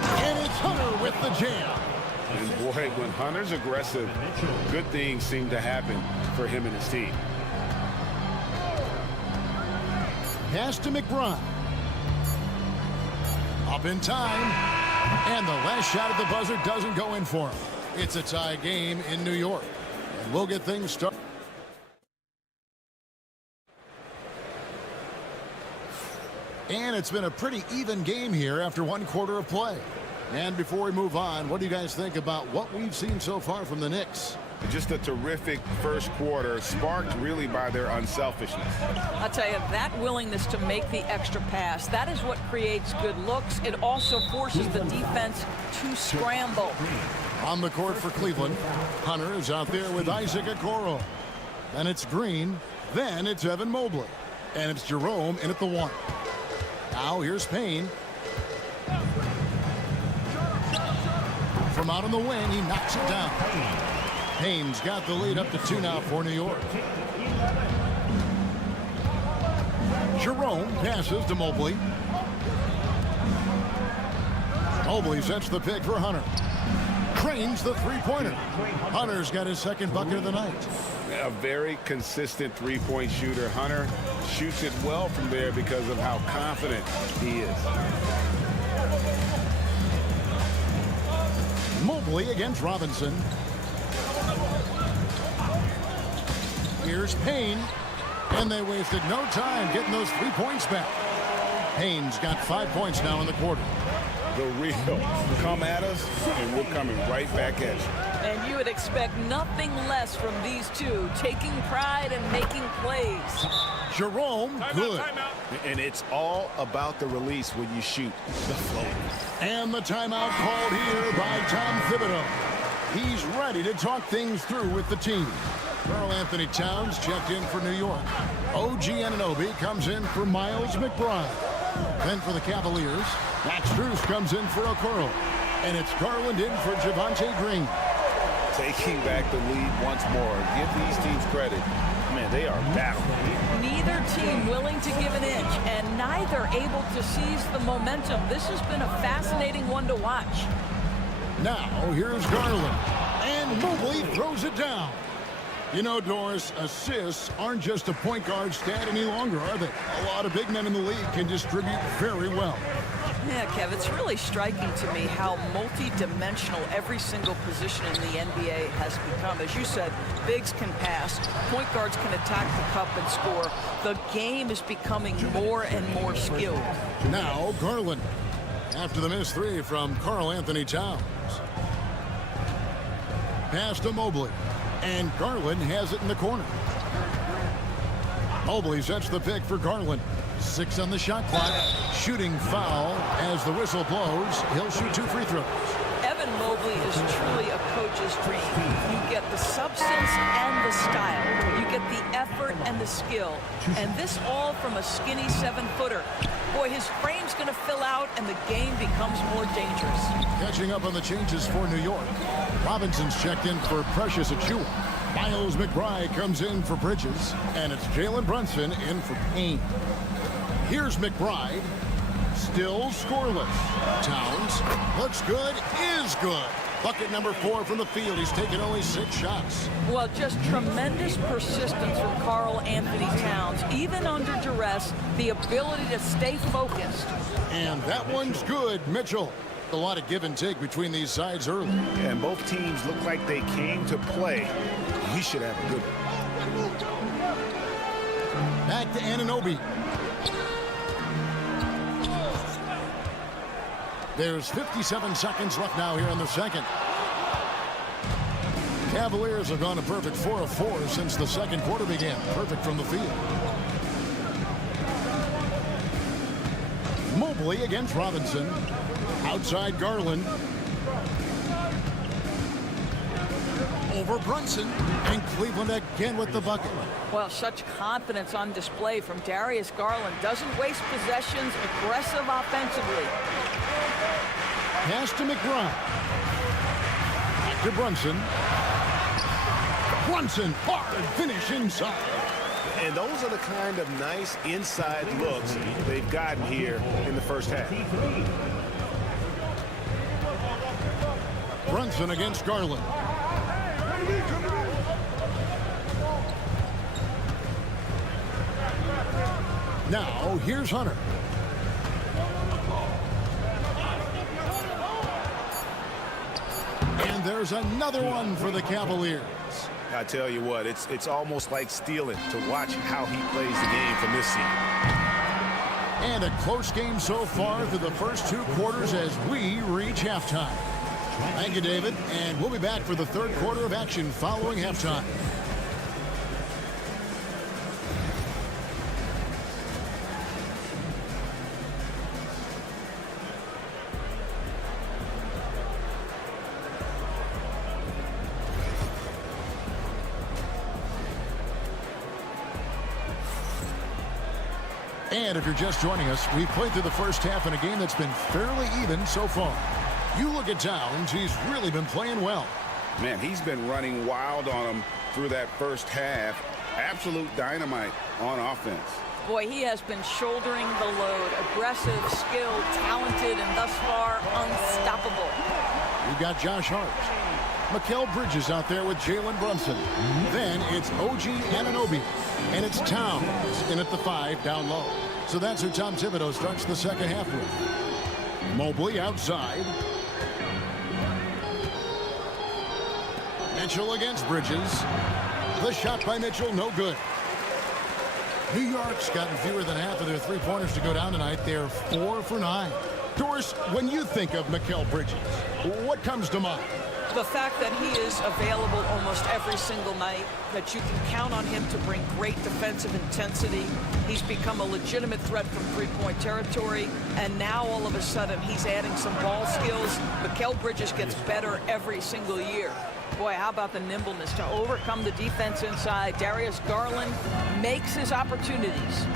And it's Hunter with the jam. And boy, when Hunter's aggressive, good things seem to happen for him and his team. Pass to McBride. Up in time. And the last shot at the buzzer doesn't go in for him. It's a tie game in New York. And we'll get things started. And it's been a pretty even game here after one quarter of play. And before we move on, what do you guys think about what we've seen so far from the Knicks? Just a terrific first quarter, sparked really by their unselfishness. I'll tell you, that willingness to make the extra pass, that is what creates good looks. It also forces the defense to scramble. On the court for Cleveland, Hunter is out there with Isaac Okoro. Then it's Green. Then it's Evan Mobley. And it's Jerome in at the 1. Now here's Payne. From out on the wing, he knocks it down. Payne's got the lead up to 2 now for New York. Jerome passes to Mobley. Mobley sets the pick for Hunter. Cranes the three-pointer. Hunter's got his second bucket of the night. A very consistent three-point shooter. Hunter shoots it well from there because of how confident he is. Mobley against Robinson. Here's Payne. And they wasted no time getting those 3 points back. Payne's got 5 points now in the quarter. The real come at us, and we're coming right back at you. And you would expect nothing less from these two, taking pride and making plays. Jerome, good. And it's all about the release when you shoot the float. And the timeout called here by Tom Thibodeau. He's ready to talk things through with the team. Karl Anthony Towns checked in for New York. OG Anunoby comes in for Miles McBride. Then for the Cavaliers, Max Strus comes in for Okoro. And it's Garland in for Javonte Green. Taking back the lead once more. Give these teams credit. Man, they are battling. Neither team willing to give an inch, and neither able to seize the momentum. This has been a fascinating one to watch. Now, here's Garland. And Mobley throws it down. You know, Doris, assists aren't just a point guard stat any longer, are they? A lot of big men in the league can distribute very well. Yeah, Kev, it's really striking to me how multi-dimensional every single position in the NBA has become. As you said, bigs can pass, point guards can attack the cup and score. The game is becoming more and more skilled. Now, Garland, after the missed three from Karl Anthony Towns. Pass to Mobley. And Garland has it in the corner. Mobley sets the pick for Garland. 6 on the shot clock. Shooting foul as the whistle blows. He'll shoot 2 free throws. Evan Mobley is truly a coach's dream. You get the substance and the style. You get the effort and the skill. And this all from a skinny 7-footer. Boy, his frame's going to fill out and the game becomes more dangerous. Catching up on the changes for New York. Robinson's checked in for Precious Achiuwa. Miles McBride comes in for Bridges. And it's Jalen Brunson in for Payne. Here's McBride. Still scoreless. Towns looks good, is good. Bucket number 4 from the field. He's taken only 6 shots. Well, just tremendous persistence from Karl Anthony Towns. Even under duress, the ability to stay focused. And that one's good, Mitchell. A lot of give and take between these sides early. And both teams look like they came to play. We should have a good one. Back to Anunoby. There's 57 seconds left now here in the second. Cavaliers have gone a perfect 4 of 4 since the second quarter began. Perfect from the field. Mobley against Robinson. Outside Garland. Over Brunson. And Cleveland again with the bucket. Well, such confidence on display from Darius Garland. Doesn't waste possessions, aggressive offensively. Pass to McBride. Back to Brunson. Brunson, hard finish inside. And those are the kind of nice inside looks they've gotten here in the first half. Brunson against Garland. Now, here's Hunter. And there's another one for the Cavaliers. I tell you what, it's almost like stealing to watch how he plays the game from this seat. And a close game so far through the first 2 quarters as we reach halftime. Thank you, David, and we'll be back for the third quarter of action following halftime. And if you're just joining us, we've played through the first half in a game that's been fairly even so far. You look at Towns, he's really been playing well. Man, he's been running wild on him through that first half. Absolute dynamite on offense. Boy, he has been shouldering the load. Aggressive, skilled, talented, and thus far unstoppable. You've got Josh Hart. Mikal Bridges out there with Jalen Brunson. Then it's OG Anunoby. And it's Towns in at the 5 down low. So that's who Tom Thibodeau starts the second half with. Mobley outside. Mitchell against Bridges. The shot by Mitchell, no good. New York's gotten fewer than half of their three-pointers to go down tonight. They're 4 for 9. Doris, when you think of Mikal Bridges, what comes to mind? The fact that he is available almost every single night, that you can count on him to bring great defensive intensity. He's become a legitimate threat from three-point territory, and now all of a sudden he's adding some ball skills. Mikal Bridges gets better every single year. Boy, how about the nimbleness to overcome the defense inside. Darius Garland makes his opportunities.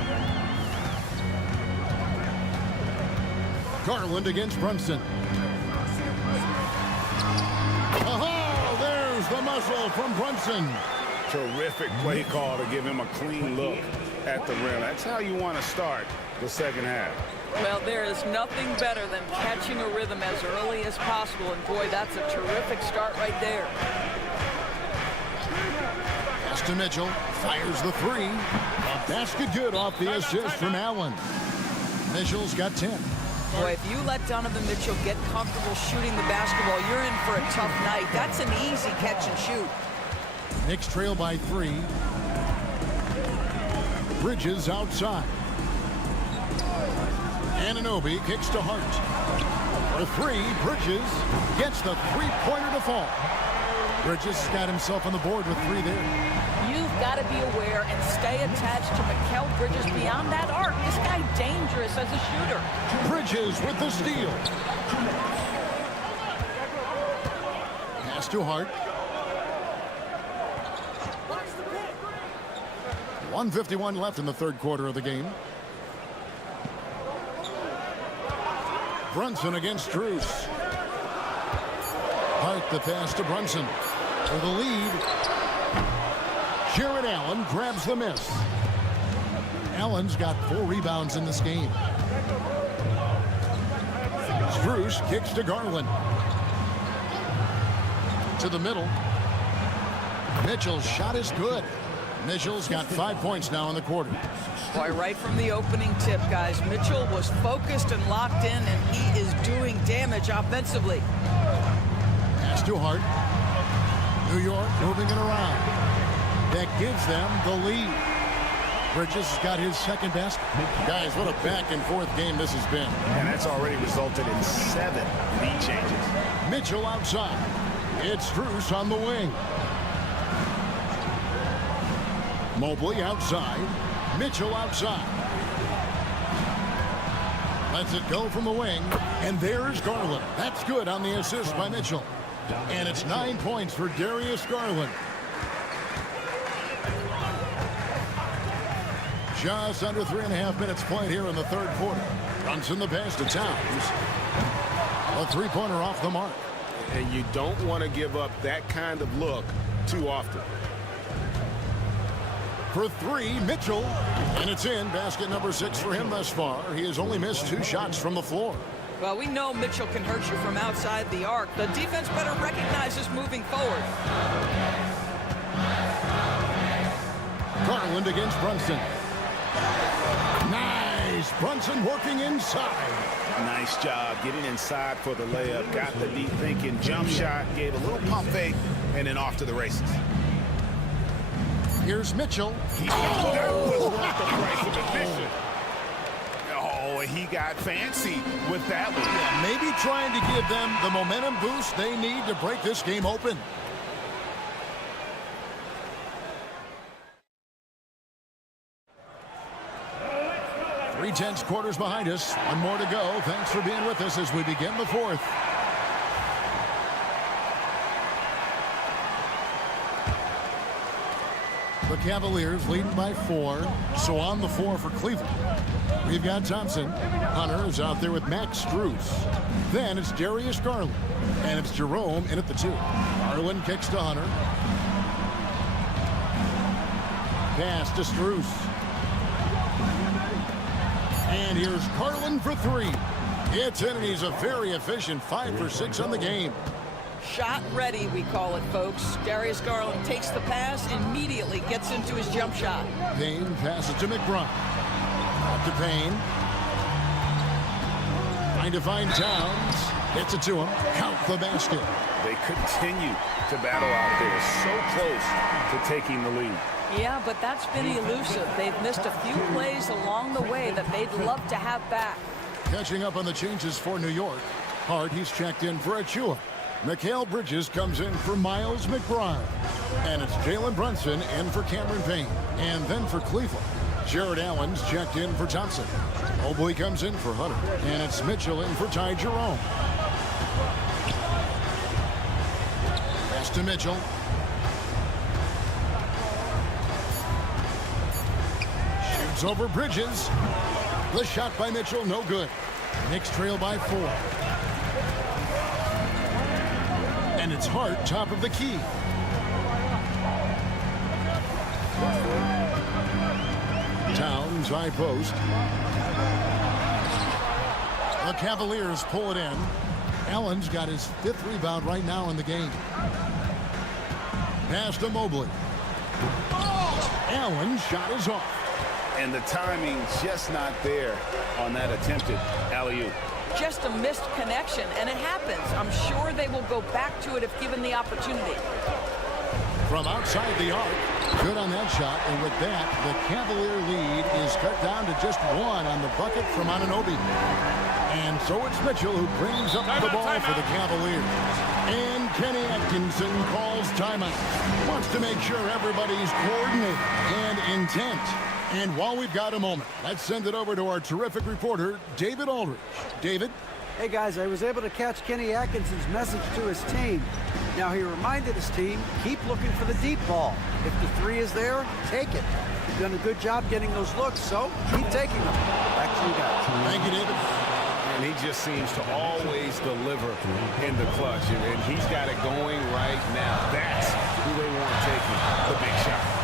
Garland against Brunson. Oh, there's the muscle from Brunson. Terrific play call to give him a clean look at the rim. That's how you want to start the second half. Well, there is nothing better than catching a rhythm as early as possible, and boy, that's a terrific start right there. Pass to Mitchell, fires the 3. A basket good off the assist from Allen. Mitchell's got 10. Boy, if you let Donovan Mitchell get comfortable shooting the basketball, you're in for a tough night. That's an easy catch and shoot. Knicks trail by 3. Bridges outside. Anunoby kicks to Hart. For 3, Bridges gets the three-pointer to fall. Bridges has got himself on the board with 3 there. You've got to be aware and stay attached to Mikal Bridges beyond that arc. This guy dangerous as a shooter. Bridges with the steal. Pass to Hart. 1:51 left in the third quarter of the game. Brunson against Strus. Hart the pass to Brunson. For the lead. Jared Allen grabs the miss. Allen's got 4 rebounds in this game. Strus kicks to Garland. To the middle. Mitchell's shot is good. Mitchell's got 5 points now in the quarter. Boy, right from the opening tip, guys, Mitchell was focused and locked in, and he is doing damage offensively. Pass to Hart. New York moving it around. That gives them the lead. Bridges has got his second basket. Guys, what a back-and-forth game this has been. And that's already resulted in 7 lead changes. Mitchell outside. It's Strus on the wing. Mobley outside. Mitchell outside. Lets it go from the wing. And there's Garland. That's good on the assist by Mitchell. And it's 9 points for Darius Garland. Just under 3.5 minutes played here in the third quarter. Brunson the pass to Towns. A three-pointer off the mark. And you don't want to give up that kind of look too often. For three, Mitchell. And it's in. Basket number 6 for him thus far. He has only missed 2 shots from the floor. Well, we know Mitchell can hurt you from outside the arc. The defense better recognize this moving forward. Garland against Brunson. Nice. Brunson working inside. Nice job getting inside for the layup. Got the deep thinking jump shot. Gave a little pump fake. And then off to the races. Here's Mitchell. That was worth the price of admission. Oh, he got fancy with that one. Yeah, maybe trying to give them the momentum boost they need to break this game open. Three tenths quarters behind us. One more to go. Thanks for being with us as we begin the fourth. The Cavaliers leading by 4. So on the 4 for Cleveland. We've got Thompson. Hunter is out there with Max Strus. Then it's Darius Garland. And it's Jerome in at the 2. Garland kicks to Hunter. Pass to Strus. And here's Garland for 3. It's in, and he's a very efficient 5 for 6 on the game. Shot ready, we call it, folks. Darius Garland takes the pass, immediately gets into his jump shot. Payne passes to McBride. Up to Payne. Trying to find Towns. Hits it to him. Count the basket. They continue to battle out there. So close to taking the lead. Yeah, but that's been elusive. They've missed a few plays along the way that they'd love to have back. Catching up on the changes for New York. Hart, he's checked in for Achua. Mikal Bridges comes in for Miles McBride. And it's Jalen Brunson in for Cameron Payne. And then for Cleveland, Jared Allen's checked in for Thompson. Mobley comes in for Hunter. And it's Mitchell in for Ty Jerome. Pass to Mitchell. Shoots over Bridges. The shot by Mitchell, no good. Knicks trail by 4. And it's Hart, top of the key. Towns, high post. The Cavaliers pull it in. Allen's got his 5th rebound right now in the game. Pass to Mobley. Allen's shot is off. And the timing just not there on that attempted alley-oop. Just a missed connection, and it happens. I'm sure they will go back to it if given the opportunity. From outside the arc, good on that shot, and with that, the Cavalier lead is cut down to just 1 on the bucket from Anunoby. And so it's Mitchell who brings up the ball for the Cavaliers. And Kenny Atkinson calls timeout. Wants to make sure everybody's coordinated and intent. And while we've got a moment, let's send it over to our terrific reporter, David Aldridge. David? Hey, guys, I was able to catch Kenny Atkinson's message to his team. Now, he reminded his team, keep looking for the deep ball. If the 3 is there, take it. You've done a good job getting those looks, so keep taking them. Back to you guys. Thank you, David. And he just seems to always deliver in the clutch. And he's got it going right now. That's who they want taking the big shot.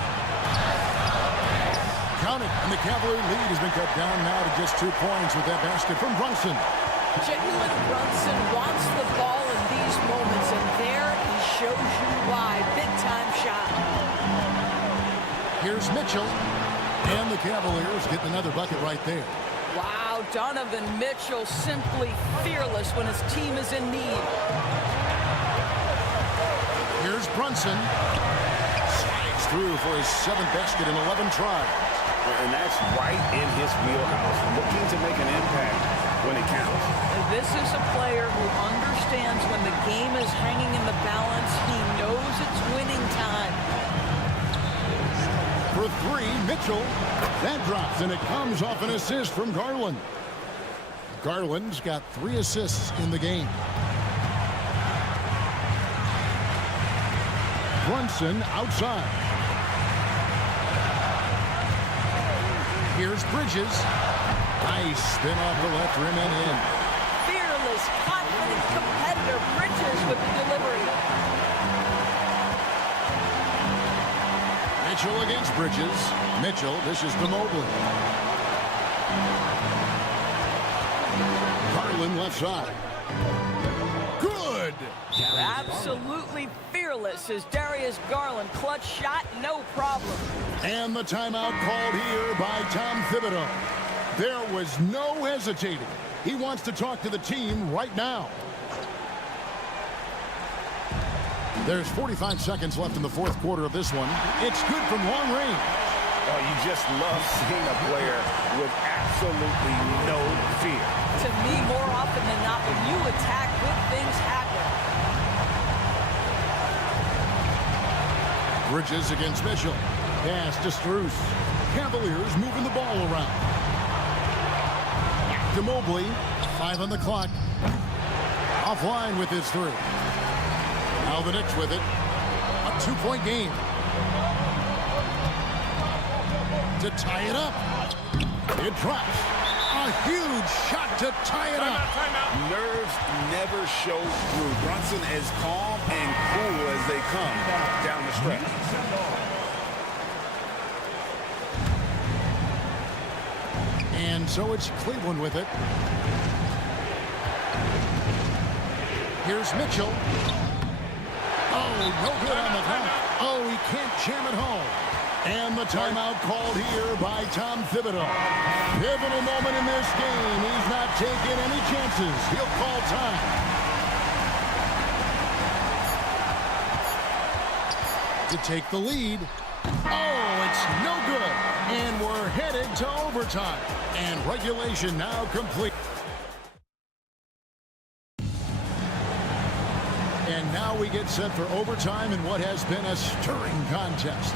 Count it, and the Cavalier lead has been cut down now to just 2 points with that basket from Brunson. Jalen Brunson wants the ball in these moments, and there he shows you why. Big-time shot. Here's Mitchell, and the Cavaliers get another bucket right there. Wow, Donovan Mitchell simply fearless when his team is in need. Here's Brunson. Slides through for his 7th basket in 11 tries. And that's right in his wheelhouse, looking to make an impact when it counts. This is a player who understands when the game is hanging in the balance. He knows it's winning time. For 3, Mitchell. That drops, and it comes off an assist from Garland. Garland's got 3 assists in the game. Brunson outside. Here's Bridges. Nice spin off the left rim and in. Fearless, confident competitor. Bridges with the delivery. Mitchell against Bridges. Mitchell dishes to Mobley. Garland left side. Good. Absolutely fearless is Darius Garland. Clutch shot, no problem. And the timeout called here by Tom Thibodeau. There was no hesitating. He wants to talk to the team right now. There's 45 seconds left in the fourth quarter of this one. It's good from long range. Oh, you just love seeing a player with absolutely no fear. To me, more often than not, when you attack, good things happen. Bridges against Mitchell. Pass to Strus. Cavaliers moving the ball around. To Mobley. 5 on the clock. Offline with his three. Now the Knicks with it. A 2-point game. To tie it up. It drops. A huge shot to tie it up. Nerves never show through. Brunson as calm and cool as they come down the stretch. And so it's Cleveland with it. Here's Mitchell. Oh, no good on the count. Oh, he can't jam it home. And the timeout called here by Tom Thibodeau. Pivotal moment in this game. He's not taking any chances. He'll call time. To take the lead. Oh, it's no good. And we're headed to overtime. And regulation now complete. And now we get set for overtime in what has been a stirring contest.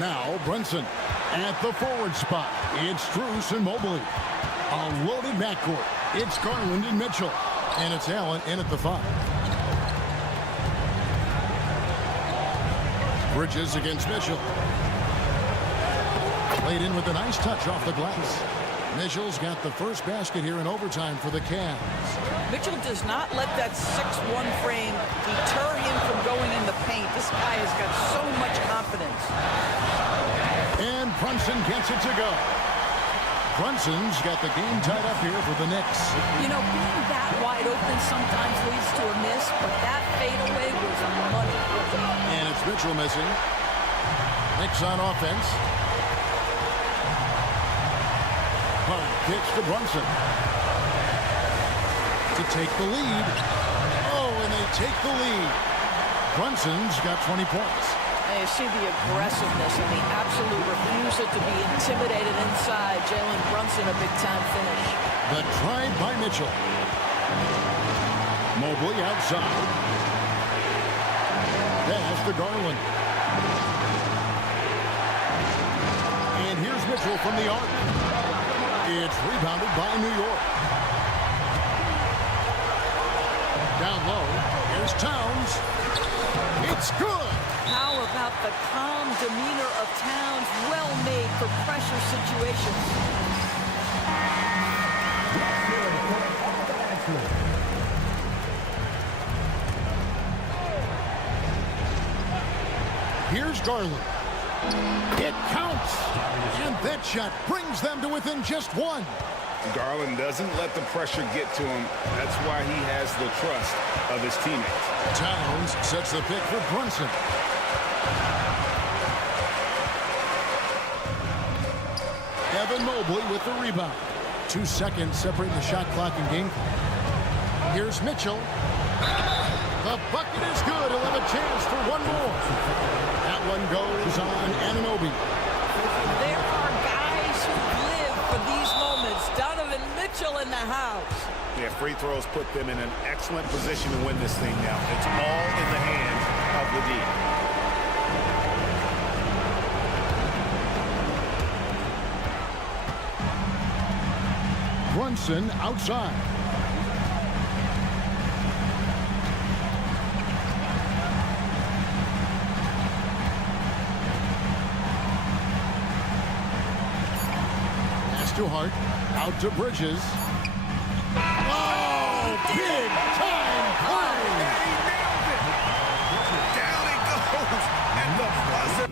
Now Brunson at the forward spot. It's Strus and Mobley. A loaded backcourt. It's Garland and Mitchell. And it's Allen in at the 5. Bridges against Mitchell. Played in with a nice touch off the glass. Mitchell's got the first basket here in overtime for the Cavs. Mitchell does not let that 6'1" frame deter him from going in the paint. This guy has got so much confidence. And Brunson gets it to go. Brunson's got the game tied up here for the Knicks. You know, being that wide open sometimes leads to a miss, but that fadeaway was money. And it's Mitchell missing. Knicks on offense. Hard pitch to Brunson. To take the lead. Oh, and they take the lead. Brunson's got 20 points. And you see the aggressiveness and the absolute refusal to be intimidated inside. Jalen Brunson, a big-time finish. The drive by Mitchell. Mobley outside. Pass to Garland. And here's Mitchell from the arc. It's rebounded by New York. Down low. Here's Towns. It's good. How about the calm demeanor of Towns? Well made for pressure situations. Here's Garland. It counts. And that shot brings them to within just 1. Garland doesn't let the pressure get to him. That's why he has the trust of his teammates. Towns sets the pick for Brunson. Evan Mobley with the rebound. 2 seconds separating the shot clock and game clock. Here's Mitchell. The bucket is good. He'll have a chance for one more. That one goes on Anunoby. There are guys who live for these moments. Donovan Mitchell in the house. Yeah, free throws put them in an excellent position to win this thing now. It's all in the hands of the D. Brunson outside. Pass to Hart. Out to Bridges. Oh, big time play! Down he goes, and the buzzer.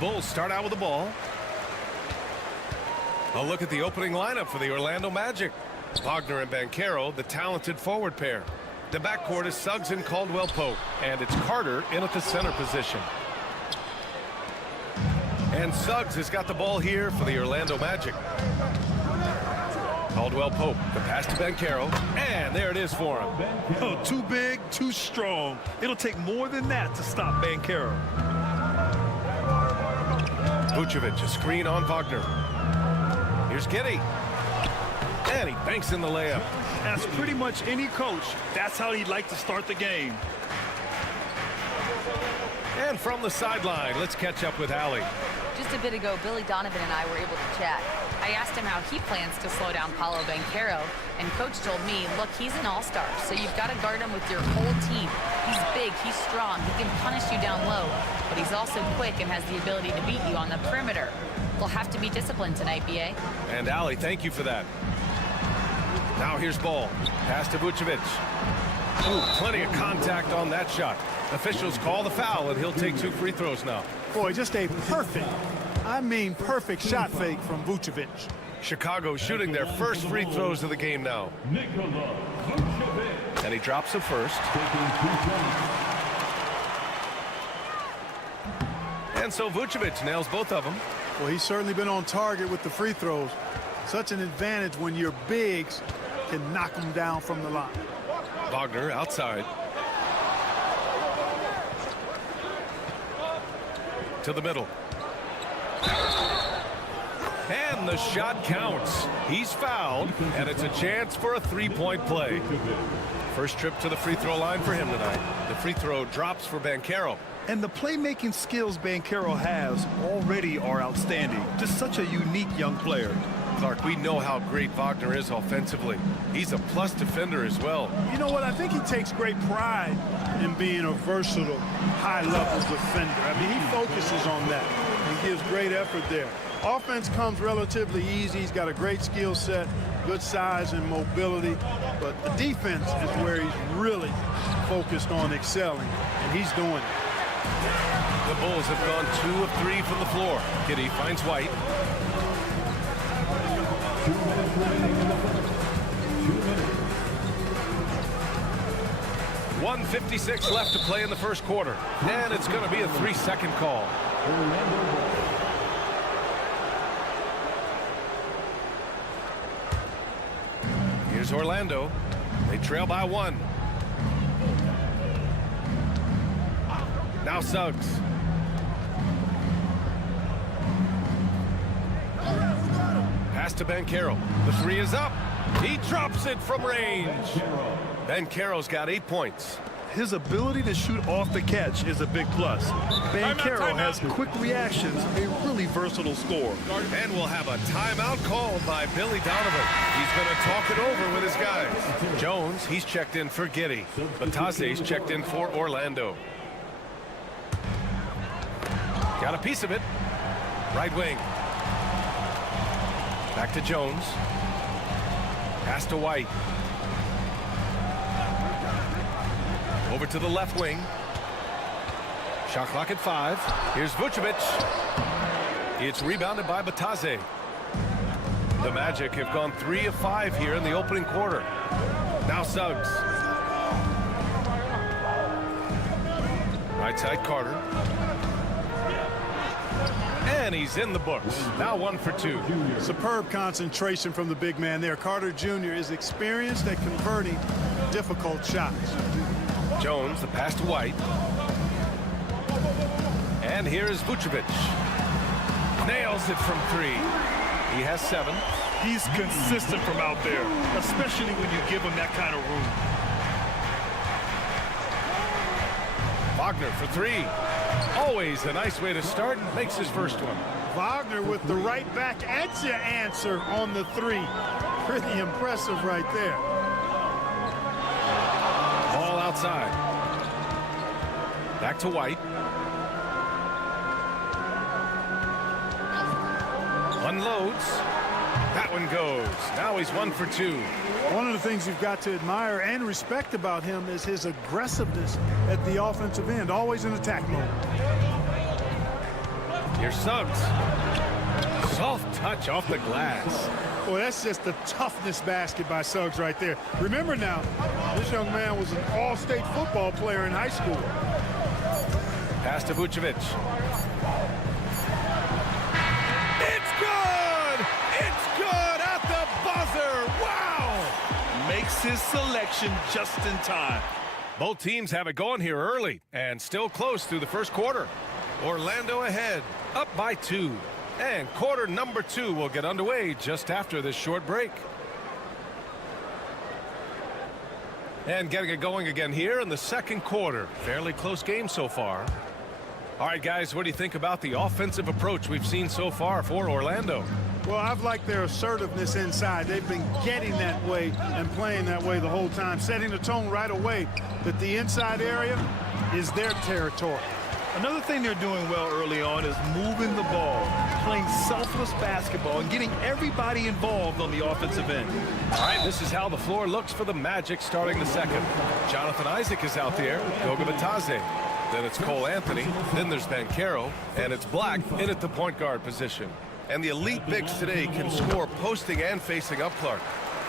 Bulls start out with the ball. A look at the opening lineup for the Orlando Magic. Wagner and Banchero, the talented forward pair. The backcourt is Suggs and Caldwell Pope, and it's Carter in at the center position. And Suggs has got the ball here for the Orlando Magic. Caldwell Pope, the pass to Banchero, and there it is for him. Oh, too big, too strong. It'll take more than that to stop Banchero. Vucevic, a screen on Wagner. Here's Giddey. And he banks in the layup. As pretty much any coach, that's how he'd like to start the game. And from the sideline, let's catch up with Allie. Just a bit ago, Billy Donovan and I were able to chat. I asked him how he plans to slow down Paolo Banchero, and Coach told me, look, he's an all-star, so you've got to guard him with your whole team. He's big, he's strong, he can punish you down low, but he's also quick and has the ability to beat you on the perimeter. We'll have to be disciplined tonight, B.A. And Allie, thank you for that. Now here's ball. Pass to Vucevic. Ooh, plenty of contact on that shot. Officials call the foul, and he'll take 2 free throws now. Boy, just a perfect, I mean perfect shot fake from Vucevic. Chicago shooting their first free throws of the game now. And he drops it first. And so Vucevic nails both of them. Well, he's certainly been on target with the free throws. Such an advantage when your bigs can knock them down from the line. Wagner outside. To the middle. And the shot counts. He's fouled, and it's a chance for a three-point play. First trip to the free throw line for him tonight. The free throw drops for Banchero. And the playmaking skills Banchero has already are outstanding. Just such a unique young player. Clark, we know how great Wagner is offensively. He's a plus defender as well. You know what? I think he takes great pride in being a versatile, high-level defender. I mean, he focuses on that and gives great effort there. Offense comes relatively easy. He's got a great skill set, good size and mobility. But the defense is where he's really focused on excelling, and he's doing it. The Bulls have gone 2 of 3 from the floor. Giddey finds White. 2 minutes remaining in the first. 2 minutes. 1:56 left to play in the first quarter. And it's going to be a 3-second call. Here's Orlando. They trail by 1. Now Suggs. Pass to Banchero. The 3 is up. He drops it from range. Banchero's got 8 points. His ability to shoot off the catch is a big plus. Banchero has quick reactions, a really versatile scorer. And we'll have a timeout called by Billy Donovan. He's going to talk it over with his guys. Jones, he's checked in for Giddey. Batase's checked in for Orlando. Got a piece of it. Right wing. Back to Jones. Pass to White. Over to the left wing. Shot clock at 5. Here's Vucevic. It's rebounded by Batase. The Magic have gone 3 of 5 here in the opening quarter. Now Suggs. Right side Carter. And he's in the books. Now 1 for 2. Superb concentration from the big man there. Carter Jr. is experienced at converting difficult shots. Jones, the pass to White. And here's Vucevic. Nails it from 3. He has 7. He's consistent from out there, especially when you give him that kind of room. Wagner for 3. Always a nice way to start. Makes his first one. Wagner with the right back at your answer on the 3. Pretty impressive right there. Ball outside. Back to White. Unloads. That one goes. Now he's 1 for 2. One of the things you've got to admire and respect about him is his aggressiveness at the offensive end, always in attack mode. Here's Suggs. Soft touch off the glass. Well, that's just the toughness basket by Suggs right there. Remember now, this young man was an all-state football player in high school. Pass to Vucevic. It's good! It's good at the buzzer! Wow! Makes his selection just in time. Both teams have it going here early and still close through the first quarter. Orlando ahead, up by 2. And quarter number 2 will get underway just after this short break. And getting it going again here in the second quarter. Fairly close game so far. All right, guys, what do you think about the offensive approach we've seen so far for Orlando? Well, I've liked their assertiveness inside. They've been getting that way and playing that way the whole time, setting the tone right away that the inside area is their territory. Another thing they're doing well early on is moving the ball, playing selfless basketball, and getting everybody involved on the offensive end. All right, this is how the floor looks for the Magic starting the second. Jonathan Isaac is out there, Goga Bitadze. Then it's Cole Anthony, then there's Banchero, and it's Black in at the point guard position. And the elite bigs today can score posting and facing up Clark.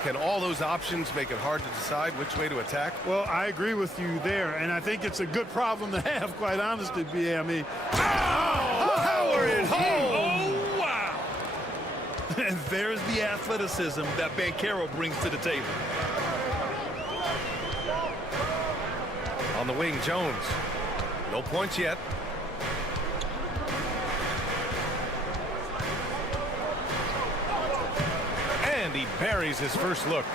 Can all those options make it hard to decide which way to attack? Well, I agree with you there, and I think it's a good problem to have, quite honestly, B.A. I mean, power it home! Oh, wow! And there's the athleticism that Banchero brings to the table. On the wing, Jones. No points yet. And he buries his first look.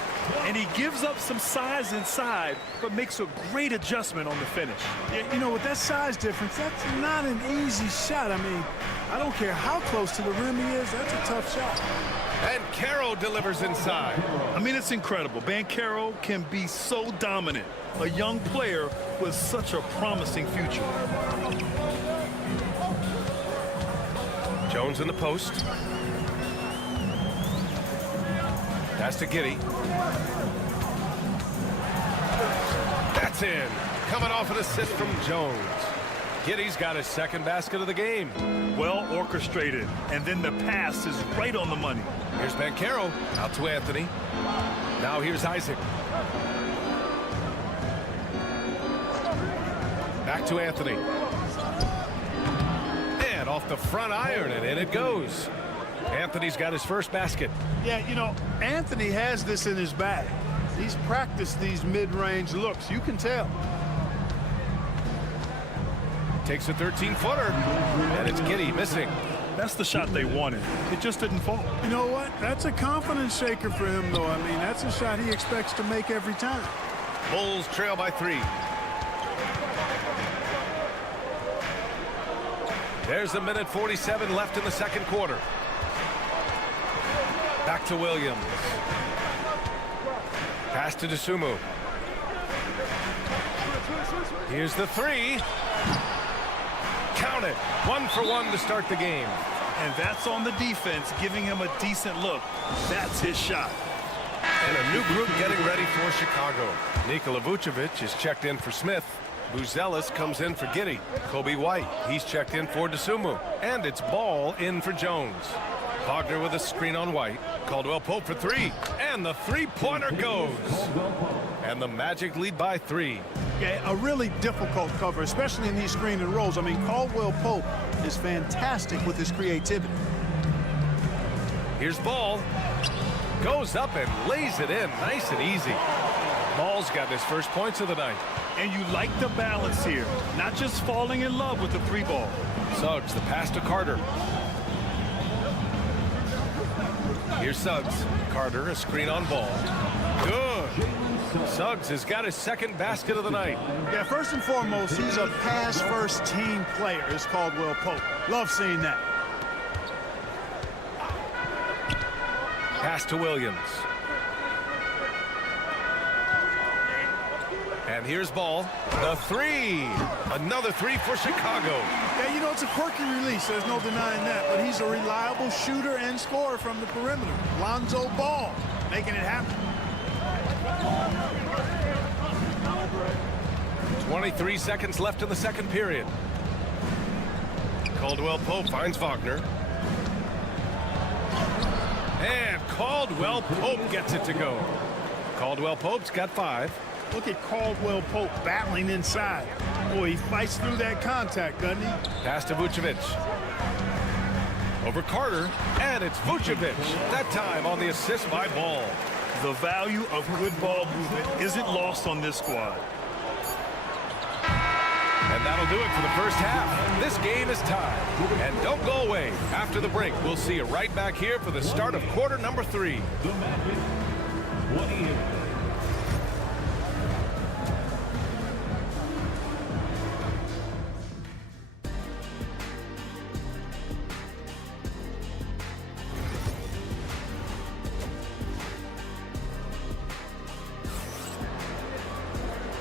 And he gives up some size inside, but makes a great adjustment on the finish. Yeah, you know, with that size difference, that's not an easy shot. I mean, I don't care how close to the rim he is, that's a tough shot. And Banchero delivers inside. I mean, it's incredible. Banchero can be so dominant. A young player with such a promising future. Jones in the post. Pass to Giddey. That's in. Coming off an assist from Jones. Giddey's got his second basket of the game. Well orchestrated. And then the pass is right on the money. Here's Banchero. Out to Anthony. Now here's Isaac. Back to Anthony. And off the front iron, and in it goes. Anthony's got his first basket. Yeah, you know, Anthony has this in his bag. He's practiced these mid-range looks. You can tell. Takes a 13-footer, and it's Giddey missing. That's the shot they wanted. It just didn't fall. You know what? That's a confidence shaker for him, though. I mean, that's a shot he expects to make every time. Bulls trail by 3. There's a minute 47 left in the second quarter. Back to Williams. Pass to Dosunmu. Here's the 3. Count it. 1 for 1 to start the game. And that's on the defense, giving him a decent look. That's his shot. And a new group getting ready for Chicago. Nikola Vucevic is checked in for Smith. Buzelis comes in for Giddey. Kobe White, he's checked in for Dosunmu. And it's Ball in for Jones. Wagner with a screen on White. Caldwell Pope for 3. And the three-pointer goes. And the Magic lead by 3. Yeah, a really difficult cover, especially in these screen and rolls. I mean, Caldwell Pope is fantastic with his creativity. Here's Ball. Goes up and lays it in nice and easy. Ball's got his first points of the night. And you like the balance here. Not just falling in love with the 3-ball. Suggs, the pass to Carter. Here's Suggs. Carter, a screen on Ball. Good. Suggs has got his second basket of the night. Yeah, first and foremost, he's a pass-first team player, is Caldwell Pope. Love seeing that. Pass to Williams. And here's Ball. The 3. Another 3 for Chicago. Yeah, you know, it's a quirky release. There's no denying that. But he's a reliable shooter and scorer from the perimeter. Lonzo Ball making it happen. 23 seconds left in the second period. Caldwell Pope finds Wagner. And Caldwell Pope gets it to go. Caldwell Pope's got 5. Look at Caldwell Pope battling inside. Boy, he fights through that contact, doesn't he? Pass to Vucevic. Over Carter, and it's Vucevic. That time on the assist by Ball. The value of good ball movement isn't lost on this squad. And that'll do it for the first half. This game is tied. And don't go away. After the break, we'll see you right back here for the start of quarter number 3. The Magic, 28.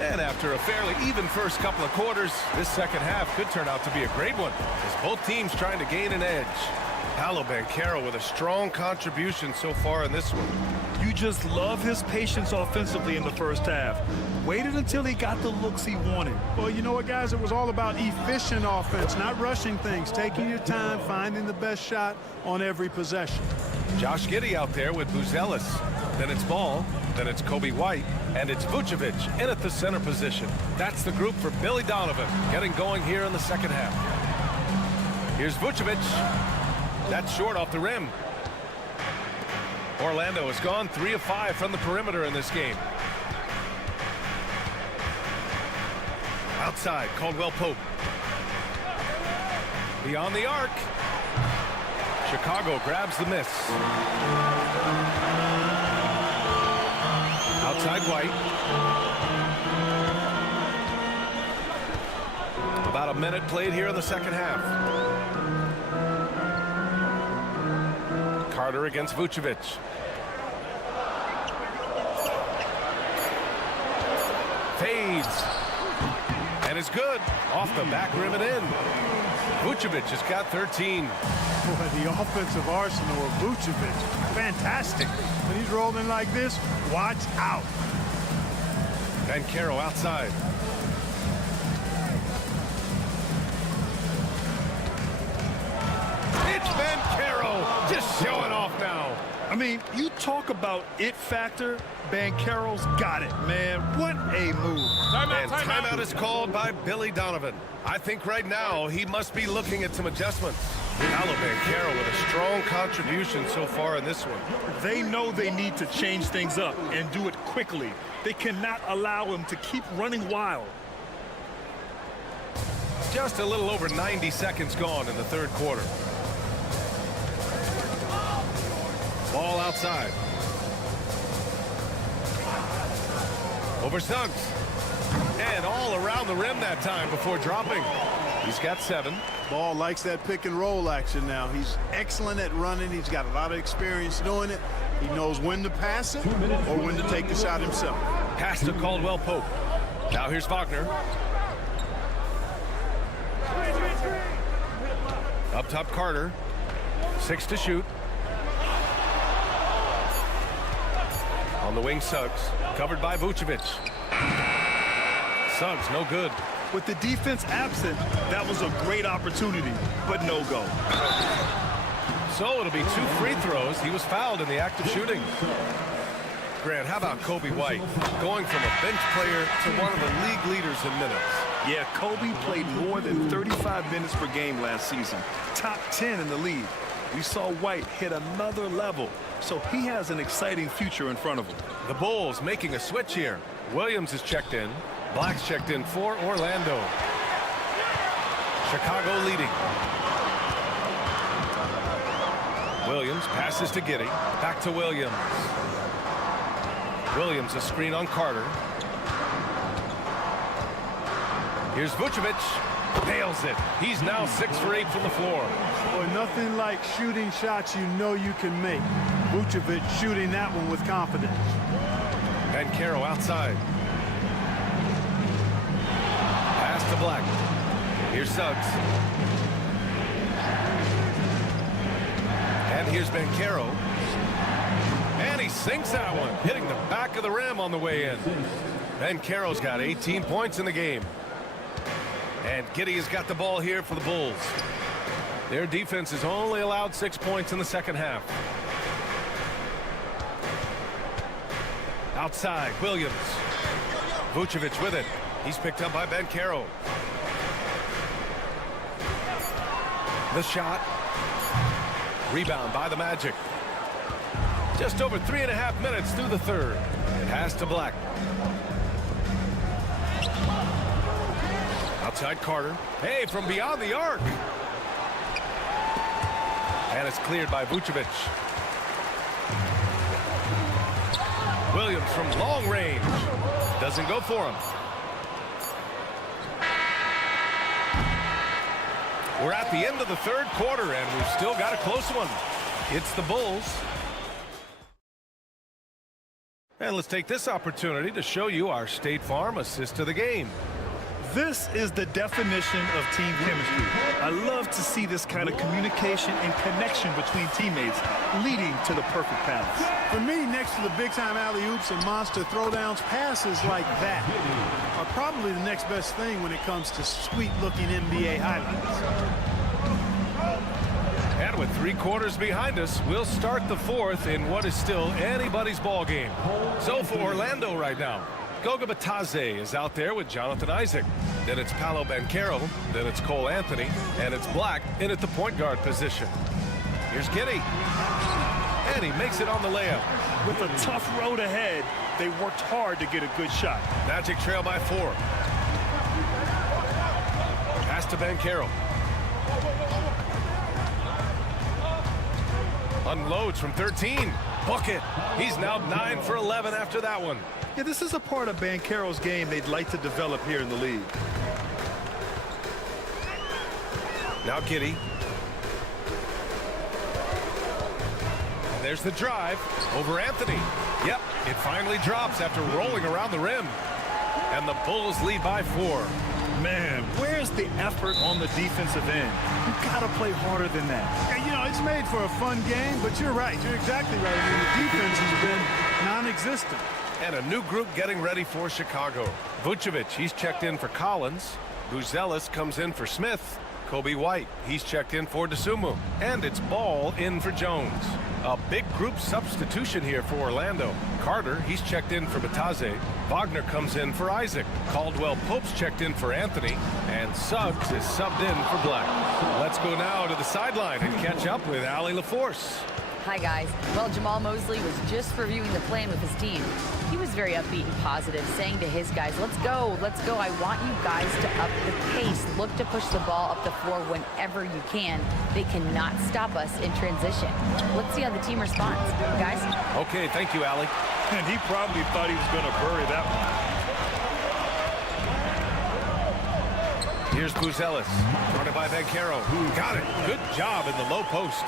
And after a fairly even first couple of quarters, this second half could turn out to be a great one, as both teams trying to gain an edge. Paolo Banchero with a strong contribution so far in this one. You just love his patience offensively in the first half. Waited until he got the looks he wanted. Well, you know what, guys? It was all about efficient offense, not rushing things, taking your time, finding the best shot on every possession. Josh Giddey out there with Buzelis. Then it's Ball. Then it's Kobe White. And it's Vucevic in at the center position. That's the group for Billy Donovan getting going here in the second half. Here's Vucevic. That's short off the rim. Orlando has gone 3 of 5 from the perimeter in this game. Outside, Caldwell Pope. Beyond the arc. Chicago grabs the miss. Outside White. About a minute played here in the second half. Carter against Vucevic. Fades. And is good. Off the back rim and in. Vucevic has got 13. Boy, the offensive arsenal of Vucevic, fantastic. When he's rolling like this, watch out. Banchero outside. It's Banchero just showing off now. I mean, you talk about it factor. Banchero's got it, man. What a move. And timeout is called by Billy Donovan. I think right now he must be looking at some adjustments. Paolo Banchero with a strong contribution so far in this one. They know they need to change things up and do it quickly. They cannot allow him to keep running wild. Just a little over 90 seconds gone in the third quarter. Ball outside. Over Suggs. And all around the rim that time before dropping. He's got 7. Ball likes that pick and roll action now. He's excellent at running. He's got a lot of experience doing it. He knows when to pass it or when to take the shot himself. Pass to Caldwell Pope. Now here's Wagner. Up top Carter. 6 to shoot. On the wing, Suggs. Covered by Vucevic. Suggs, no good. With the defense absent, that was a great opportunity, but no go. So it'll be 2 free throws. He was fouled in the act of shooting. Grant, how about Kobe White? Going from a bench player to one of the league leaders in minutes. Yeah, Kobe played more than 35 minutes per game last season. Top 10 in the league. We saw White hit another level, so he has an exciting future in front of him. The Bulls making a switch here. Williams is checked in. Black's checked in for Orlando. Chicago leading. Williams passes to Giddey. Back to Williams. Williams a screen on Carter. Here's Vucevic. Nails it. He's now 6 for 8 from the floor. Boy, nothing like shooting shots you know you can make. Vucevic shooting that one with confidence. Banchero outside. Pass to Black. Here's Suggs. And here's Banchero. And he sinks that one, hitting the back of the rim on the way in. Banchero's got 18 points in the game. And Giddey has got the ball here for the Bulls. Their defense has only allowed 6 points in the second half. Outside, Williams. Vucevic with it. He's picked up by Banchero. The shot. Rebound by the Magic. Just over 3.5 minutes through the third. It has to Black. Outside Carter. Hey, from beyond the arc. And it's cleared by Vucevic. Williams from long range. Doesn't go for him. We're at the end of the third quarter, and we've still got a close one. It's the Bulls. And let's take this opportunity to show you our State Farm assist of the game. This is the definition of team chemistry. I love to see this kind of communication and connection between teammates leading to the perfect pass. For me, next to the big-time alley-oops and monster throwdowns, passes like that are probably the next best thing when it comes to sweet-looking NBA highlights. And with 3 quarters behind us, we'll start the fourth in what is still anybody's ball game. So for Orlando right now, Goga Bitadze is out there with Jonathan Isaac. Then it's Paolo Banchero. Then it's Cole Anthony. And it's Black in at the point guard position. Here's Giddey. And he makes it on the layup. With a tough road ahead, they worked hard to get a good shot. Magic trail by 4. Pass to Banchero. Unloads from 13. Bucket. He's now 9 for 11 after that one. Yeah, this is a part of Banchero's game they'd like to develop here in the league. Now Giddey. And there's the drive over Anthony. Yep, it finally drops after rolling around the rim. And the Bulls lead by 4. Man, where's the effort on the defensive end? You've got to play harder than that. Yeah, you know, it's made for a fun game, but you're right. You're exactly right. I mean, the defense has been non-existent. And a new group getting ready for Chicago. Vucevic, he's checked in for Collins. Buzelis comes in for Smith. Kobe White, he's checked in for DeSumo. And it's Ball in for Jones. A big group substitution here for Orlando. Carter, he's checked in for Bitadze. Wagner comes in for Isaac. Caldwell Pope's checked in for Anthony. And Suggs is subbed in for Black. Let's go now to the sideline and catch up with Allie LaForce. Hi, guys. Well, Jamal Mosley was just reviewing the plan with his team. He was very upbeat and positive, saying to his guys, let's go. I want you guys to up the pace. Look to push the ball up the floor whenever you can. They cannot stop us in transition. Let's see how the team responds. Guys? Okay, thank you, Allie. And he probably thought he was going to bury that one. Here's Buzelis. Guarded by Banchero. Got it. Good job in the low post.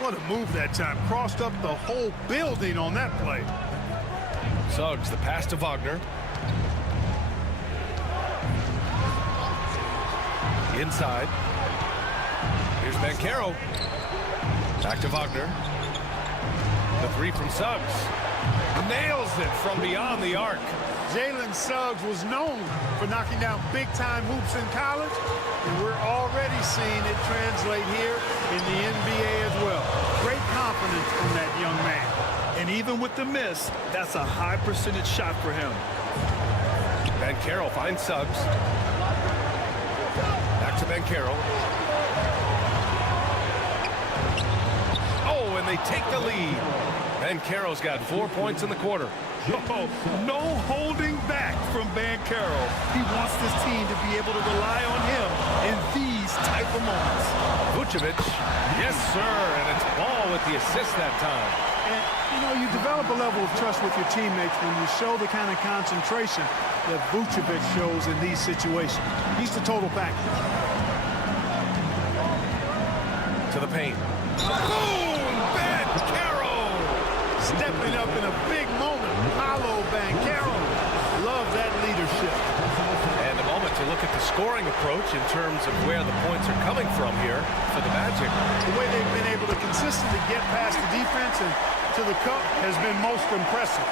What a move that time. Crossed up the whole building on that play. Suggs, the pass to Wagner. Inside. Here's Banchero. Back to Wagner. The 3 from Suggs. Nails it from beyond the arc. Jalen Suggs was known for knocking down big-time hoops in college, and we're already seeing it translate here in the NBA as well. Great confidence from that young man. And even with the miss, that's a high percentage shot for him. Banchero finds Suggs. Back to Banchero. Oh, and they take the lead. Banchero's got 4 points in the quarter. Oh, no holding back from Banchero. He wants this team to be able to rely on him in these type of moments. Vucevic, yes, sir, and it's Ball with the assist that time. And, you know, you develop a level of trust with your teammates when you show the kind of concentration that Vucevic shows in these situations. He's the total package. To the paint. Boom! Banchero! Stepping up in a big moment. Paolo Banchero. Love that leadership. And a moment to look at the scoring approach in terms of where the points are coming from here for the Magic. The way they've been able to consistently get past the defense and to the cup has been most impressive.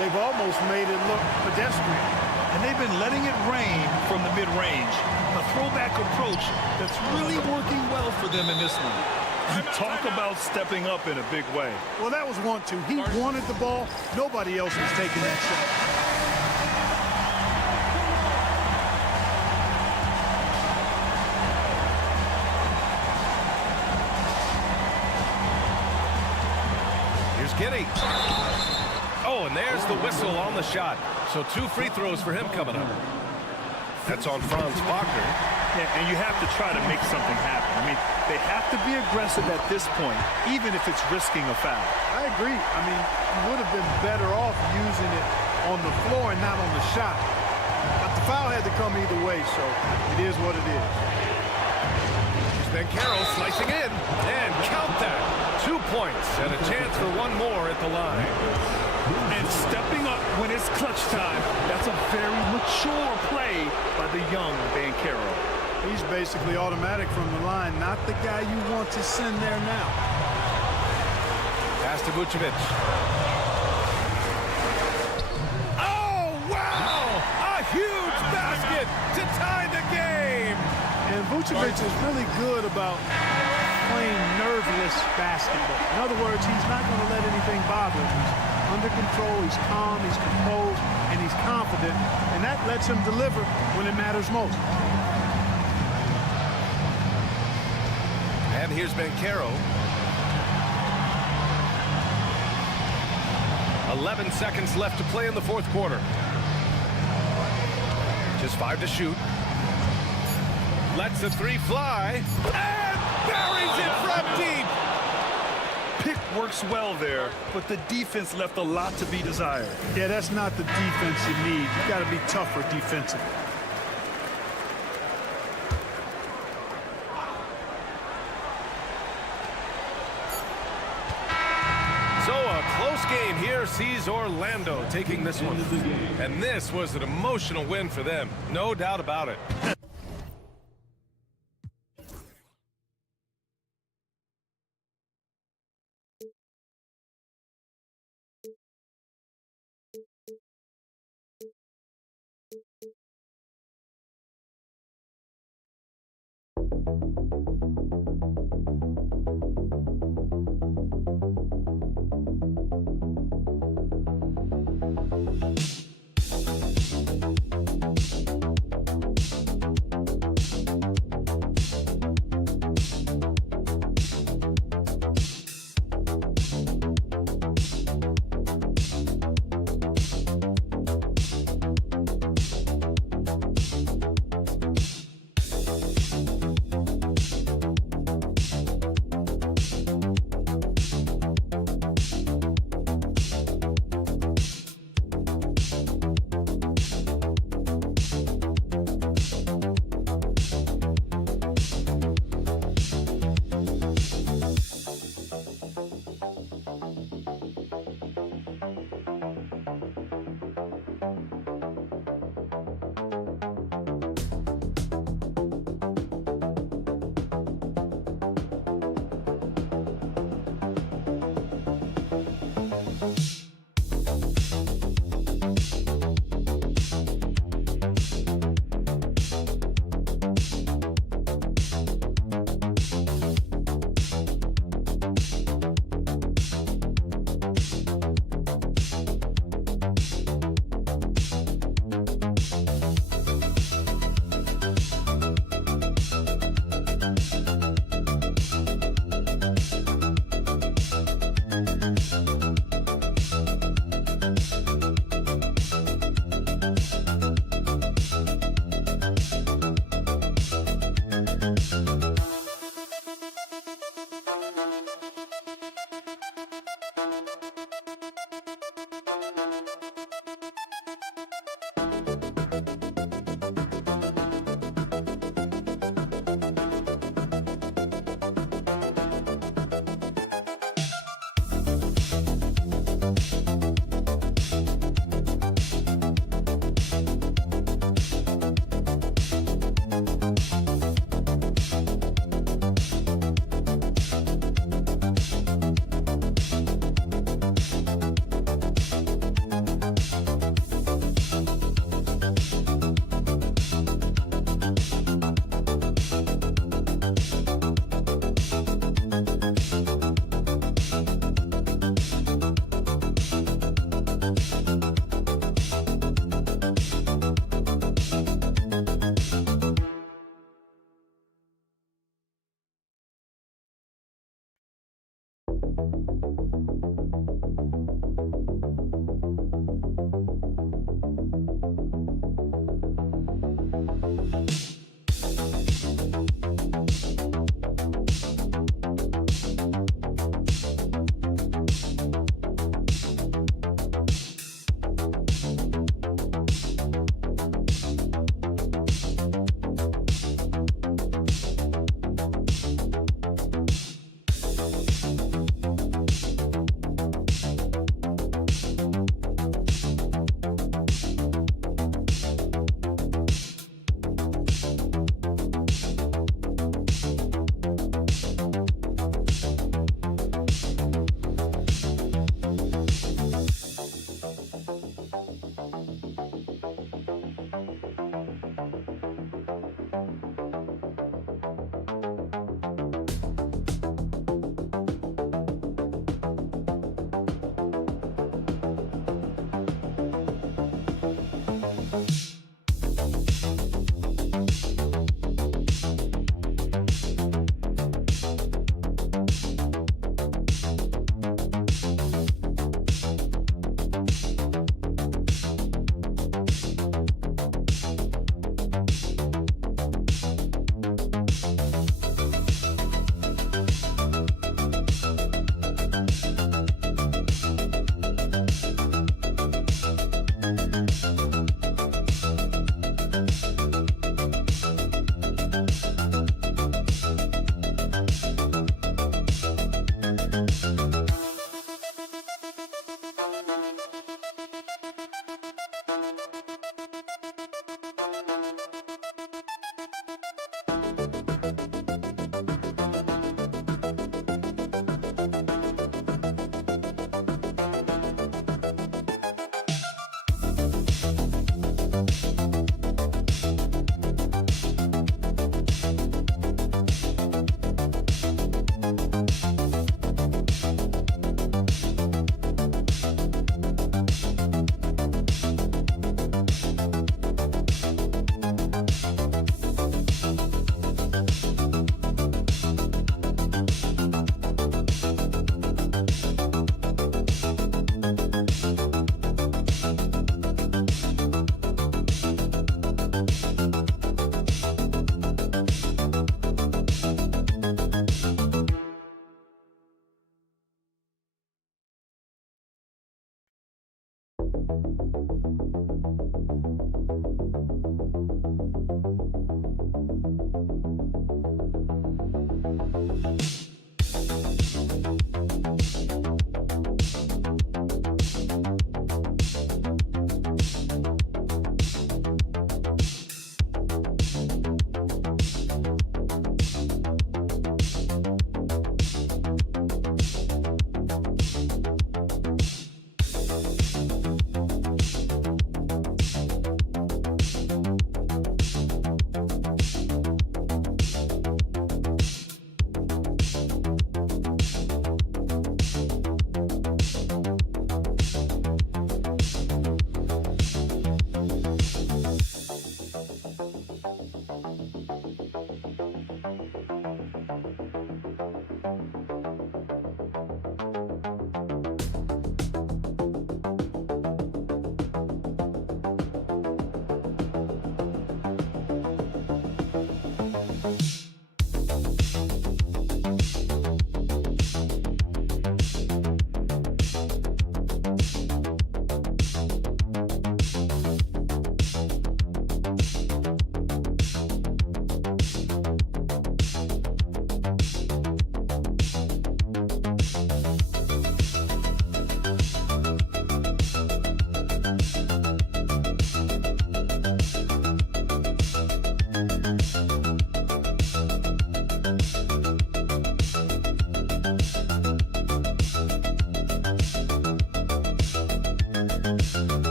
They've almost made it look pedestrian. and they've been letting it rain from the mid-range. A throwback approach that's really working well for them in this one. You talk about stepping up in a big way. Well, that was 1-2. He wanted the ball. Nobody else was taking that shot. Here's Giddy. Oh, and there's the whistle on the shot. So 2 free throws for him coming up. That's on Franz Wagner. Yeah, and you have to try to make something happen. I mean, they have to be aggressive at this point, even if it's risking a foul. I agree. I mean, you would have been better off using it on the floor and not on the shot. But the foul had to come either way, so it is what it is. Then Carroll slicing in, and count that. 2 points, and a chance for one more at the line. And stepping up when it's clutch time, that's a very mature play by the young Banchero. He's basically automatic from the line, not the guy you want to send there now. Pass to Vucevic. Oh, wow! A huge basket to tie the game! And Vucevic is really good about playing nerveless basketball. In other words, he's not going to let anything bother him. He's under control, he's calm, he's composed, and he's confident, and that lets him deliver when it matters most. And here's Banchero. 11 seconds left to play in the fourth quarter. Just 5 to shoot. Lets the 3 fly, and buries it from deep. Pick works well there, but the defense left a lot to be desired. Yeah, that's not the defense you need. You got to be tougher defensively. So a close game here sees Orlando taking this one. And this was an emotional win for them, no doubt about it.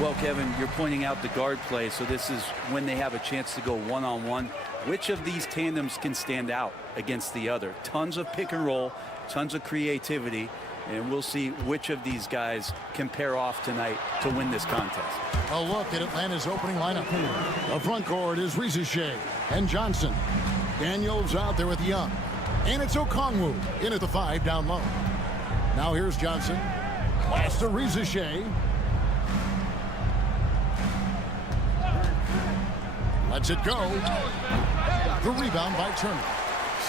Well, Kevin, you're pointing out the guard play, so this is when they have a chance to go one-on-one. Which of these tandems can stand out against the other? Tons of pick and roll, tons of creativity, And we'll see which of these guys can pair off tonight to win this contest. A look at Atlanta's opening lineup. The front court is Rizachet and Johnson. Daniels out there with Young. And it's Okongwu in at the 5 down low. Now here's Johnson. Pass to Rizachet. Lets it go. The rebound by Turner.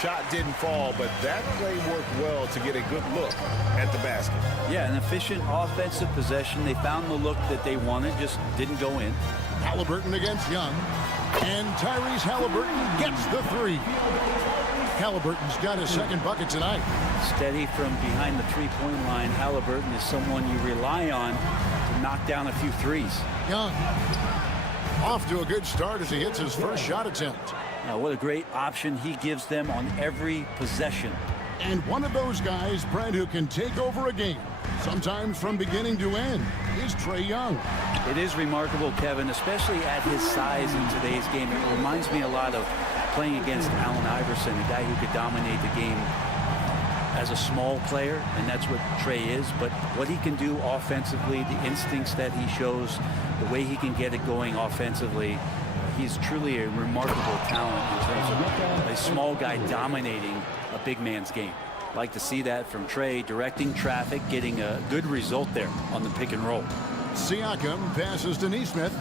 Shot didn't fall, but that play worked well to get a good look at the basket. Yeah, an efficient offensive possession. They found the look that they wanted, just didn't go in. Halliburton against Young. And Tyrese Halliburton gets the 3. Halliburton's got his second bucket tonight. Steady from behind the three-point line. Halliburton is someone you rely on to knock down a few threes. Young off to a good start as he hits his first shot attempt. Now, what a great option he gives them on every possession. And one of those guys, Brad, who can take over a game, sometimes from beginning to end, is Trae Young. It is remarkable, Kevin, especially at his size in today's game. It reminds me a lot of playing against Allen Iverson, a guy who could dominate the game as a small player, and that's what Trae is. But what he can do offensively, the instincts that he shows, the way he can get it going offensively, he's truly a remarkable talent in terms of a small guy dominating a big man's game. Like to see that from Trae, directing traffic, getting a good result there on the pick and roll. Siakam passes to Nesmith.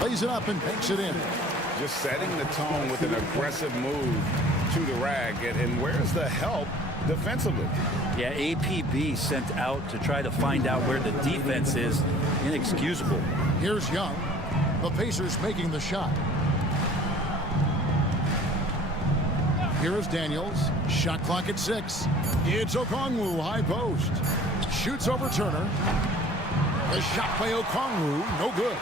Plays it up and banks it in. Just setting the tone with an aggressive move to the rag. And where's the help defensively? Yeah, APB sent out to try to find out where the defense is. Inexcusable. Here's Young. The Pacers making the shot. Here is Daniels. Shot clock at 6. It's Okongwu, high post. Shoots over Turner. The shot by Okongwu, no good.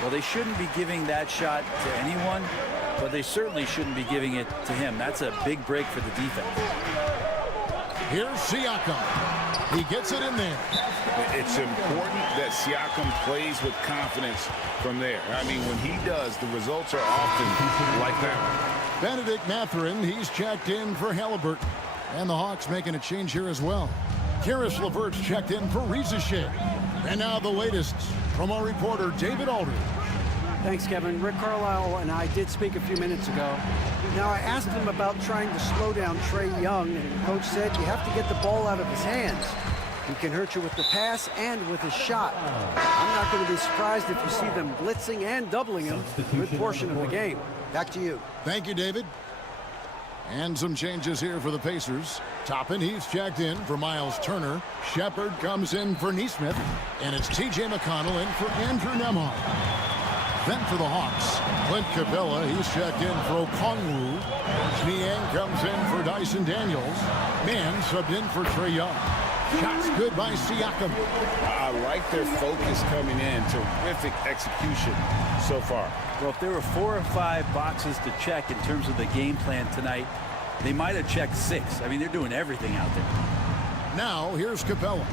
Well, they shouldn't be giving that shot to anyone, but they certainly shouldn't be giving it to him. That's a big break for the defense. Here's Siakam. He gets it in there. It's important that Siakam plays with confidence from there. I mean, when he does, the results are often like that. Benedict Mathurin, he's checked in for Halliburton. And the Hawks making a change here as well. Karis LeVert's checked in for Rizachet. And now the latest from our reporter, David Aldridge. Thanks, Kevin. Rick Carlisle and I did speak a few minutes ago. Now, I asked him about trying to slow down Trae Young, and the coach said you have to get the ball out of his hands. He can hurt you with the pass and with his shot. I'm not going to be surprised if you see them blitzing and doubling him a good portion of the game. Back to you. Thank you, David. And some changes here for the Pacers. Toppin, he's checked in for Miles Turner. Shepard comes in for Nesmith. And it's T.J. McConnell in for Andrew Nembhard. Then for the Hawks, Clint Capella, he's checked in for Okongwu. Niang comes in for Dyson Daniels. Mann subbed in for Trae Young. Shots good by Siakam. I like their focus coming in. Terrific execution so far. Well, if there were 4 or 5 boxes to check in terms of the game plan tonight, they might have checked 6. I mean, they're doing everything out there. Now, here's Capella.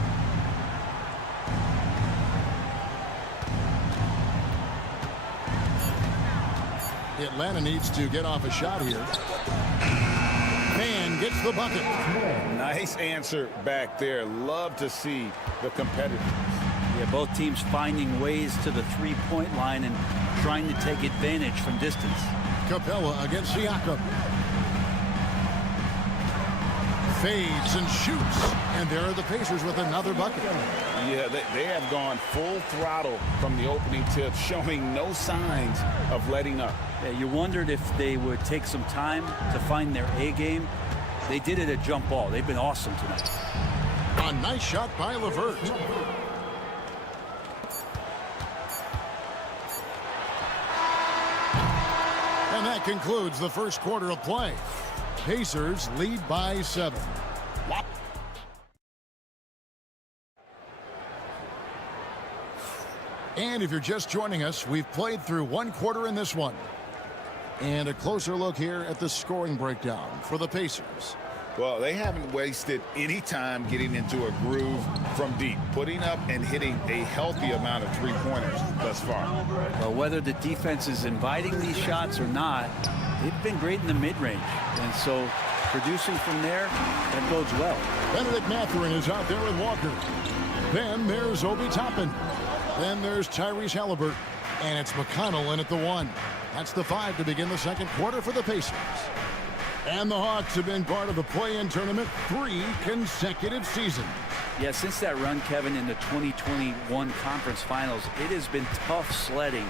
Atlanta needs to get off a shot here. Mann gets the bucket. Nice answer back there. Love to see the competitors. Yeah, both teams finding ways to the three-point line and trying to take advantage from distance. Capella against Siakam. Fades and shoots. And there are the Pacers with another bucket. Yeah, they have gone full throttle from the opening tip, showing no signs of letting up. Yeah, you wondered if they would take some time to find their A game. They did it at jump ball. They've been awesome tonight. A nice shot by LeVert. And that concludes the first quarter of play. Pacers lead by 7. And if you're just joining us, we've played through 1 quarter in this one. And a closer look here at the scoring breakdown for the Pacers. Well, they haven't wasted any time getting into a groove from deep, putting up and hitting a healthy amount of three-pointers thus far. Well, whether the defense is inviting these shots or not, they've been great in the mid-range. And so producing from there, that bodes well. Benedict Mathurin is out there with Walker. Then there's Obi Toppin. Then there's Tyrese Halliburton. And it's McConnell in at the 1. That's the 5 to begin the second quarter for the Pacers. And the Hawks have been part of the play-in tournament 3 consecutive seasons. Yeah, since that run, Kevin, in the 2021 conference finals, it has been tough sledding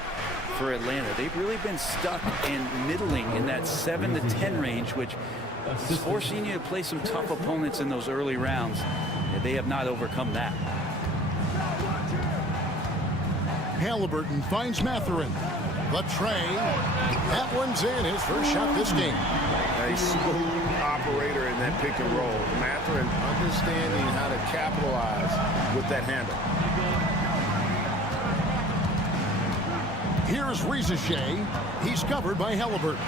for Atlanta. They've really been stuck in middling in that 7 to 10 range, which is forcing you to play some tough opponents in those early rounds. Yeah, they have not overcome that. Halliburton finds Mathurin. The tray. That one's in. His first shot this game. A smooth operator in that pick and roll. Mathurin understanding how to capitalize with that handle. Here's Rizachet. He's covered by Halliburton.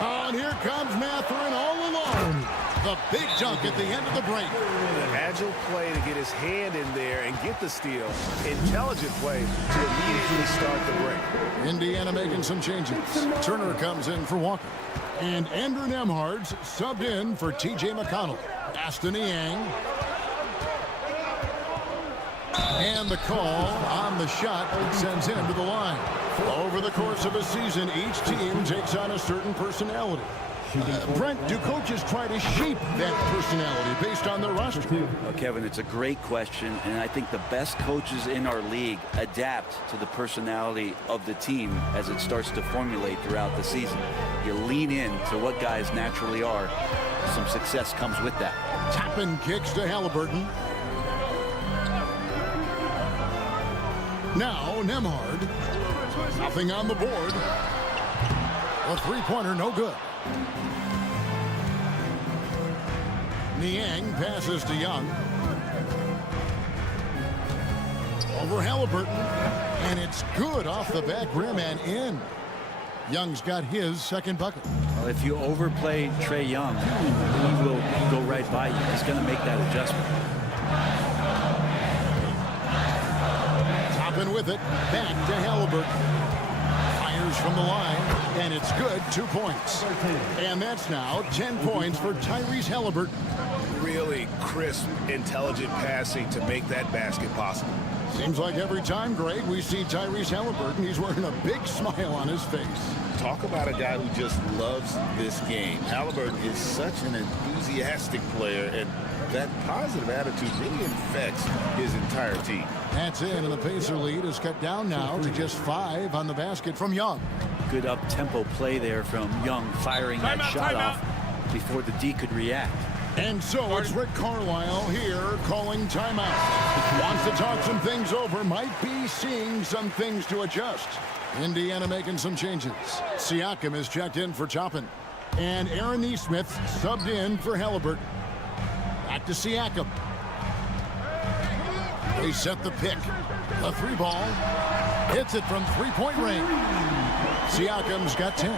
And here comes Mathurin all alone. The big dunk at the end of the break. An agile play to get his hand in there and get the steal. Intelligent play to immediately start the break. Indiana making some changes. Turner comes in for Walker. And Andrew Nembhard's subbed in for T.J. McConnell. Aston Niang. And the call on the shot sends him to the line. Over the course of a season, each team takes on a certain personality. Brent, do coaches try to shape that personality based on their roster? Well, Kevin, it's a great question, and I think the best coaches in our league adapt to the personality of the team as it starts to formulate throughout the season. You lean in to what guys naturally are. Some success comes with that. Toppin kicks to Halliburton. Now Nembhard. Nothing on the board. A three-pointer, no good. Niang passes to Young. Over Halliburton. And it's good off the back rim and in. Young's got his second bucket. Well, if you overplay Trae Young, he will go right by you. He's going to make that adjustment. Toppin with it. Back to Halliburton. Fires from the line. And it's good. 2 points. And that's now 10 points for Tyrese Halliburton. Really crisp, intelligent passing to make that basket possible. Seems like every time, Greg, we see Tyrese Halliburton, he's wearing a big smile on his face. Talk about a guy who just loves this game. Halliburton is such an enthusiastic player, and that positive attitude really infects his entire team. That's it, and the Pacer lead is cut down now to just 5 on the basket from Young. Good up-tempo play there from Young, firing that shot off before the D could react. And so it's Rick Carlisle here calling timeout. Wants to talk some things over, might be seeing some things to adjust. Indiana making some changes. Siakam is checked in for Toppin. And Aaron Nesmith subbed in for Halliburton. Back to Siakam. They set the pick. A 3-ball. Hits it from three-point range. Siakam's got 10.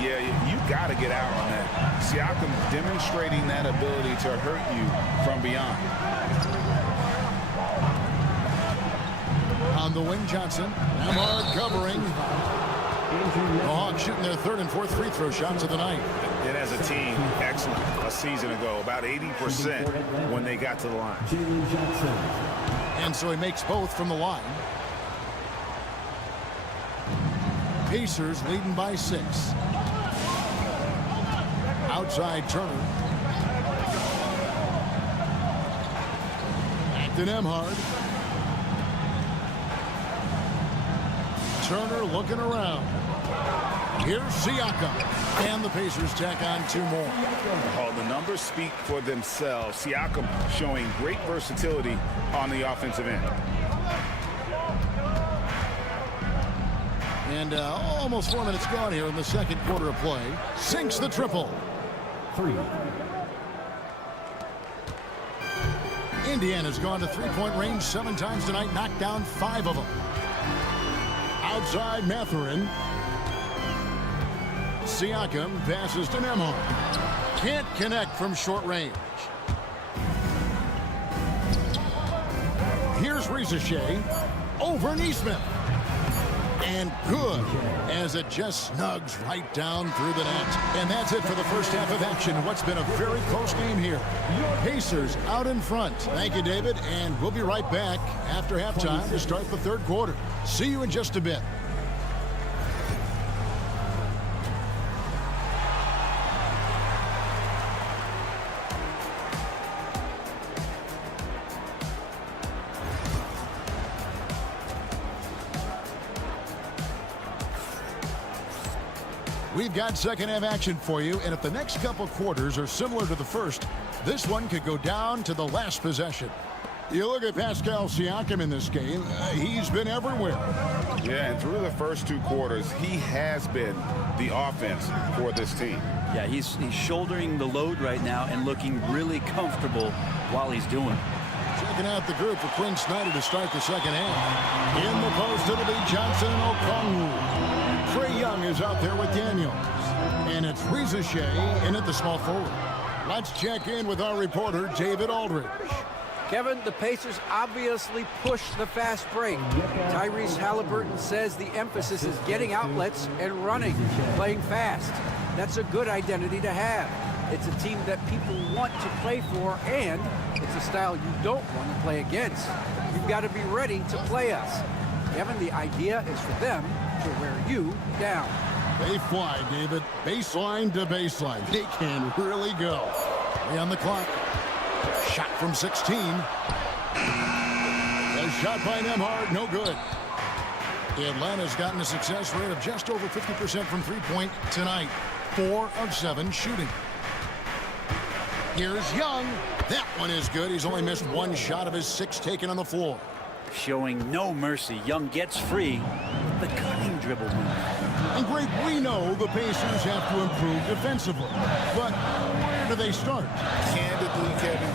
Yeah, you got to get out on that. Siakam demonstrating that ability to hurt you from beyond. On the wing, Johnson. Nembhard covering. The Hawks shooting their third and fourth free throw shots of the night. And as a team, excellent. A season ago, about 80% when they got to the line. And so he makes both from the line. Pacers leading by 6. Outside Turner. Back to Nembhard. Turner looking around. Here's Siakam. And the Pacers tack on 2 more. Oh, the numbers speak for themselves. Siakam showing great versatility on the offensive end. And almost 4 minutes gone here in the second quarter of play. Sinks the triple. 3. Indiana's gone to three-point range 7 times tonight, knocked down 5 of them. Outside Mathurin. Siakam passes to Nembhard. Can't connect from short range. Here's Rizachet over Nesmith. And good, as it just snugs right down through the net. And that's it for the first half of action. What's been a very close game here. Pacers out in front. Thank you, David. And we'll be right back after halftime to start the third quarter. See you in just a bit. We've got second half action for you, and if the next couple quarters are similar to the first, this one could go down to the last possession. You look at Pascal Siakam in this game, he's been everywhere. Yeah, and through the first two quarters, he has been the offense for this team. Yeah, he's shouldering the load right now and looking really comfortable while he's doing it. Checking out the group for Quinn Snyder to start the second half. In the post, it'll be Johnson and Okongwu. Trae Young is out there with Daniels. And it's Reza Shea in at the small forward. Let's check in with our reporter, David Aldridge. Kevin, the Pacers obviously push the fast break. Tyrese Halliburton says the emphasis is getting outlets and running, playing fast. That's a good identity to have. It's a team that people want to play for, and it's a style you don't want to play against. You've got to be ready to play us. Kevin, the idea is for them to wear you down. They fly, David. Baseline to baseline. They can really go. 3 on the clock. Shot from 16. A shot by Nembhard, no good. Atlanta's gotten a success rate of just over 50% from three-point tonight. 4 of 7 shooting. Here's Young. That one is good. He's only missed 1 shot of his 6 taken on the floor. Showing no mercy. Young gets free with the cutting dribble move. And Greg, we know the Pacers have to improve defensively. But where do they start? Candidly, Kevin,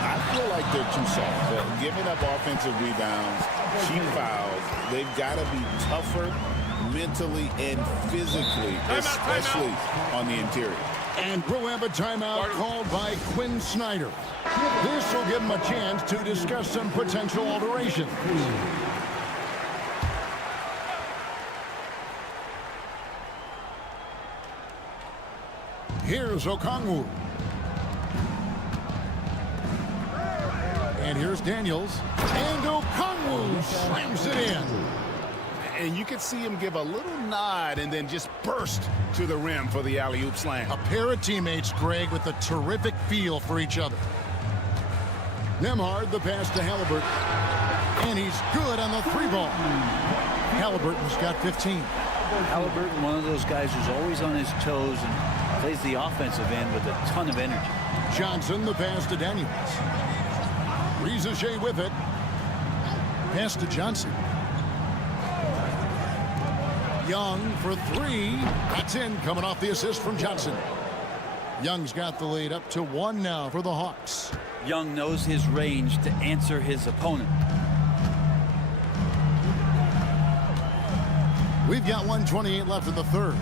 I feel like they're too soft. They're giving up offensive rebounds, cheap fouls. They've got to be tougher mentally and physically, especially on the interior. And we'll have a timeout called by Quinn Snyder. This will give him a chance to discuss some potential alterations. Here's Okongwu. And here's Daniels. And Okongwu slams it in. And you could see him give a little nod and then just burst to the rim for the alley-oop slam. A pair of teammates, Greg, with a terrific feel for each other. Nembhard, the pass to Halliburton. And he's good on the 3-ball. Halliburton's got 15. Halliburton, one of those guys who's always on his toes and plays the offensive end with a ton of energy. Johnson, the pass to Daniels. Reza Shea with it. Pass to Johnson. Young for 3. That's in, coming off the assist from Johnson. Young's got the lead up to 1 now for the Hawks. Young knows his range to answer his opponent. We've got 1:28 left in the third.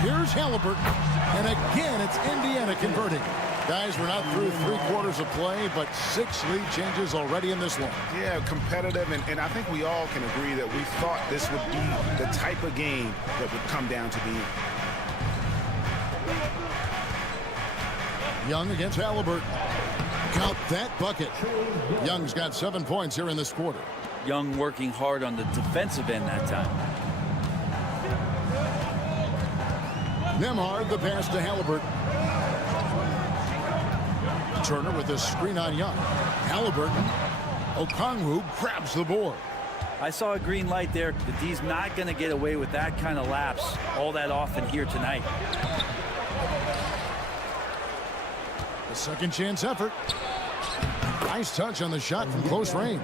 Here's Halliburton. And again, it's Indiana converting. Guys, we're not through 3 quarters of play, but 6 lead changes already in this one. Yeah, competitive, and I think we all can agree that we thought this would be the type of game that would come down to the end. Young against Halliburton. Count that bucket. Young's got 7 points here in this quarter. Young working hard on the defensive end that time. Nembhard, the pass to Halliburton. Turner with a screen on Young. Halliburton. Okongwu grabs the board. I saw a green light there. The D's not going to get away with that kind of lapse all that often here tonight. The second chance effort. Nice touch on the shot from close range.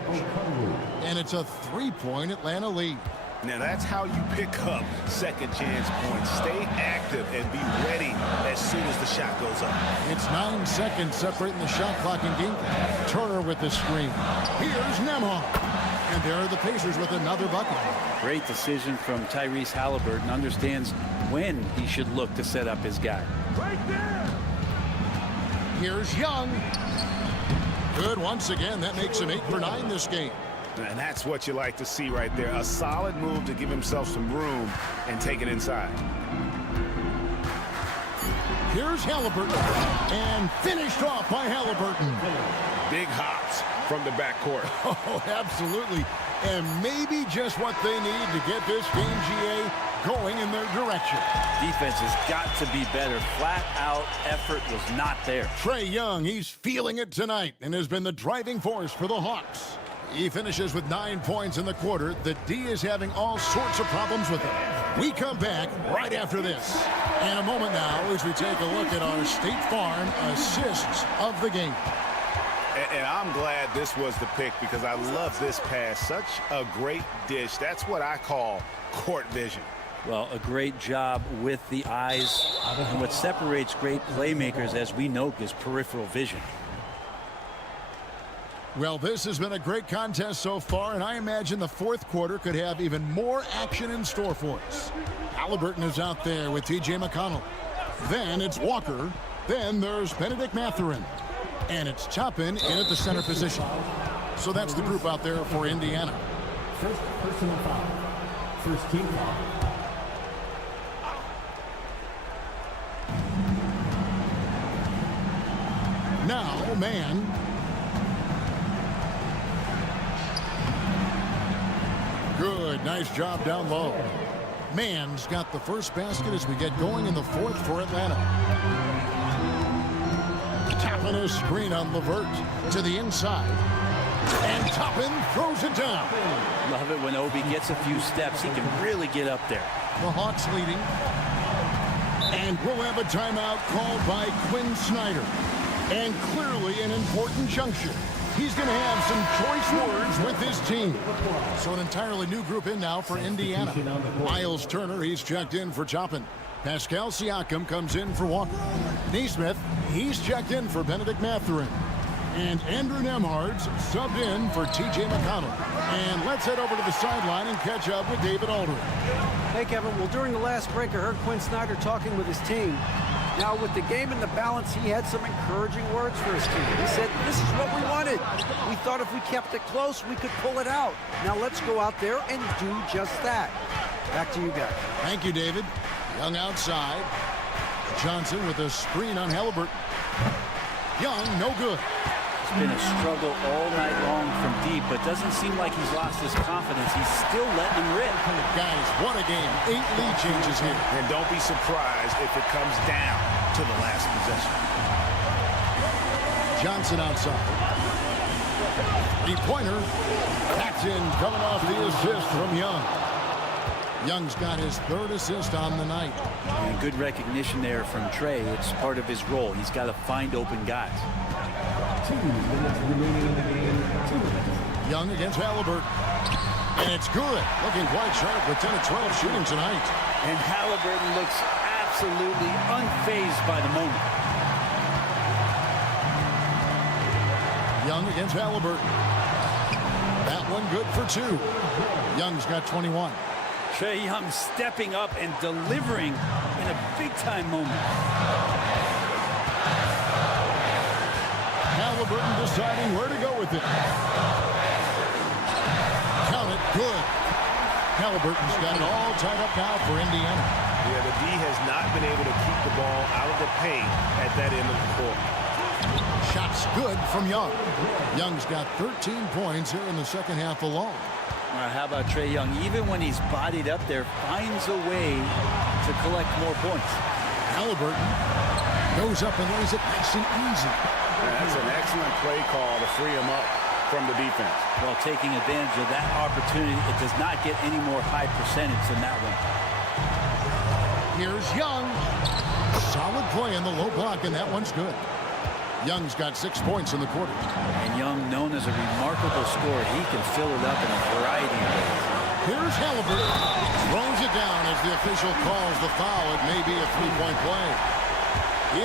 And it's a 3-point Atlanta lead. Now that's how you pick up second chance points. Stay active and be ready as soon as the shot goes up. It's 9 seconds separating the shot clock and game. Turner with the screen. Here's Nembhard. And there are the Pacers with another bucket. Great decision from Tyrese Halliburton. Understands when he should look to set up his guy. Right there. Here's Young. Good once again. That makes him 8 for 9 this game. And that's what you like to see right there. A solid move to give himself some room and take it inside. Here's Halliburton. And finished off by Halliburton. Big hops from the backcourt. Oh, absolutely. And maybe just what they need to get this game, GA, going in their direction. Defense has got to be better. Flat out effort was not there. Trae Young, he's feeling it tonight and has been the driving force for the Hawks. He finishes with 9 points in the quarter. The D is having all sorts of problems with him. We come back right after this. In a moment now as we take a look at our State Farm assists of the game. And I'm glad this was the pick because I love this pass. Such a great dish. That's what I call court vision. Well, a great job with the eyes. And what separates great playmakers, as we know, is peripheral vision. Well, this has been a great contest so far, and I imagine the fourth quarter could have even more action in store for us. Halliburton is out there with T.J. McConnell. Then it's Walker. Then there's Benedict Mathurin. And it's Toppin in at the center position. So that's the group out there for Indiana. First personal foul. First team foul. Now, man. Good, nice job down low. Mann's got the first basket as we get going in the fourth for Atlanta. Tapping a screen on LeVert to the inside. And Toppin throws it down. Love it when Obi gets a few steps. He can really get up there. The Hawks leading. And we'll have a timeout called by Quinn Snyder. And clearly an important juncture. He's going to have some choice words with his team. So an entirely new group in now for Indiana. Miles Turner, he's checked in for Toppin. Pascal Siakam comes in for Walker. Neesmith, he's checked in for Benedict Mathurin. And Andrew Nembhard's subbed in for T.J. McConnell. And let's head over to the sideline and catch up with David Aldridge. Hey, Kevin. Well, during the last break, I heard Quinn Snyder talking with his team. Now, with the game in the balance, he had some encouraging words for his team. He said, this is what we wanted. We thought if we kept it close, we could pull it out. Now, let's go out there and do just that. Back to you guys. Thank you, David. Young outside. Johnson with a screen on Halliburton. Young, no good. It's been a struggle all night long from deep, but doesn't seem like he's lost his confidence. He's still letting him rip. Guys, what a game. 8 lead changes here. And don't be surprised if it comes down to the last possession. Johnson outside. Three-pointer. That's in, coming off the assist from Young. Young's got his third assist on the night. And good recognition there from Trae. It's part of his role. He's got to find open guys. 2 minutes remaining in the game. 2 minutes. Young against Halliburton. And it's good. Looking quite sharp with 10 of 12 shooting tonight. And Halliburton looks absolutely unfazed by the moment. Young against Halliburton. That one good for 2. Young's got 21. Trae Young stepping up and delivering in a big-time moment. Halliburton deciding where to go with it. Count it, good. Halliburton's got it all tied up now for Indiana. Yeah, the D has not been able to keep the ball out of the paint at that end of the court. Shots good from Young. Young's got 13 points here in the second half alone. How about Trae Young? Even when he's bodied up there, finds a way to collect more points. Halliburton goes up and lays it nice and easy. That's an excellent play call to free him up from the defense. Well, taking advantage of that opportunity, it does not get any more high percentage than that one. Here's Young. Solid play in the low block, and that one's good. Young's got 6 points in the quarter. And Young, known as a remarkable scorer, he can fill it up in a variety of ways. Here's Halliburton. Throws it down as the official calls the foul. It may be a 3-point play.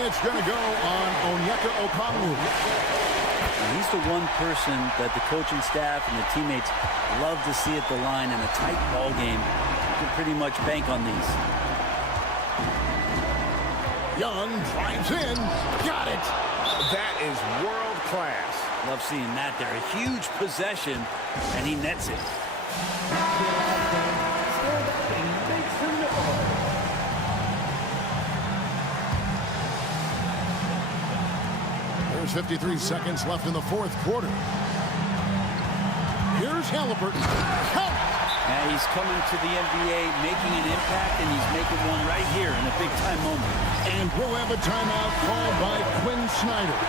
It's going to go on Onyeka Okongwu. And he's the one person that the coaching staff and the teammates love to see at the line in a tight ball game. You can pretty much bank on these. Young drives in. Got it. That is world class. Love seeing that there. A huge possession, and he nets it. There's 53 seconds left in the fourth quarter. Here's Halliburton. Yeah, he's coming to the NBA, making an impact, and he's making one right here in a big-time moment. And we'll have a timeout called by Quinn Snyder.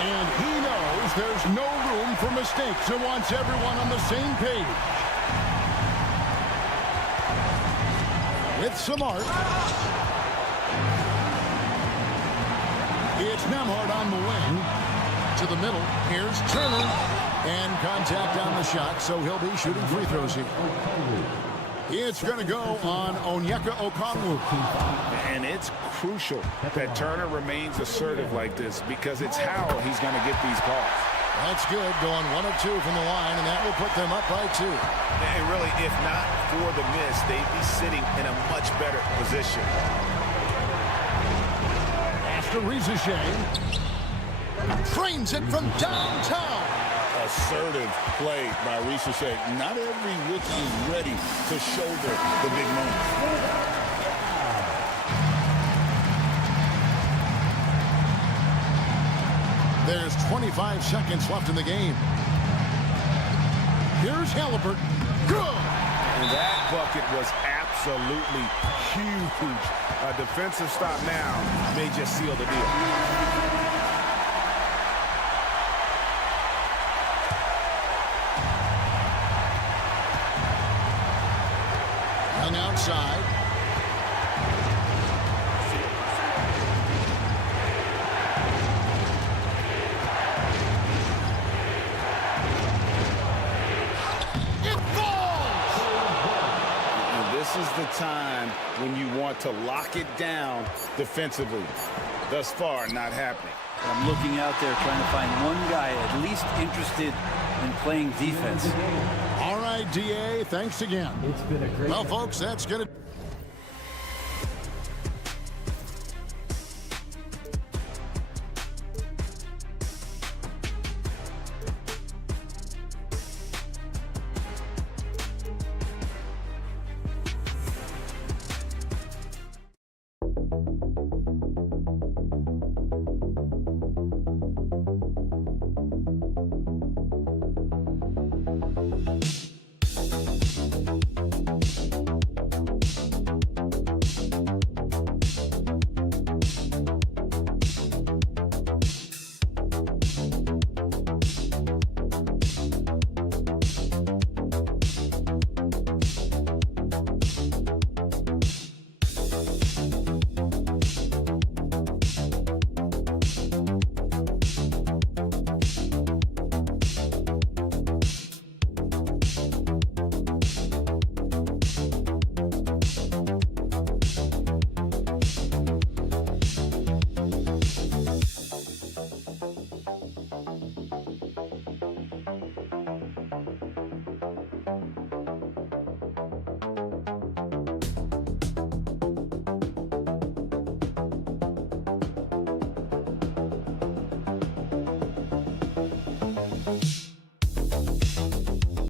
And he knows there's no room for mistakes and wants everyone on the same page. With Samart. It's Nembhard on the wing. To the middle. Here's Turner. And contact on the shot, so he'll be shooting free throws here. It's going to go on Onyeka Okongwu. And it's crucial that Turner remains assertive like this because it's how he's going to get these calls. That's good, going 1 of 2 from the line, and that will put them up by 2. And really, if not for the miss, they'd be sitting in a much better position. After Rizachet frames it from downtown. Assertive play by Rizachet. Not every rookie is ready to shoulder the big moment. There's 25 seconds left in the game. Here's Halliburton. Good! And that bucket was absolutely huge. A defensive stop now may just seal the deal. And outside. It falls! And this is the time when you want to lock it down defensively. Thus far, not happening. I'm looking out there trying to find one guy at least interested in playing defense. All right, DA, thanks again. It's been a great Well, folks, that's going to... Thank you.